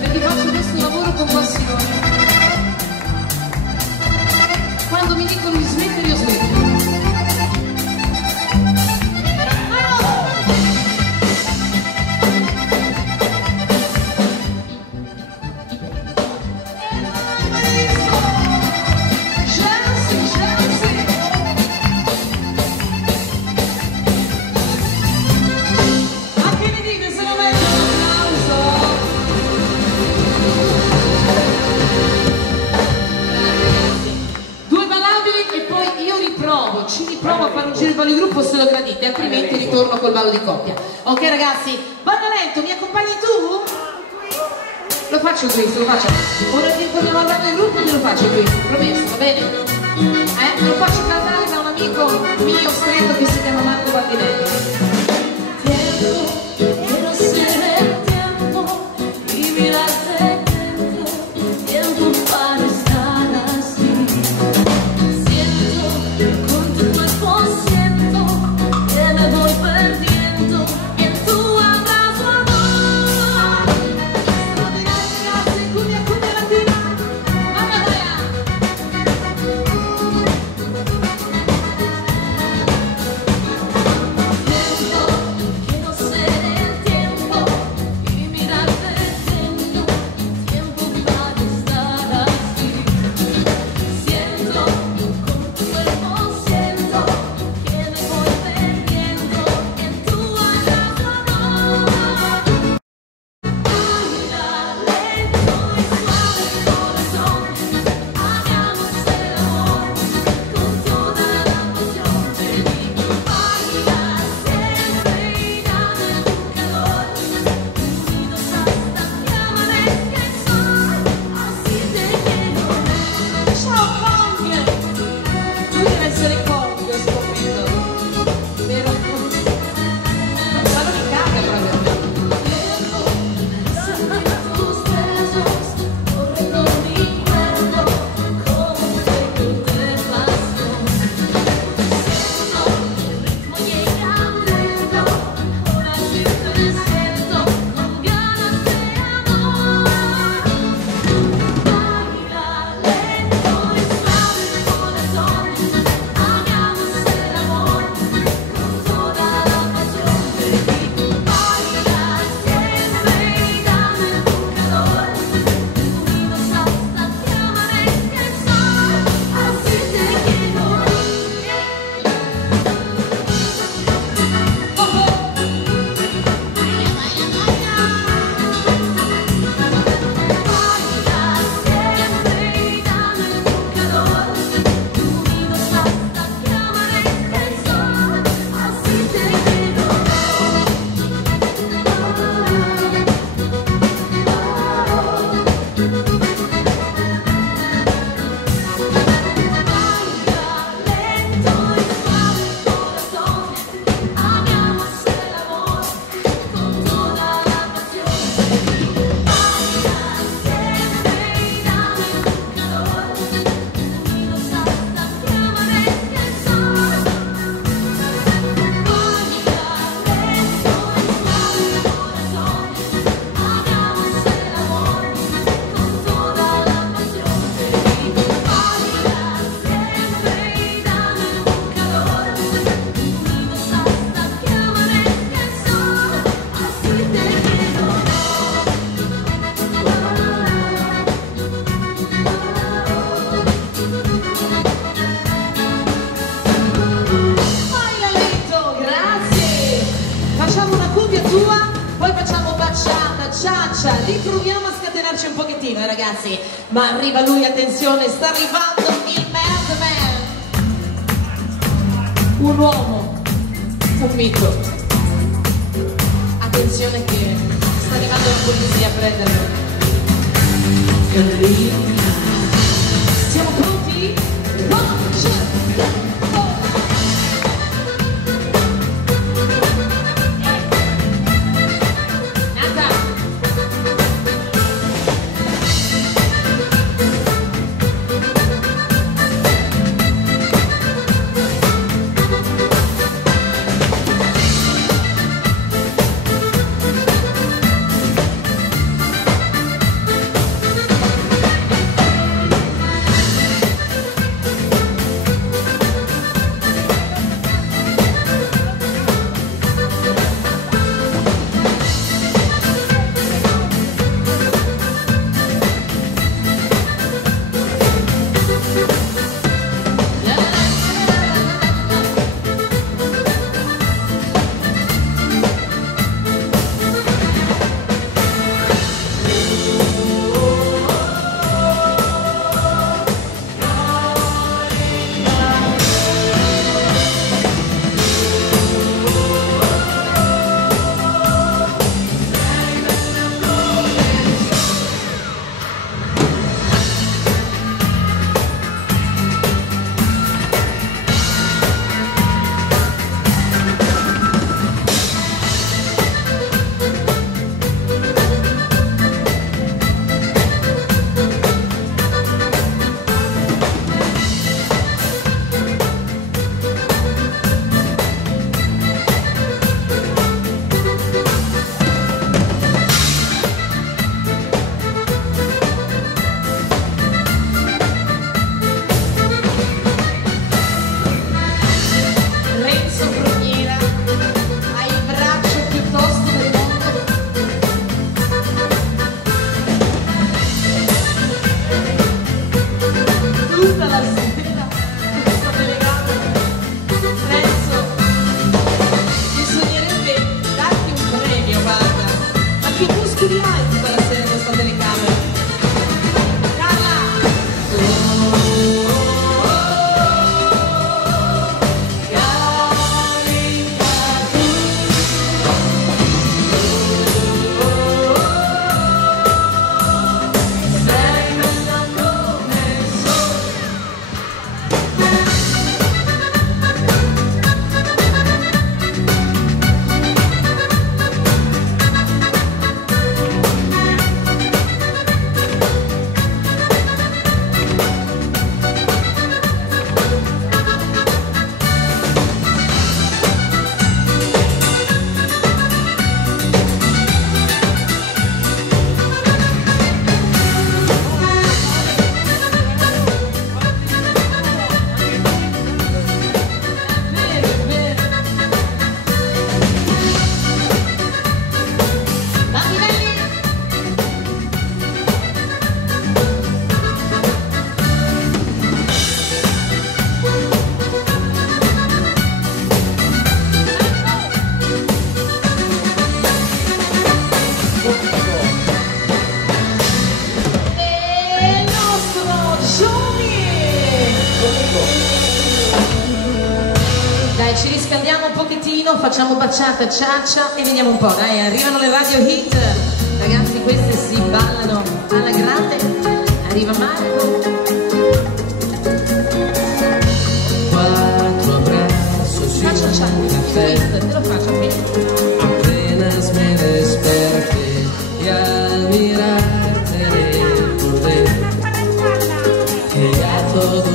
perché faccio questo lavoro con passione. Quando mi dicono di smettere, io smetto. Ci riprovo a fare un giro di ballo di gruppo se lo gradite, altrimenti ritorno col ballo di coppia. Ok ragazzi, ballo lento, mi accompagni tu? Lo faccio qui, lo faccio. Ora che torniamo al ballo di gruppo te lo faccio qui, promesso, va bene? Me lo faccio cantare da un amico mio stretto che si chiama Marco Bandinelli. Riproviamo a scatenarci un pochettino ragazzi, ma arriva lui, attenzione, sta arrivando il Madman, un uomo, un mito, attenzione che sta arrivando la polizia a prenderlo. Siamo pronti? Dai, ci riscaldiamo un pochettino, facciamo baciata, ciaccia e vediamo un po', dai, arrivano le radio hit. Ragazzi, queste si ballano alla grande. Arriva Marco. Quattro abbraccio, Faccia te lo faccio qui. apenas me desperté y al mirarte recordé que ya todo de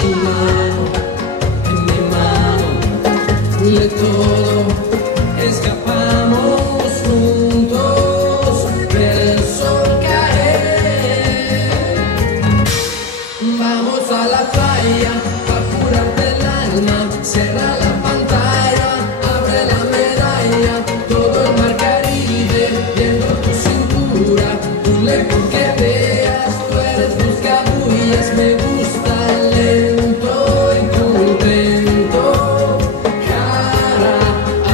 tu mano en mi mano, de todo escapamos juntos del sol caer. Vamos a la playa para curarte el alma, cierra la pantalla, abre la medalla, todo el mar Caribe viendo tu cintura, un lejos que veas, tú eres buscabullas, me gusta lento y contento, cara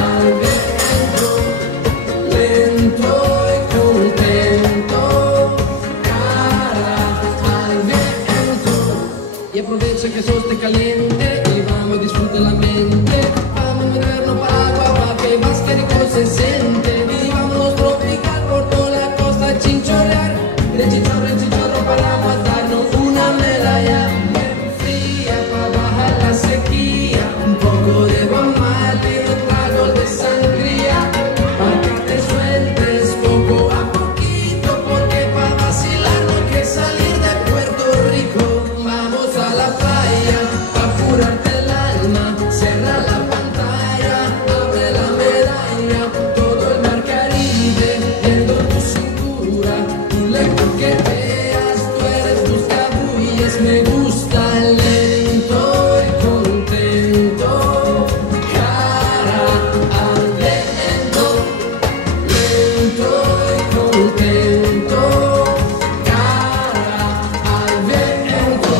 al viento, lento y contento, cara al viento. Y aprovecha que sos te caliente y vamos a disfrutar la mente. Vamos a mirarnos para agua para que más que rico se siente. Y vámonos tropical por toda la costa chinchorrear. De chicharro para matarnos una medalla bien fría para bajar la sequía. Un poco de Bob Marley, un trago de sangría. Para que te sueltes poco a poquito, porque para vacilar no hay que salir de Puerto Rico. Vamos a la playa para curarte el alma, cierra la pantalla, abre la medalla, todo el mar Caribe viendo tu cintura, un lejos que veas, tú eres buscabullas, me gusta lento y contento, cara al viento, lento y contento, cara al viento.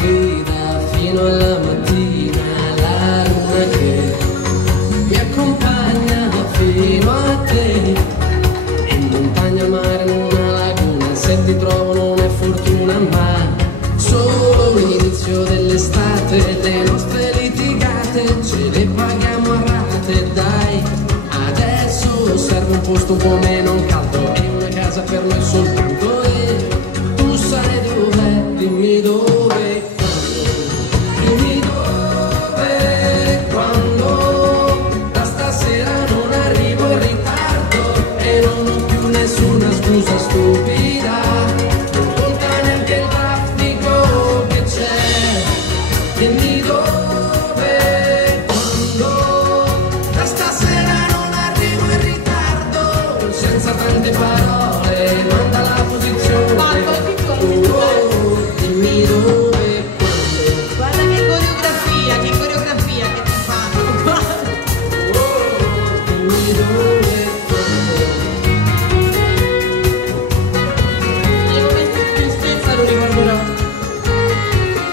Guida fino alla mattina la luna che mi accompagna fino a te. In montagna, mare, in una laguna, se ti trovo non è fortuna ma solo l'inizio dell'estate. Le nostre litigate ce le paghiamo a rate, dai. Adesso serve un posto un po' meno caldo e una casa per noi soltanto. E tu sai dov'è, dimmi dove, dimmi dove, quando da stasera non arrivo in ritardo e non ho più nessuna scusa stupida, non conta neanche il traffico che c'è, dimmi dove, quando da stasera non arrivo in ritardo, senza tante parole, manda la posizione. Marco, è piccolo. Dimmi dove, quando. Guarda che coreografia che ti fanno. Dimmi dove, quando. Nei momenti di tristezza lo ricorderò.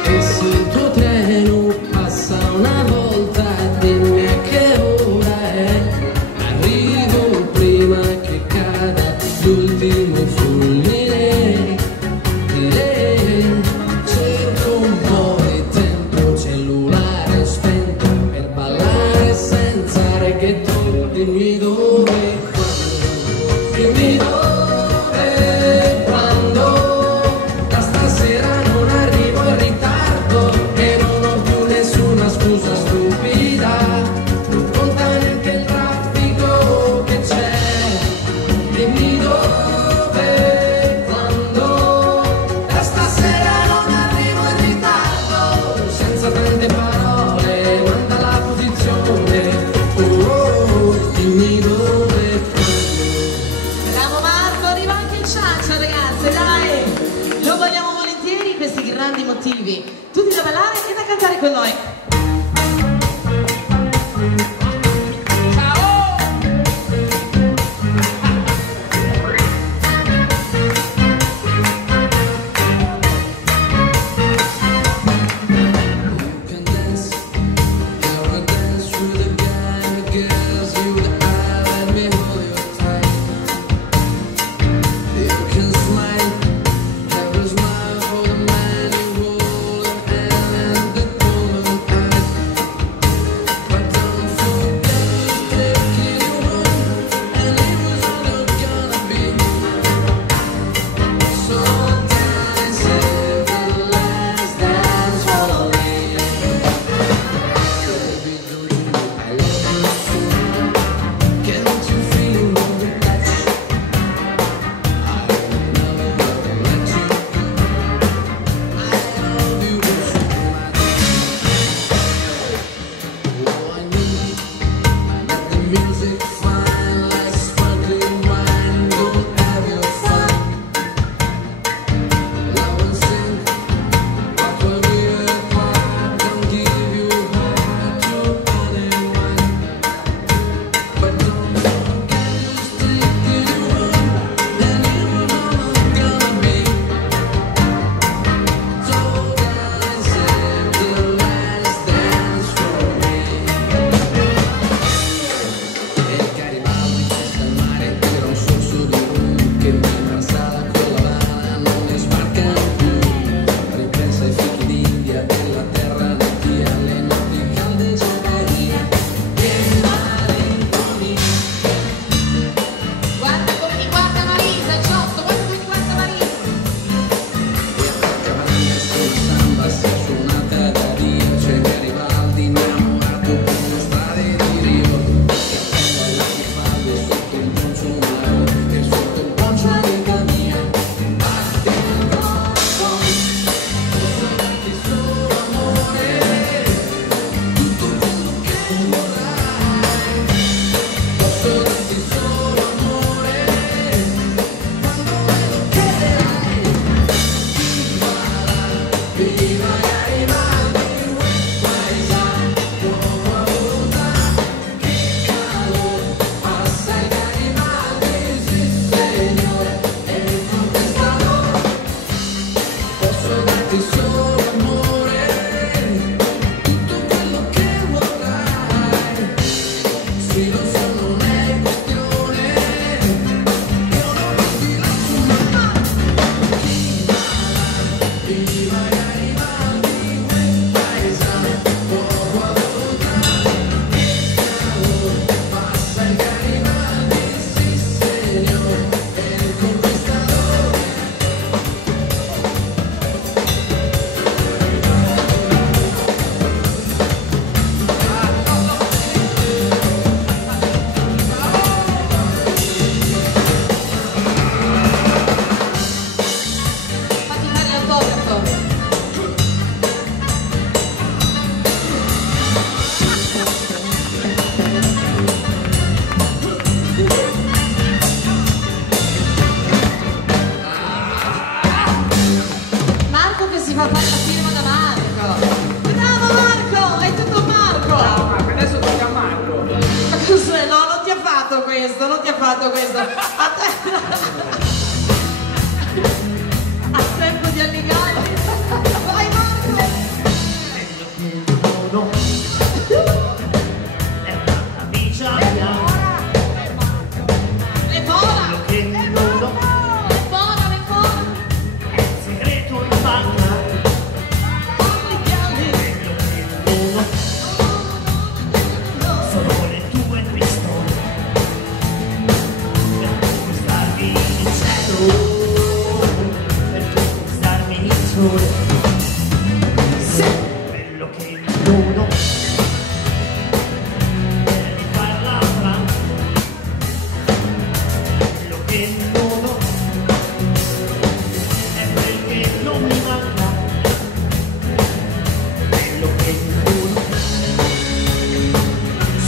E se il tuo treno passa una volta, dimmi a che ora è. Arrivo prima che cada l'ultimo fulmine. Cerco un po' di tempo, cellulare spento, per ballare senza reggaeton. Dimmi dove, quando. Dimmi dove, quando. Da stasera non arrivo in ritardo e non ho più nessuna scusa stupida, non conta neanche il traffico che c'è. Dimmi dove, quando. Da stasera non arrivo in ritardo, senza tante parole, manda la posizione. Dimmi dove, quando. Bravo Marco, arriva anche il ciaccia, ragazze, dai! Lo vogliamo volentieri questi grandi motivi. Tutti da ballare e da cantare con noi. guardo questo. A tempo di alligare. Vai Marco! È una camicia mia. Le vola! Che non ho Le vola, le vola! è un segreto in banca. Sono le tue pistole per conquistarmi il cielo, per conquistarmi il sole. Se quello che non ho è di farla franca, quello che non ho è quel che non mi manca, quello che non ho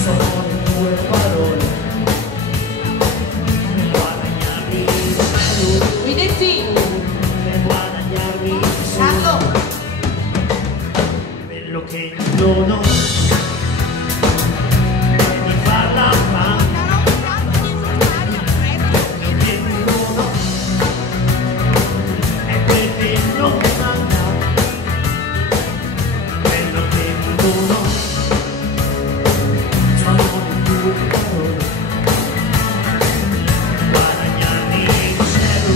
sono le tue parole per guadagnarmi il cielo, Guidetti! per guadagnarmi il sole. Carlo! Quello che non ho è di farla franca, quello che non ho è quel che non mi manca, quello che non ho sono le tue parole per guadagnarmi il cielo,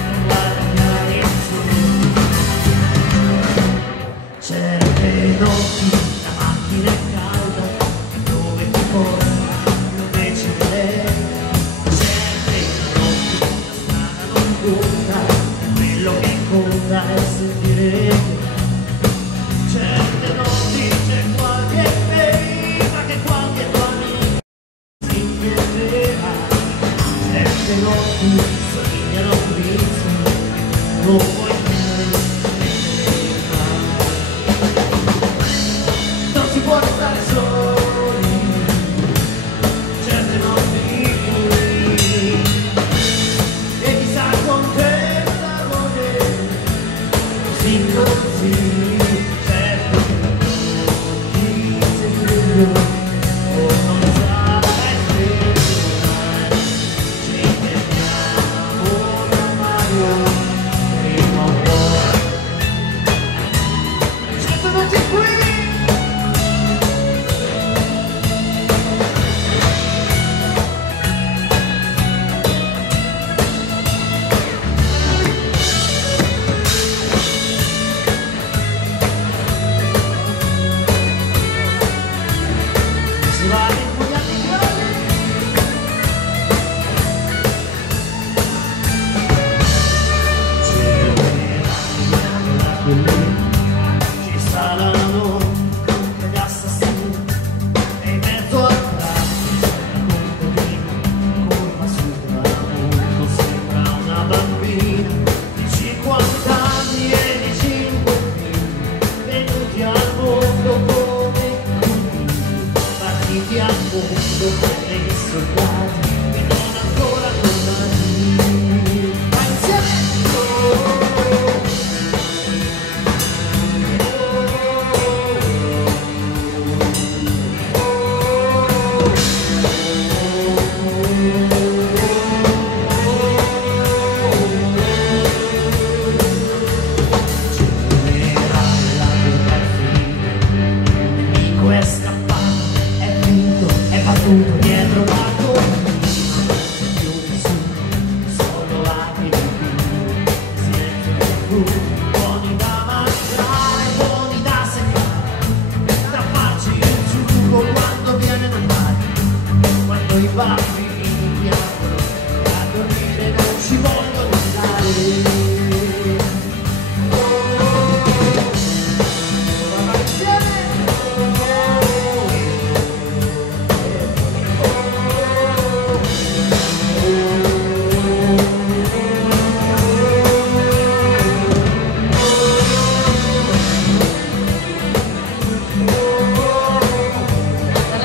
per guadagnare il sole. Certe notti la macchina è calda, dove ti porta invece di lei. Certe notti la strada non conta, quello che conta è sentire te. Certe notti c'è qualche ferita che qualche tua amica si impieterà. Certe notti somigliano a vizi, non puoi non si può restare soli, certe notti qui, e chissà con te stare così così, certo chi sei figlio o non sarai fermare, ci fermiamo ormai prima o poi, certe notti qui. Si va rimpugliati i grandi. Ci saranno anche gli assassini e in mezzo al traffico c'è un contadino colpa sul tramonto, sembra una bambina di 50 anni e di 5 figli venuti al mondo come bambini, partiti al mondo come i soldati che non ancora tornati. Ma insieme nemico è scappato, è vinto, è battuto dietro la cortina, più nessuno, solo api di vino, silenzio di frutta, buoni da mangiare, buoni da seccare, da farci il sugo quando viene da mare, quando i bambini piangono, a dormire non ci vogliono andare.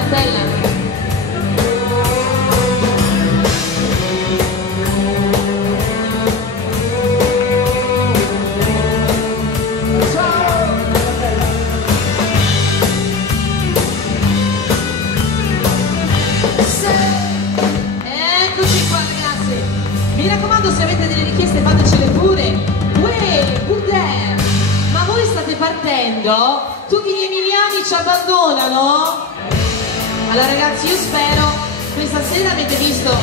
Donatella! finendo? Tutti gli emiliani ci abbandonano? Allora ragazzi, io spero, questa sera avete visto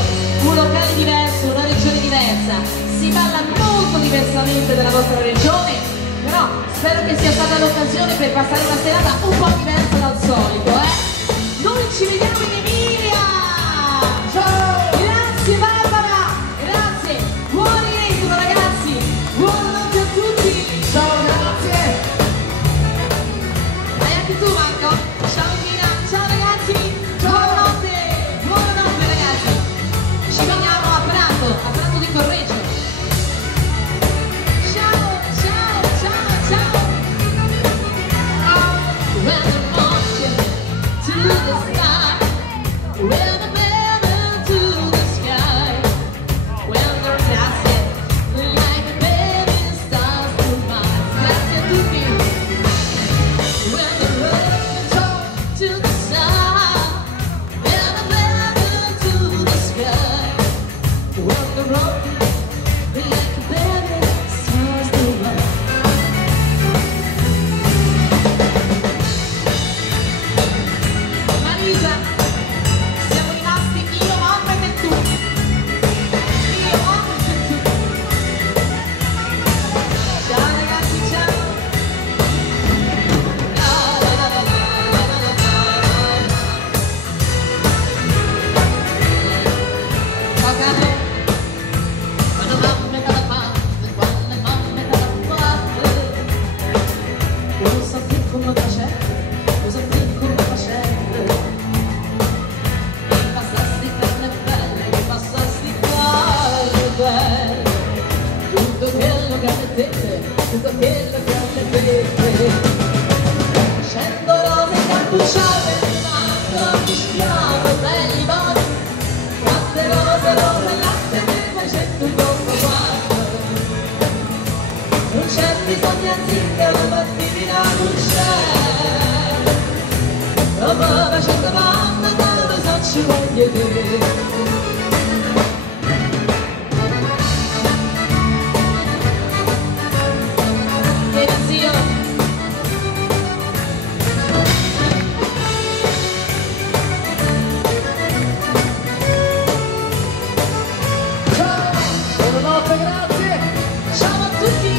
un locale diverso, una regione diversa, si balla molto diversamente dalla vostra regione, però spero che sia stata l'occasione per passare una serata un po' diversa dal solito, Noi ci vediamo in Emilia! Ciao! Grazie Barbara! Grazie! Buon rientro ragazzi! Buonanotte a tutti! Ciao, grazie! E anche tu Marco! Ciao Tina! Ciao ragazzi! Buonanotte! Buonanotte ragazzi! Ci vediamo a Prato di Correggio! Ciao! Ciao! Ciao! Ciao! When the mountain to the sky, when the mountain to the sky, when the grazie like a baby starts to rise. Grazie a tutti. When the road goes to the sun, when the mountain to the sky, when the road like a baby starts to rise. Marisa, siamo rimasti io, mamma e tu. Io, mamma e tu. Ciao ragazzi, ciao. La la la la la la la la. Ciao Carlo. Quando mamma è dalla parte, quando mamma è dalla parte. Usa più come facendo, usa più come facendo. Mi passasti carne belle, mi passasti carne belle. Tutto quello che mettete, tutto quello che mettete. Scendo rose cappucciate, rimango mischiato, belli buoni. Quante rose, rose, latte, ne facendo un poco quanto. Non c'è bisogno a zitto, la mattina non c'è. Dopo facendo mamma, quando so ci voglio te. Vieni zio. Ciao! Buonanotte, grazie! Ciao a tutti.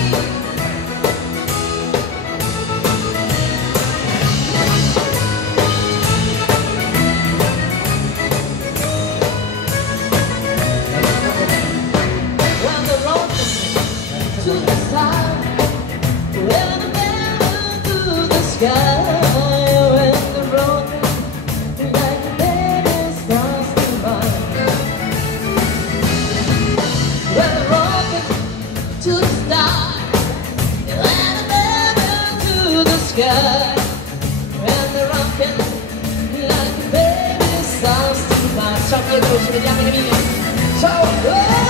When the road to the side, when the mountain to the sky, when the road like a baby starts to rise. When the road to the sky, when the mountain to the sky, when the rocket like a baby starts to rise. Ciao Pietro, ci vediamo in Emilia. Ciao! Oh!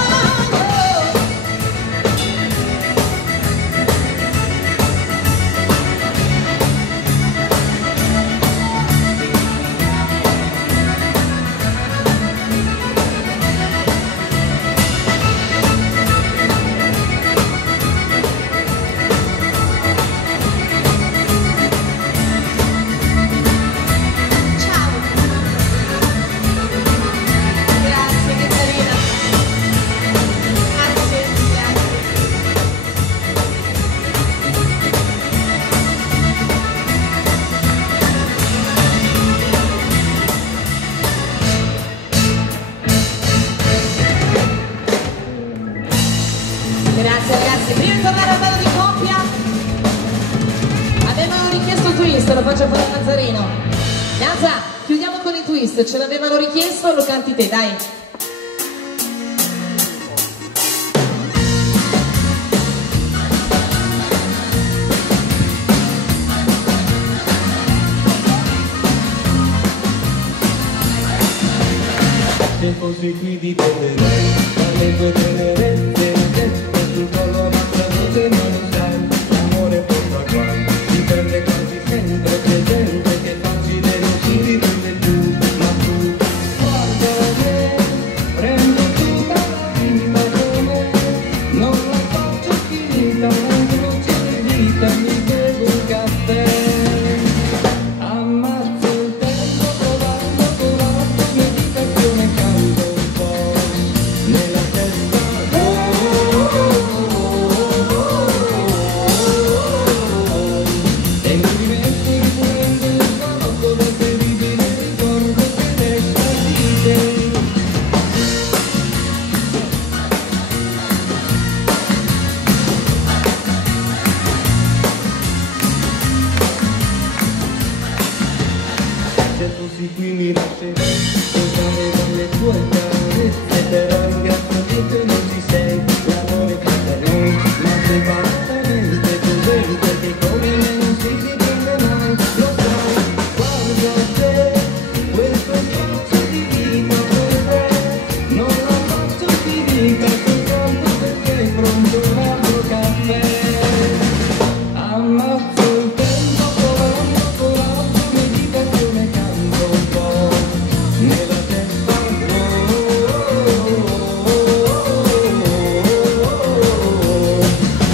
Grazie, che carina. Grazie, grazie. Grazie ragazzi, prima di tornare al ballo di coppia avevano richiesto il twist, lo faccio fare a Nazzareno. Nazza, chiudiamo con il twist, ce l'avevano richiesto, lo canti te, dai. Se fossi qui dipenderei dalle tue tenerezze, sul collo un'altra voce non sai, l'amore porta guai, dipende quasi sempre presente, che facile non si divide più, ma tu guarda me, prendo tutta la vita come, non la faccio finita, non croce di vita, mi bevo un caffè. se fossi qui mi lascerei giocare con le tue carezze, però ringraziamento non ci sei, l'amore che per noi, ma separatamente cos'è, perché come me non si prende mai, lo sai, guarda te, questo spazio di vita per te, non la faccio finita soltanto perché è pronto un altro caffè. Ammazzo il tempo volando, volando, mi dica come canto un po' nella testa.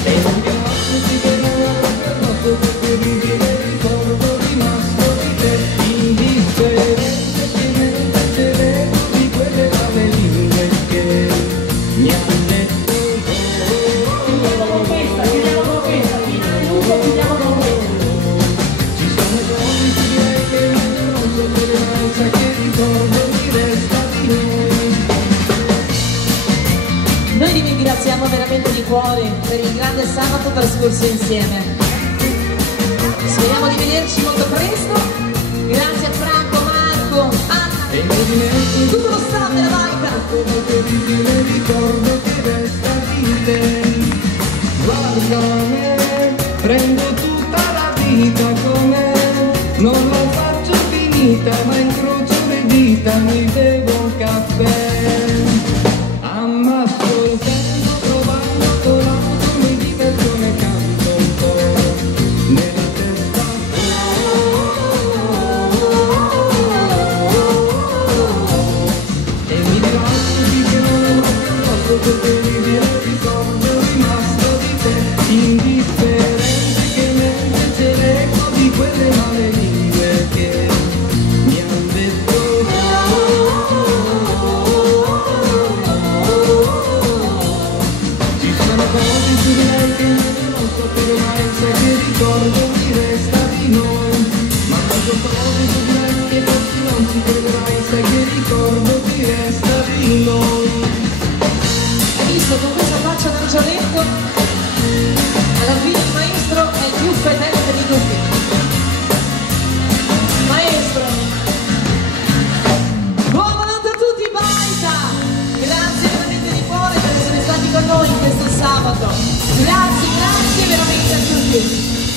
E non piace che non ho perdono perché mi viene il ricordo rimasto di te, indifferente che mentre te vedo di quelle brave lingue che mi hanno detto. Ci sono cose che direi che non so dove mai, sai che ricordo mi resta di noi. Noi vi ringraziamo veramente di cuore per il grande sabato trascorso insieme. Speriamo di vederci molto presto. Grazie a Franco, Marco, Anna, E mi dimentico tutto lo staff della Baita. come che mi ricordo che resta di te. Guarda me, prendo tutta la vita com'è, non la faccio finita, ma incrocio le dita, mi bevo un caffè. Ammazzo il tempo provando, volando, mi diverto ne canto un po' nella testa. E mi dimentichi che non ho perdono perché mi viene il ricordo rimasto di te, indifferente che mentre c'è l'eco di quelle male lingue che mi han detto. Ci sono cose su di lei che non sapevo mai, sai che ricordo mi resta di noi, ma quando cose su di lei che forse non ci crederai, sai che ricordo mi resta di noi. Hai visto con questa faccia d'angioletto? Alla fine il maestro è il più fedele di tutti. Maestro! Buonanotte a tutti, Baita! Grazie veramente di cuore per essere stati con noi questo sabato. Grazie, grazie veramente a tutti.